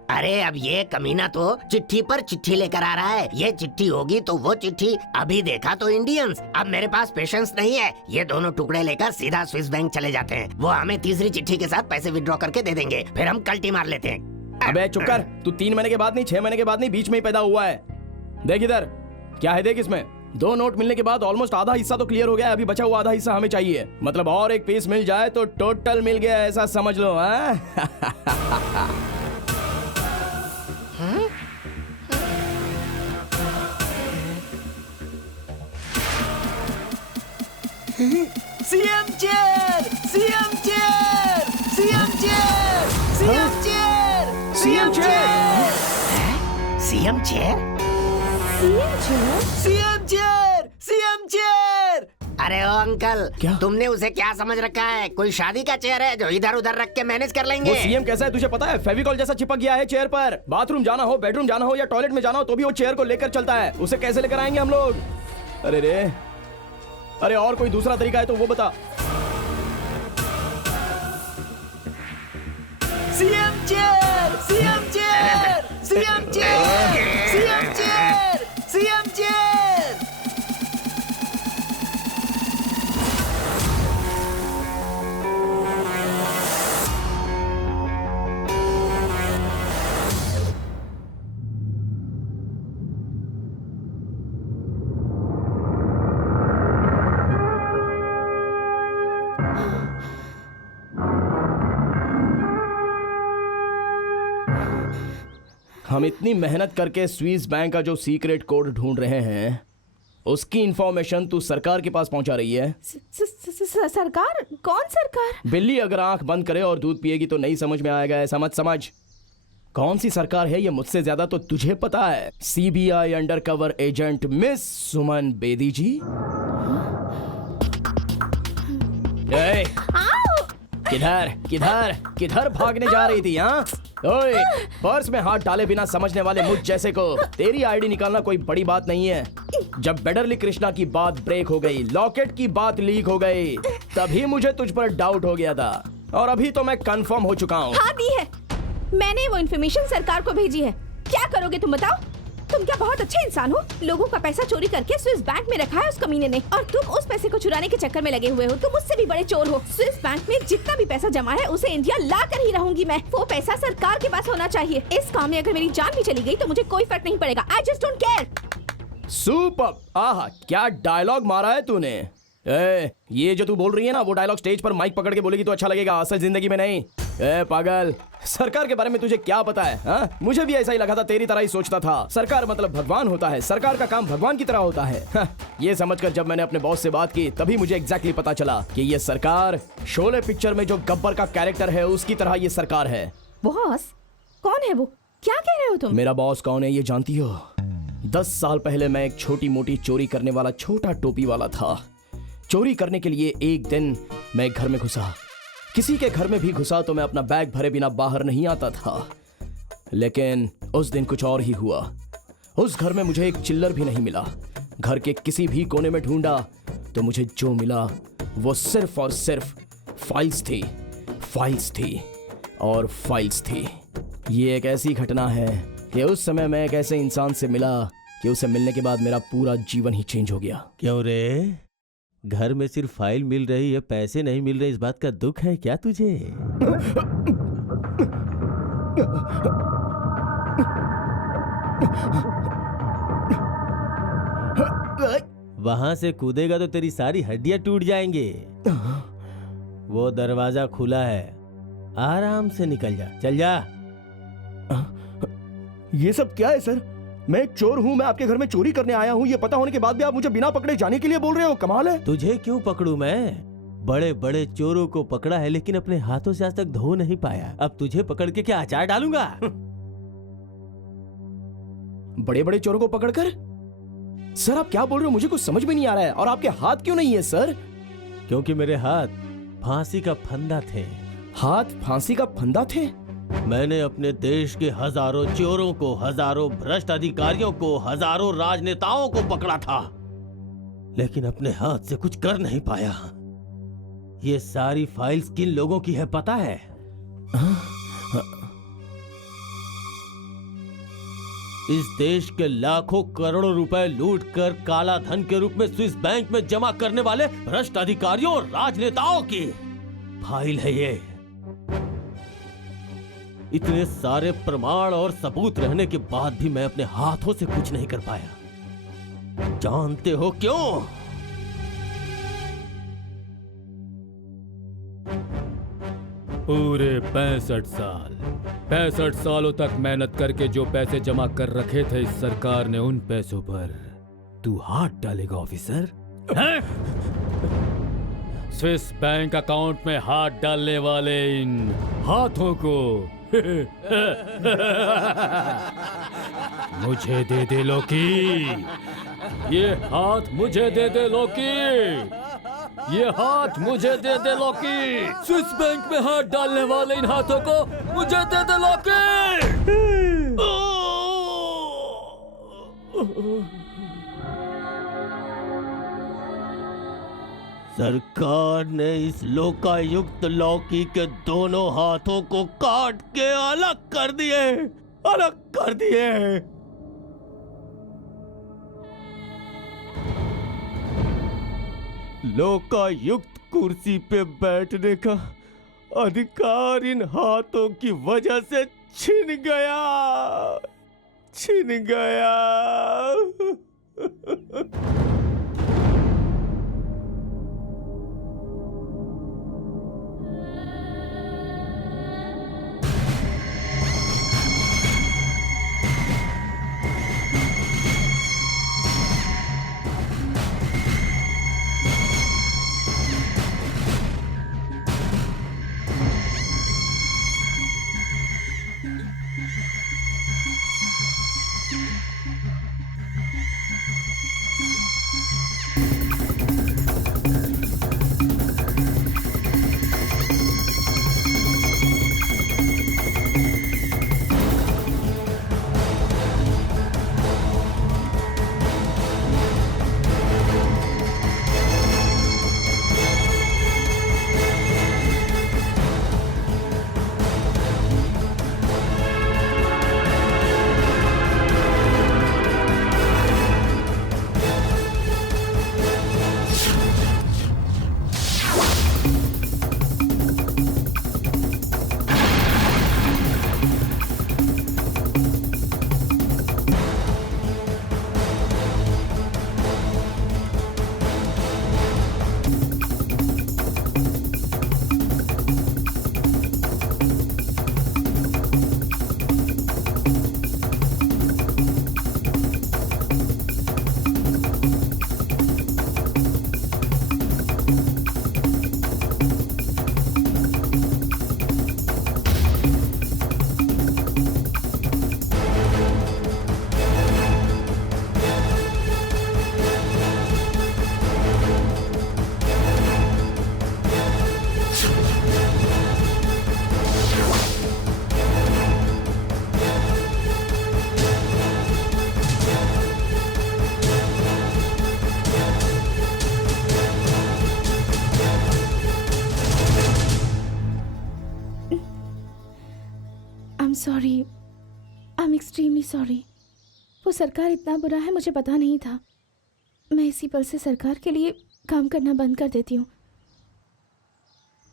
अरे अब ये कमीना तो चिट्ठी पर चिट्ठी लेकर आ रहा है। ये चिट्ठी होगी तो वो चिट्ठी, अभी देखा तो इंडियंस। अब मेरे पास पेशेंस नहीं है। ये दोनों टुकड़े लेकर सीधा स्विस बैंक चले जाते हैं। वो हमें तीसरी चिट्ठी के साथ पैसे विड्रॉ करके दे देंगे, फिर हम कल्टी मार लेते हैं। अबे चुप कर, तू 3 महीने के बाद नहीं 6 महीने के बाद नहीं, बीच में ही पैदा हुआ है। देख इधर, क्या है देख इसमें। 2 नोट मिलने के बाद ऑलमोस्ट आधा हिस्सा तो क्लियर हो गया है। अभी बचा हुआ आधा हिस्सा हमें चाहिए। मतलब और एक पीस मिल जाए तो टोटल मिल गया, ऐसा समझ लो। CM chair, CM chair, CM chair, CM chair, CM chair, CM chair, CM chair, CM chair. अरे ओ अंकल, तुमने उसे क्या समझ रखा है? कोई शादी का चेयर है जो इधर उधर रख के मैनेज कर लेंगे? वो सीएम कैसा है तुझे पता है? फेविकॉल जैसा चिपक गया है चेयर पर। बाथरूम जाना हो, बेडरूम जाना हो या टॉयलेट में जाना हो तो भी वो चेयर को लेकर चलता है। उसे कैसे लेकर आएंगे हम लोग? अरे रे, अरे और कोई दूसरा तरीका है तो वो बता। CM chair, CM chair, CM chair, CM chair, CM chair. हम इतनी मेहनत करके स्विस बैंक का जो सीक्रेट कोड ढूंढ रहे हैं, उसकी इंफॉर्मेशन तू सरकार के पास पहुंचा रही है। सरकार? कौन सरकार? बिल्ली अगर आंख बंद करे और दूध पिएगी तो नहीं समझ में आएगा, ऐसा मत समझ। कौन सी सरकार है ये मुझसे ज्यादा तो तुझे पता है। सीबीआई अंडरकवर एजेंट मिस सुमन बेदी जी। किधर किधर किधर भागने जा रही थी? हाँ ओए, पर्स में हाथ डाले बिना समझने वाले मुझ जैसे को तेरी आईडी निकालना कोई बड़ी बात नहीं है। जब बेडरली कृष्णा की बात ब्रेक हो गई, लॉकेट की बात लीक हो गई, तभी मुझे तुझ पर डाउट हो गया था और अभी तो मैं कंफर्म हो चुका हूँ। हाँ दी है, मैंने वो इन्फॉर्मेशन सरकार को भेजी है। क्या करोगे तुम बताओ? तुम क्या बहुत अच्छे इंसान हो? लोगों का पैसा चोरी करके स्विस बैंक में रखा है उस कमीने ने, और तुम उस पैसे को चुराने के चक्कर में लगे हुए हो। तुम उससे भी बड़े चोर हो। स्विस बैंक में जितना भी पैसा जमा है उसे इंडिया ला कर ही रहूंगी मैं। वो पैसा सरकार के पास होना चाहिए। इस काम में अगर मेरी जान भी चली गई तो मुझे कोई फर्क नहीं पड़ेगा। I just don't care. Super! आहा, क्या डायलॉग मारा है तूने। ये जो तू बोल रही है ना, वो डायलॉग स्टेज पर माइक पकड़ के बोलेगी तो अच्छा लगेगा, असल जिंदगी में नहीं। पागल, सरकार के बारे में तुझे क्या पता है? हाँ, मुझे भी ऐसा ही लगा था, तेरी तरह ही सोचता था। सरकार मतलब भगवान होता है, सरकार का काम भगवान की तरह होता है। हाँ, ये समझकर जब मैंने अपने बॉस से बात की तभी मुझे एग्जैक्टली पता चला कि ये सरकार शोले पिक्चर में जो गब्बर का कैरेक्टर है उसकी तरह ये सरकार है। बॉस? कौन है वो? क्या कह रहे हो तुम? मेरा बॉस कौन है ये जानती हो? 10 साल पहले मैं एक छोटी मोटी चोरी करने वाला छोटा टोपी वाला था। चोरी करने के लिए एक दिन मैं एक घर में घुसा। किसी के घर में भी घुसा तो मैं अपना बैग भरे बिना बाहर नहीं आता था। लेकिन उस दिन कुछ और ही हुआ। उस घर में मुझे एक चिल्लर भी नहीं मिला। घर के किसी भी कोने में ढूंढा तो मुझे जो मिला वो सिर्फ और सिर्फ फाइल्स थी, फाइल्स थी और फाइल्स थी। ये एक ऐसी घटना है कि उस समय मैं एक ऐसे इंसान से मिला कि उसे मिलने के बाद मेरा पूरा जीवन ही चेंज हो गया। क्यों रे? घर में सिर्फ फाइल मिल रही है, पैसे नहीं मिल रहे, इस बात का दुख है क्या तुझे? वहां से कूदेगा तो तेरी सारी हड्डियां टूट जाएंगे। वो दरवाजा खुला है, आराम से निकल जा, चल जा। ये सब क्या है सर? मैं एक चोर हूँ, मैं आपके घर में चोरी करने आया हूँ। ये पता होने के बाद भी आप मुझे बिना पकड़े जाने के लिए बोल रहे हो, कमाल है। तुझे क्यों पकड़ूं मैं? बड़े बड़े चोरों को पकड़ा है लेकिन अपने हाथों से आज तक धो नहीं पाया। अब तुझे पकड़ के क्या अचार डालूंगा? बड़े बड़े चोरों को पकड़कर? सर आप क्या बोल रहे हो? मुझे कुछ समझ में नहीं आ रहा है। और आपके हाथ क्यों नहीं है सर? क्योंकि मेरे हाथ फांसी का फंदा थे। हाथ फांसी का फंदा थे? मैंने अपने देश के हजारों चोरों को, हजारों भ्रष्ट अधिकारियों को, हजारों राजनेताओं को पकड़ा था, लेकिन अपने हाथ से कुछ कर नहीं पाया। ये सारी फाइल्स किन लोगों की है पता है? इस देश के लाखों करोड़ों रुपए लूट कर काला धन के रूप में स्विस बैंक में जमा करने वाले भ्रष्ट अधिकारियों और राजनेताओं की फाइल है ये। इतने सारे प्रमाण और सबूत रहने के बाद भी मैं अपने हाथों से कुछ नहीं कर पाया। जानते हो क्यों? पूरे 65 सालों तक मेहनत करके जो पैसे जमा कर रखे थे इस सरकार ने, उन पैसों पर तू हाथ डालेगा ऑफिसर? हैं? स्विस बैंक अकाउंट में हाथ डालने वाले इन हाथों को मुझे दे दे लोकी, ये हाथ मुझे दे दे लोकी, ये हाथ मुझे दे दे लोकी। स्विस बैंक में हाथ डालने वाले इन हाथों को मुझे दे दे लोकी। सरकार ने इस लोकायुक्त लौकी के दोनों हाथों को काट के अलग कर दिए, अलग कर दिए। लोकायुक्त कुर्सी पे बैठने का अधिकार इन हाथों की वजह से छिन गया, छिन गया। Sorry, I am extremely sorry. वो सरकार इतना बुरा है मुझे पता नहीं था। मैं इसी पल से सरकार के लिए काम करना बंद कर देती हूँ,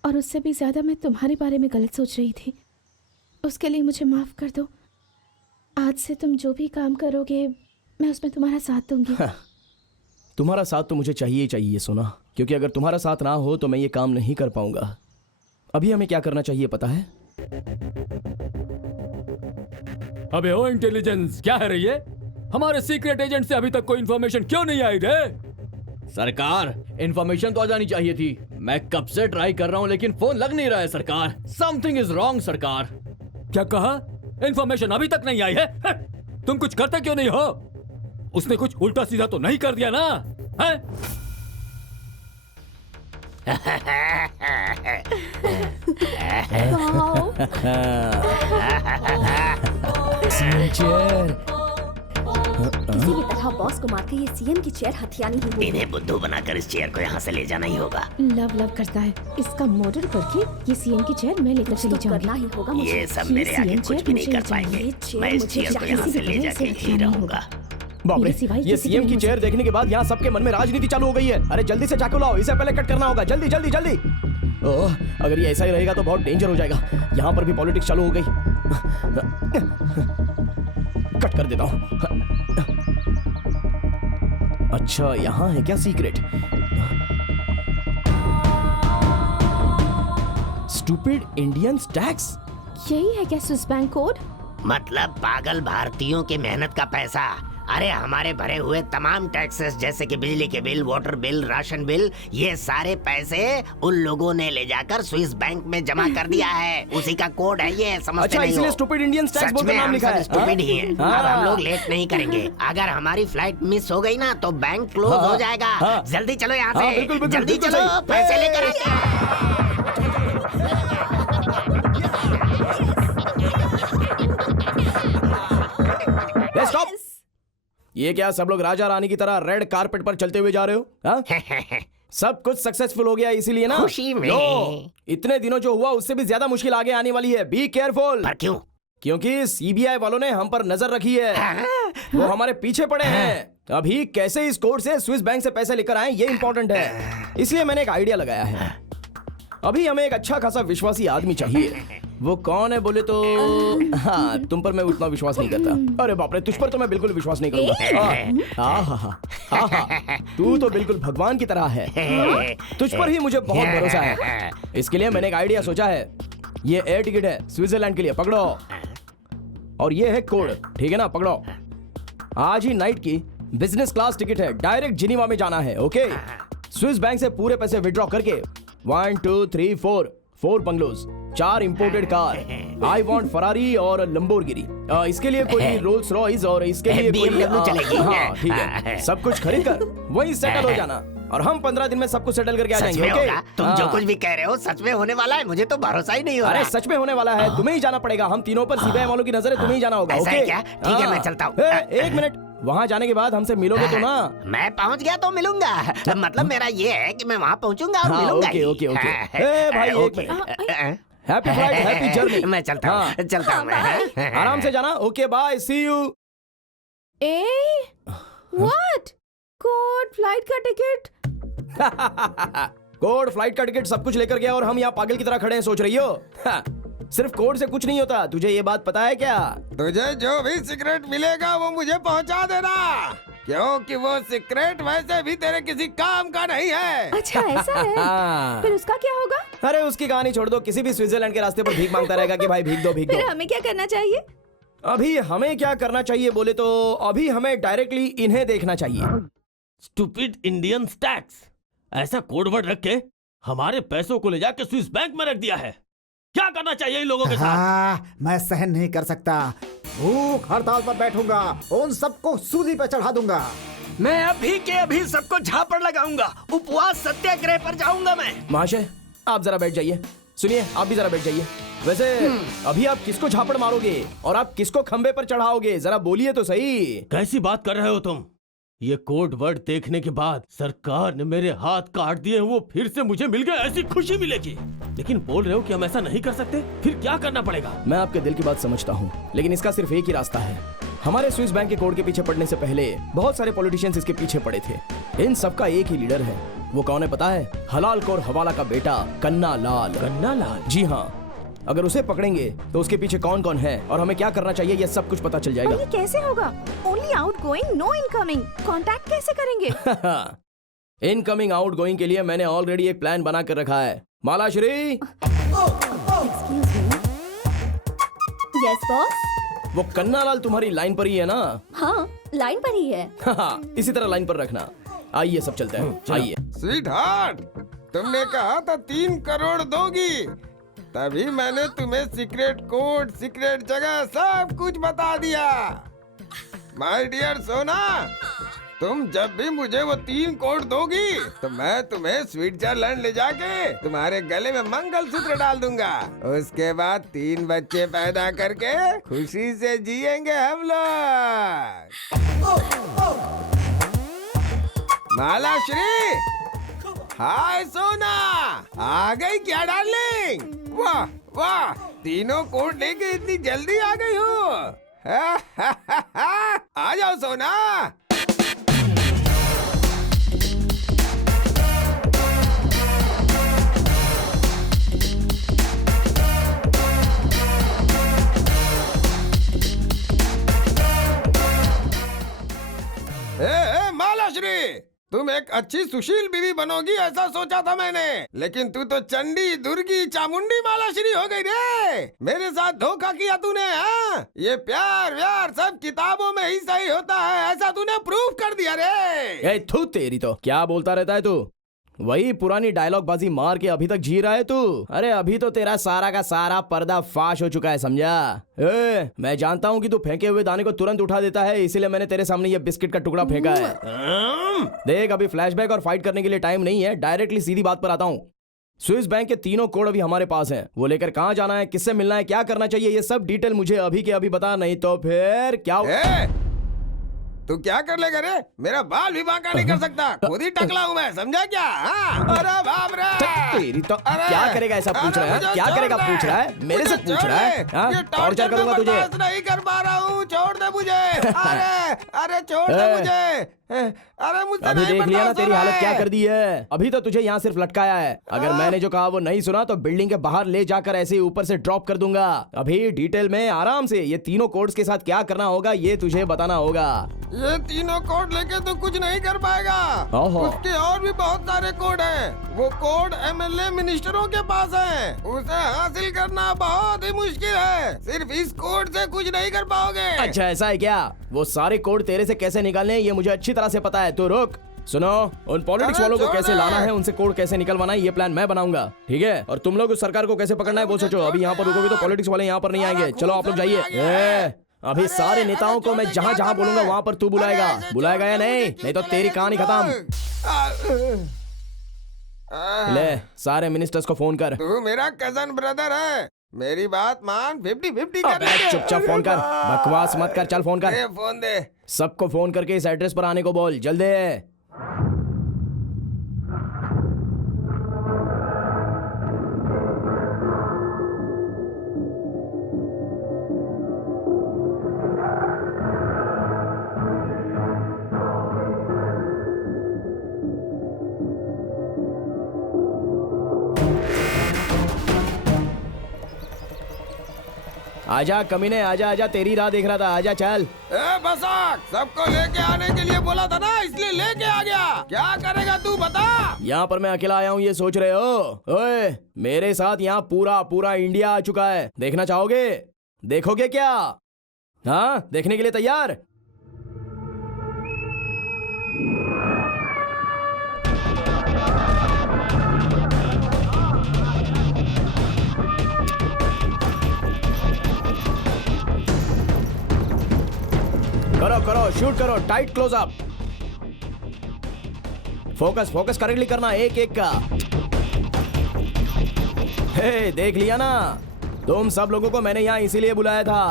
और उससे भी ज़्यादा मैं तुम्हारे बारे में गलत सोच रही थी। उसके लिए मुझे माफ़ कर दो। आज से तुम जो भी काम करोगे मैं उसमें तुम्हारा साथ दूंगी। तुम्हारा साथ तो मुझे चाहिए ही चाहिए सोना, क्योंकि अगर तुम्हारा साथ ना हो तो मैं ये काम नहीं कर पाऊंगा। अभी हमें क्या करना चाहिए पता है? अबे ओ इंटेलिजेंस, क्या है ये? हमारे सीक्रेट एजेंट से अभी तक कोई इन्फॉर्मेशन क्यों नहीं आई रे? सरकार, इन्फॉर्मेशन तो आ जानी चाहिए थी। मैं कब से ट्राई कर रहा हूँ लेकिन फोन लग नहीं रहा है सरकार। समथिंग इज रॉन्ग सरकार। क्या कहा? इन्फॉर्मेशन अभी तक नहीं आई है? तुम कुछ करते क्यों नहीं हो? उसने कुछ उल्टा सीधा तो नहीं कर दिया ना? है? किसी भी तरह बॉस को मार के ये सीएम की चेयर हथियानी ही होगी। इन्हें बुद्धू बनाकर इस चेयर को यहाँ से ले जाना ही होगा। लव करता है, इसका मर्डर करके ये सीएम की चेयर मैं लेकर चली जाऊंगी। करना ही होगा मुझे। ये सब मेरे आगे कुछ भी नहीं कर पाएंगे। मैं इस चेयर को यहाँ से ले जाके ही रहूंगा। बाप रे, ये सीएम की चेयर देखने के बाद यहाँ सबके मन में राजनीति चालू हो गई है। अरे जल्दी से चाकू लाओ, इसे पहले कट करना होगा। जल्दी जल्दी जल्दी। ओह, अगर ये ऐसा ही रहेगा तो बहुत डेंजर हो जाएगा। यहाँ पर भी पॉलिटिक्स चालू हो गई। कट कर देता हूँ। अच्छा, यहाँ है क्या सीक्रेट? Stupid Indians tax. यही है क्या स्विस बैंक कोड? मतलब पागल भारतीयों की मेहनत का पैसा। अरे हमारे भरे हुए तमाम टैक्सेस जैसे कि बिजली के bill, water bill, ration bill, ये सारे पैसे उन लोगों ने ले जाकर स्विस बैंक में जमा कर दिया है। उसी का कोड है ये, समझते अच्छा, नहीं हो? इसलिए स्टूपिड इंडियंस टैक्स सच बोलकर में नाम हम लिखा सब है। स्टूपिड ही हैं। हाँ। अब हम लोग लेट नहीं करेंगे। अगर हमारी फ्लाइट मिस हो गई ना तो बैंक क्लोज हाँ, हो जाएगा। हाँ। जल्दी चलो यहाँ हाँ, से। बिल्कुल, बिल्कुल, जल्दी बिल्कुल चलो, सही। पैसे लेकर आते हैं। स्टॉप। ये क्या सब लोग राजा रानी की तरह रेड कारपेट पर चलते हुए जा रहे हो? हाँ? सब कुछ सक्सेसफुल हो गया इसीलिए ना? खुशी में। लो, इतने दिनों जो हुआ उससे भी ज्यादा मुश्किल आगे आने वाली है। Be careful. पर क्यों? क्योंकि सीबीआई वालों ने हम पर नजर रखी है। वो हमारे पीछे पड़े हैं। अभी कैसे इस कोड से स्विस बैंक से पैसे लेकर आए ये इंपॉर्टेंट है। इसलिए मैंने एक आइडिया लगाया है। अभी हमें एक अच्छा खासा विश्वासी आदमी चाहिए। वो कौन है बोले तो हाँ, तुम पर मैं उतना विश्वास नहीं करता। अरे बाप रे, तुझ पर तो मैं बिल्कुल विश्वास नहीं करूंगा। तू तो बिल्कुल भगवान की तरह है। तुझ पर ही मुझे बहुत भरोसा है। इसके लिए मैंने एक आइडिया सोचा है। ये एयर टिकट है स्विट्जरलैंड के लिए, पकड़ो। और ये है कोड, ठीक है ना? पकड़ो। आज ही नाइट की बिजनेस क्लास टिकट है, डायरेक्ट जिनीवा में जाना है। ओके, स्विस बैंक से पूरे पैसे विड्रॉ करके 1 2 3 4 bungalows, 4 imported car. I want Ferrari और लंबोर्गिनी। इसके लिए कोई रोल्स रॉयस और इसके लिए कोई BMW चलेगी। हाँ ठीक है, सब कुछ खरीद कर वहीं सेटल हो जाना। और हम 15 दिन में सब कुछ सेटल करके आ सच जाएंगे। में ओके? होगा? तुम जो हाँ। कुछ भी कह रहे हो सच में होने वाला है? मुझे तो भरोसा ही नहीं हो रहा। अरे सच में होने वाला है। तुम्हें ही जाना पड़ेगा। हम तीनों पर सीबीआई वालों की नजर है, तुम्हें ही जाना होगा। ऐसा है ओके? क्या? ठीक है, मैं चलता हूँ। एक मिनट, वहाँ जाने के बाद हमसे मिलोगे तो ना? मैं पहुंच गया तो मिलूंगा। मतलब मेरा ये है कि मैं वहाँ पहुँचूंगा और हाँ, मिलूंगा ओके ही। Okay okay. ए भाई, एक ओके। मिनट। Happy flight, happy journey. मैं चलता हूँ, चलता हूँ मैं। आराम से जाना। Okay bye, see you. What? Code, flight का टिकट? कोड, फ्लाइट का टिकट, सब कुछ लेकर गया और हम यहाँ पागल की तरह खड़े हैं। सोच रही हो सिर्फ कोड से कुछ नहीं होता। तुझे ये बात पता है क्या? तुझे जो भी सिगरेट मिलेगा वो मुझे पहुंचा देना, क्योंकि वो सिगरेट वैसे भी तेरे किसी काम का नहीं है। अच्छा ऐसा है? फिर उसका क्या होगा? अरे उसकी कहानी छोड़ दो। किसी भी स्विट्जरलैंड के रास्ते पर भीख मांगता रहेगा कि भाई भीख दो भीख फिर दो। हमें क्या करना चाहिए? अभी हमें क्या करना चाहिए बोले तो अभी हमें डायरेक्टली इन्हें देखना चाहिए। Stupid Indian tax. ऐसा कोड वर्ड रख के हमारे पैसों को ले जाके स्विस बैंक में रख दिया है। क्या करना चाहिए इन लोगों के साथ? हाँ, मैं सहन नहीं कर सकता। भूख हड़ताल पर बैठूंगा, उन सबको सूली पे चढ़ा दूंगा। मैं अभी के अभी सबको झापड़ लगाऊंगा। उपवास सत्याग्रह पर जाऊंगा मैं। महाशय, आप जरा बैठ जाइए। सुनिए, आप भी जरा बैठ जाइए। वैसे अभी आप किसको झापड़ मारोगे और आप किसको खंबे पर चढ़ाओगे? जरा बोलिए तो सही। कैसी बात कर रहे हो तुम? ये कोड वर्ड देखने के बाद सरकार ने मेरे हाथ काट दिए, वो फिर से मुझे मिल गए, ऐसी खुशी मिलेगी। लेकिन बोल रहे हो कि हम ऐसा नहीं कर सकते? फिर क्या करना पड़ेगा? मैं आपके दिल की बात समझता हूँ, लेकिन इसका सिर्फ एक ही रास्ता है। हमारे स्विस बैंक के कोड के पीछे पड़ने से पहले बहुत सारे पॉलिटिशियंस इसके पीछे पड़े थे। इन सबका एक ही लीडर है। वो कौन है पता है? हलाल कौर हवाला का बेटा कन्ना लाल। कन्ना लाल? जी हाँ। अगर उसे पकड़ेंगे तो उसके पीछे कौन कौन है और हमें क्या करना चाहिए ये सब कुछ पता चल और जाएगा। ये कैसे होगा? Only outgoing, no incoming. Contact कैसे करेंगे? इनकमिंग आउट गोइंग के लिए मैंने ऑलरेडी एक प्लान बना कर रखा है। माला श्री। Yes boss. वो कन्ना लाल तुम्हारी लाइन पर ही है ना? हाँ, लाइन पर ही है। इसी तरह लाइन पर रखना। आइए सब चलते हैं, आइए। स्वीट हार्ट, तुमने कहा था 3 करोड़ दोगी, तभी मैंने तुम्हें सीक्रेट कोड, सीक्रेट जगह सब कुछ बता दिया। माय डियर सोना, तुम जब भी मुझे वो 3 कोड दोगी तो मैं तुम्हें स्विट्जरलैंड ले जाके तुम्हारे गले में मंगलसूत्र डाल दूंगा। उसके बाद 3 बच्चे पैदा करके खुशी से जिएंगे हम लोग। मालाश्री, हाय सोना, आ गई क्या डार्लिंग? वाह वाह, तीनों कोड लेके इतनी जल्दी आ गई हो। आ जाओ सोना। मालाश्री, तुम एक अच्छी सुशील बीवी बनोगी ऐसा सोचा था मैंने, लेकिन तू तो चंडी दुर्गी चामुंडी मालाश्री हो गई रे। मेरे साथ धोखा किया तूने। हाँ, ये प्यार व्यार सब किताबों में ही सही होता है, ऐसा तूने प्रूव कर दिया रे। ए थू तेरी तो, क्या बोलता रहता है तू? वही पुरानी डायलॉग बाजी मार के अभी तक जी रहा है तू? अरे अभी तो तेरा सारा का सारा पर्दा फाश हो चुका है, समझा? मैं जानता हूँ कि तू फेंके हुए दाने को तुरंत उठा देता है, इसीलिए मैंने तेरे सामने ये बिस्किट का टुकड़ा फेंका है। देख, अभी फ्लैशबैक और फाइट करने के लिए टाइम नहीं है, डायरेक्टली सीधी बात पर आता हूँ। स्विस बैंक के 3 कोड अभी हमारे पास हैं। वो लेकर कहाँ जाना है, किससे मिलना है, क्या करना चाहिए, ये सब डिटेल मुझे अभी के अभी बता, नहीं तो फिर क्या तू क्या कर लेगा रे? मेरा बाल भी बांका नहीं कर सकता, खुद ही टकला हूँ मैं, समझा क्या? हाँ? अरे बाप रे, तेरी तो क्या करेगा ऐसा पूछ रहा है? क्या करेगा पूछ रहा है? मेरे से पूछ रहा है? और क्या करूँगा तुझे? नहीं कर पा रहा हूँ, छोड़ दे मुझे। अरे छोड़ दे मुझे। अरे मुझसे अभी देख लिया ना तेरी हालत क्या कर दी है। अभी तो तुझे यहाँ सिर्फ लटकाया है, अगर मैंने जो कहा वो नहीं सुना तो बिल्डिंग के बाहर ले जाकर ऐसे ऊपर से ड्रॉप कर दूंगा। अभी डिटेल में आराम से ये 3 कोड्स के साथ क्या करना होगा ये तुझे बताना होगा। ये 3 कोड लेके तो कुछ नहीं कर पाएगा, उसके और भी बहुत सारे कोड हैं। वो कोड MLA मिनिस्टरों के पास है, उसे हासिल करना बहुत ही मुश्किल है। सिर्फ इस कोड से कुछ नहीं कर पाओगे। अच्छा ऐसा है क्या? वो सारे कोड तेरे से कैसे निकालने ये मुझे अच्छी तरह से पता है। तो रुक, सुनो, उन पॉलिटिक्स वालों को कैसे लाना है, उनसे कोड कैसे निकलवाना है, ये प्लान मैं बनाऊंगा, ठीक है? और तुम लोग उस सरकार को कैसे पकड़ना है वो सोचो। अभी यहाँ पर रुकोगे तो पॉलिटिक्स वाले यहाँ पर नहीं आएंगे। चलो आप लोग जाइए। अभी सारे नेताओं को मैं जहाँ जहाँ बोलूंगा वहाँ पर तू बुलाएगा या नहीं? नहीं तो तेरी कहानी खत्म। ले सारे मिनिस्टर्स को फोन कर। तू मेरा कजन ब्रदर है, मेरी बात मान। 50-50 कर। चुपचाप फोन कर, बकवास मत कर, चल फोन कर। फोन दे। सबको फोन करके इस एड्रेस पर आने को बोल, जल्दी। आजा कमीने, आजा आजा, तेरी राह देख रहा था, आजा चल। बसाक, सबको लेके आने के लिए बोला था ना, इसलिए लेके आ गया। क्या करेगा तू बता? यहाँ पर मैं अकेला आया हूँ ये सोच रहे हो? ओए, मेरे साथ यहाँ पूरा इंडिया आ चुका है। देखना चाहोगे? देखोगे क्या? हाँ, देखने के लिए तैयार? करो, शूट करो, tight close up. Focus correctly करना, एक का। हे, देख लिया ना? तुम सब लोगों को मैंने यहाँ इसीलिए बुलाया था।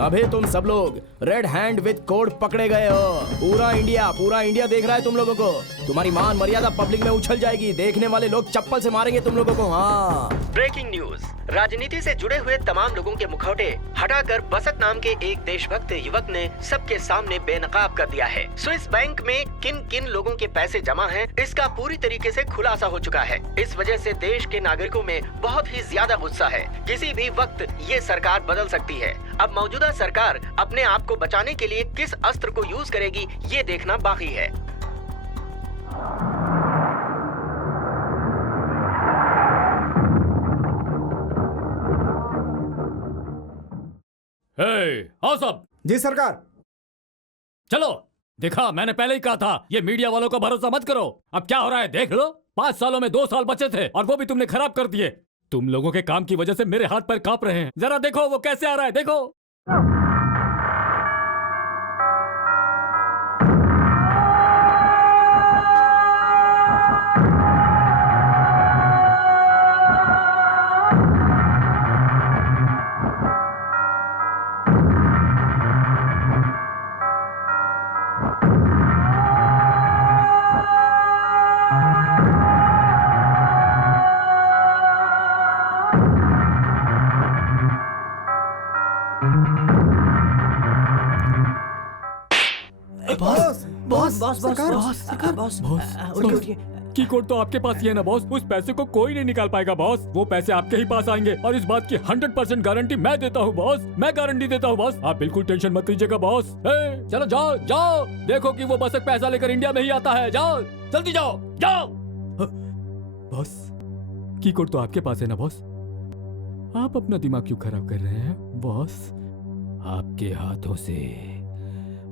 अभी तुम सब लोग रेड हैंड विद कोड पकड़े गए हो। पूरा इंडिया देख रहा है तुम लोगों को। तुम्हारी मान मर्यादा पब्लिक में उछल जाएगी, देखने वाले लोग चप्पल से मारेंगे तुम लोगों को। हाँ, ब्रेकिंग न्यूज। राजनीति से जुड़े हुए तमाम लोगों के मुखौटे हटाकर बसत नाम के एक देशभक्त युवक ने सबके सामने बेनकाब कर दिया है। स्विस बैंक में किन किन लोगों के पैसे जमा हैं, इसका पूरी तरीके से खुलासा हो चुका है। इस वजह से देश के नागरिकों में बहुत ही ज्यादा गुस्सा है। किसी भी वक्त ये सरकार बदल सकती है। अब मौजूदा सरकार अपने आप को बचाने के लिए किस अस्त्र को यूज करेगी ये देखना बाकी है। आओ सब। जी सरकार। चलो, देखा, मैंने पहले ही कहा था ये मीडिया वालों का भरोसा मत करो। अब क्या हो रहा है देख लो। 5 सालों में 2 साल बचे थे और वो भी तुमने खराब कर दिए। तुम लोगों के काम की वजह से मेरे हाथ पैर कांप रहे हैं। जरा देखो वो कैसे आ रहा है, देखो। बॉस बॉस सरकार, बॉस उठिए उठिए। की कोड तो आपके पास ही है ना बॉस। उस पैसे को कोई नहीं निकाल पाएगा बॉस। वो पैसे आपके ही पास आएंगे और इस बात की 100% गारंटी मैं देता हूँ बॉस। मैं गारंटी देता हूँ बॉस। आप बिल्कुल टेंशन मत लीजिएगा बॉस। चलो जाओ जाओ, देखो कि वो बस एक पैसा लेकर इंडिया में ही आता है। जाओ जल्दी जाओ जाओ। बॉस की कोड तो आपके पास है ना बॉस। आप अपना दिमाग क्यों खराब कर रहे हैं बॉस? आपके हाथों से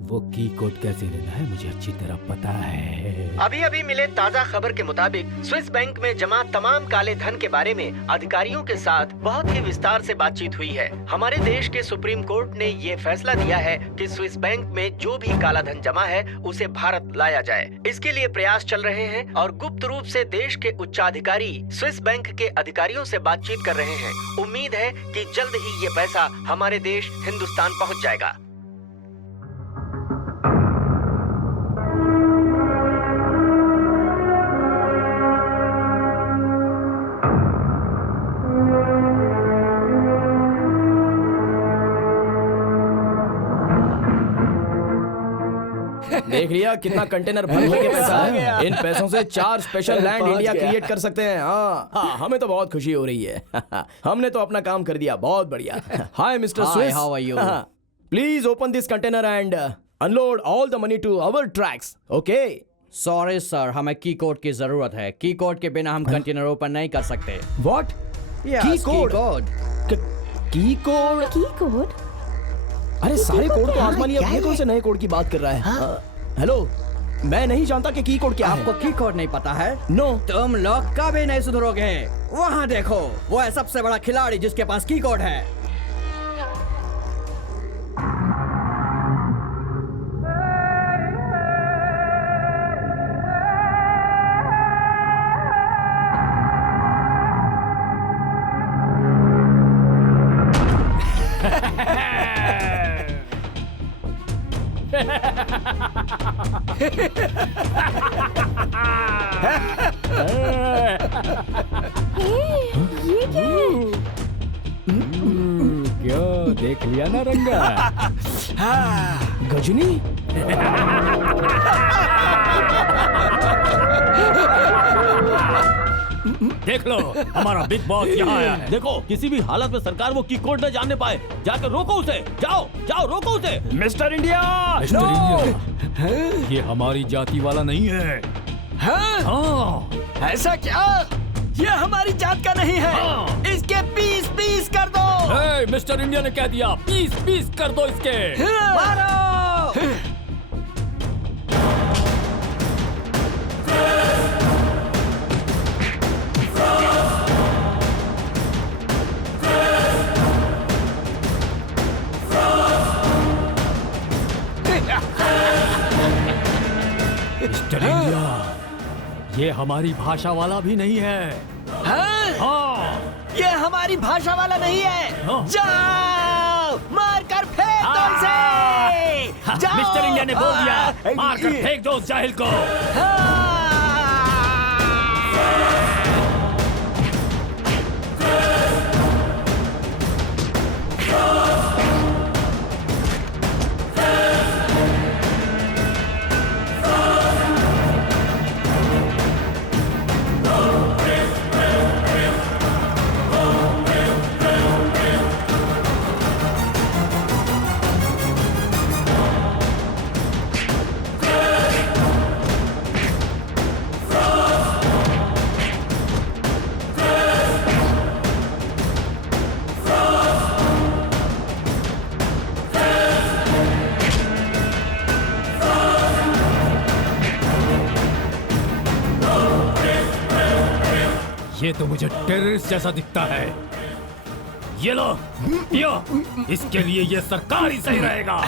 वो की कोड कैसे लेना है मुझे अच्छी तरह पता है। अभी अभी मिले ताज़ा खबर के मुताबिक स्विस बैंक में जमा तमाम काले धन के बारे में अधिकारियों के साथ बहुत ही विस्तार से बातचीत हुई है। हमारे देश के सुप्रीम कोर्ट ने ये फैसला दिया है कि स्विस बैंक में जो भी काला धन जमा है उसे भारत लाया जाए। इसके लिए प्रयास चल रहे हैं और गुप्त रूप से देश के उच्चाधिकारी स्विस बैंक के अधिकारियों से बातचीत कर रहे हैं। उम्मीद है कि जल्द ही ये पैसा हमारे देश हिंदुस्तान पहुँच जाएगा। देख लिया कितना कंटेनर भर के पैसा है। इन पैसों से 4 स्पेशल लैंड इंडिया क्रिएट कर सकते हैं। हाँ, हमें तो बहुत खुशी हो रही है। हमने तो अपना काम कर दिया, बहुत बढ़िया। Hi mister Swiss, how are you? Please open this container and unload all the money to our trucks. Okay sorry sir, हमें की कोड की जरूरत है। की कोड के बिना हम कंटेनर ओपन नहीं कर सकते। व्हाट? की कोड? की कोड? की कोड? अरे सारे कोड तो आजमा लिया, ये कौन से नए कोड की बात कर रहा है? हेलो, मैं नहीं जानता कि की कोड क्या है। आपको की कोड नहीं पता है? नो। तुम लोग कभी नहीं सुधरोगे। वहाँ देखो, वो है सबसे बड़ा खिलाड़ी जिसके पास की कोड है। ये क्या है? क्यों देख लिया ना रंगा? गजनी? देख लो, हमारा बिग बॉस यहाँ आया है। देखो, किसी भी हालत में सरकार वो की कोड न जानने पाए। जाकर रोको उसे। जाओ जाओ, रोको उसे। मिस्टर इंडिया, ये हमारी जाति वाला नहीं है। हाँ? ऐसा क्या? ये हमारी जात का नहीं है। इसके पीस पीस कर दो। मिस्टर इंडिया ने कह दिया, पीस पीस कर दो इसके। मिस्टर इंडिया, ये हमारी भाषा वाला भी नहीं है। हाँ? ये हमारी भाषा वाला नहीं है। हाँ। जाओ, मार कर फेंक दो इसे। जाओ। मिस्टर इंडिया ने बोल दिया, मार कर फेंक दो उस जाहिल को। ये तो मुझे टेररिस्ट जैसा दिखता है। ये लो, पियो। इसके लिए ये सरकार ही सही रहेगा।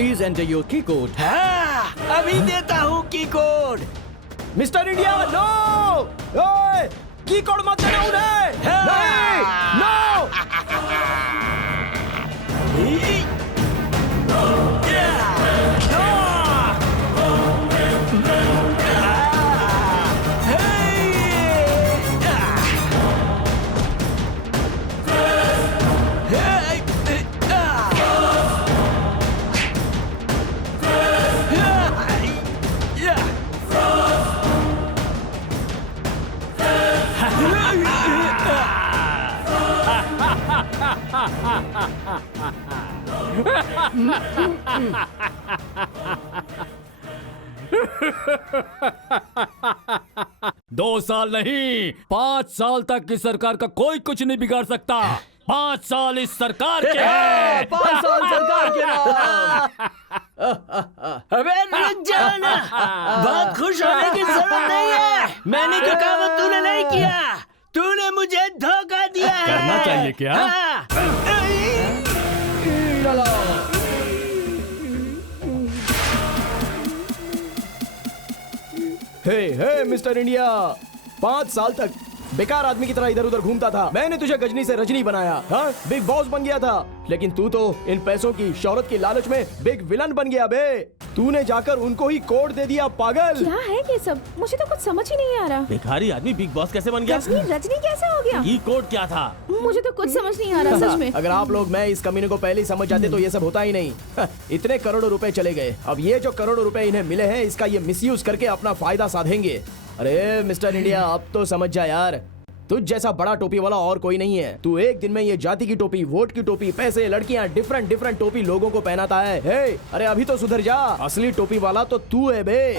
प्लीज एंटर योर की कोड। हाँ, अभी देता हूँ की कोड। मिस्टर इंडिया नो, ओए की कोड मत देना उन्हें। नहीं, नो। दो साल नहीं, 5 साल तक इस सरकार का कोई कुछ नहीं बिगाड़ सकता। 5 साल इस सरकार के हैं। 5 साल सरकार के नाम। अबे रुक जाओ ना, बहुत खुश होने की जरूरत नहीं है। मैंने जो कहा वो तूने नहीं किया, तूने मुझे धोखा दिया है। करना चाहिए क्या? हाँ। हे मिस्टर इंडिया, 5 साल तक बेकार आदमी की तरह इधर उधर घूमता था। मैंने तुझे गजनी से रजनी बनाया, हाँ बिग बॉस बन गया था। लेकिन तू तो इन पैसों की शोहरत की लालच में बिग विलन बन गया बे। तूने जाकर उनको ही कोड दे दिया, पागल। क्या है ये सब? मुझे तो कुछ समझ ही नहीं आ रहा। भिखारी आदमी बिग बॉस कैसे बन गया? रजनी कैसे हो गया? की कोड क्या था? मुझे तो कुछ समझ नहीं आ रहा सच में। अगर आप लोग मैं इस कमीने को पहले ही समझ जाते तो ये सब होता ही नहीं। इतने करोड़ों रुपए चले गए, अब ये जो करोड़ों रुपए इन्हें मिले हैं इसका ये मिसयूज करके अपना फायदा साधेंगे। अरे मिस्टर इंडिया, अब तो समझ जा यार, तुझ जैसा बड़ा टोपी वाला और कोई नहीं है। तू एक दिन में ये जाति की टोपी, वोट की टोपी, पैसे, लड़कियां, डिफरेंट टोपी लोगों को पहनाता है। हे, अरे अभी तो सुधर जा, असली टोपी वाला तो तू है बे।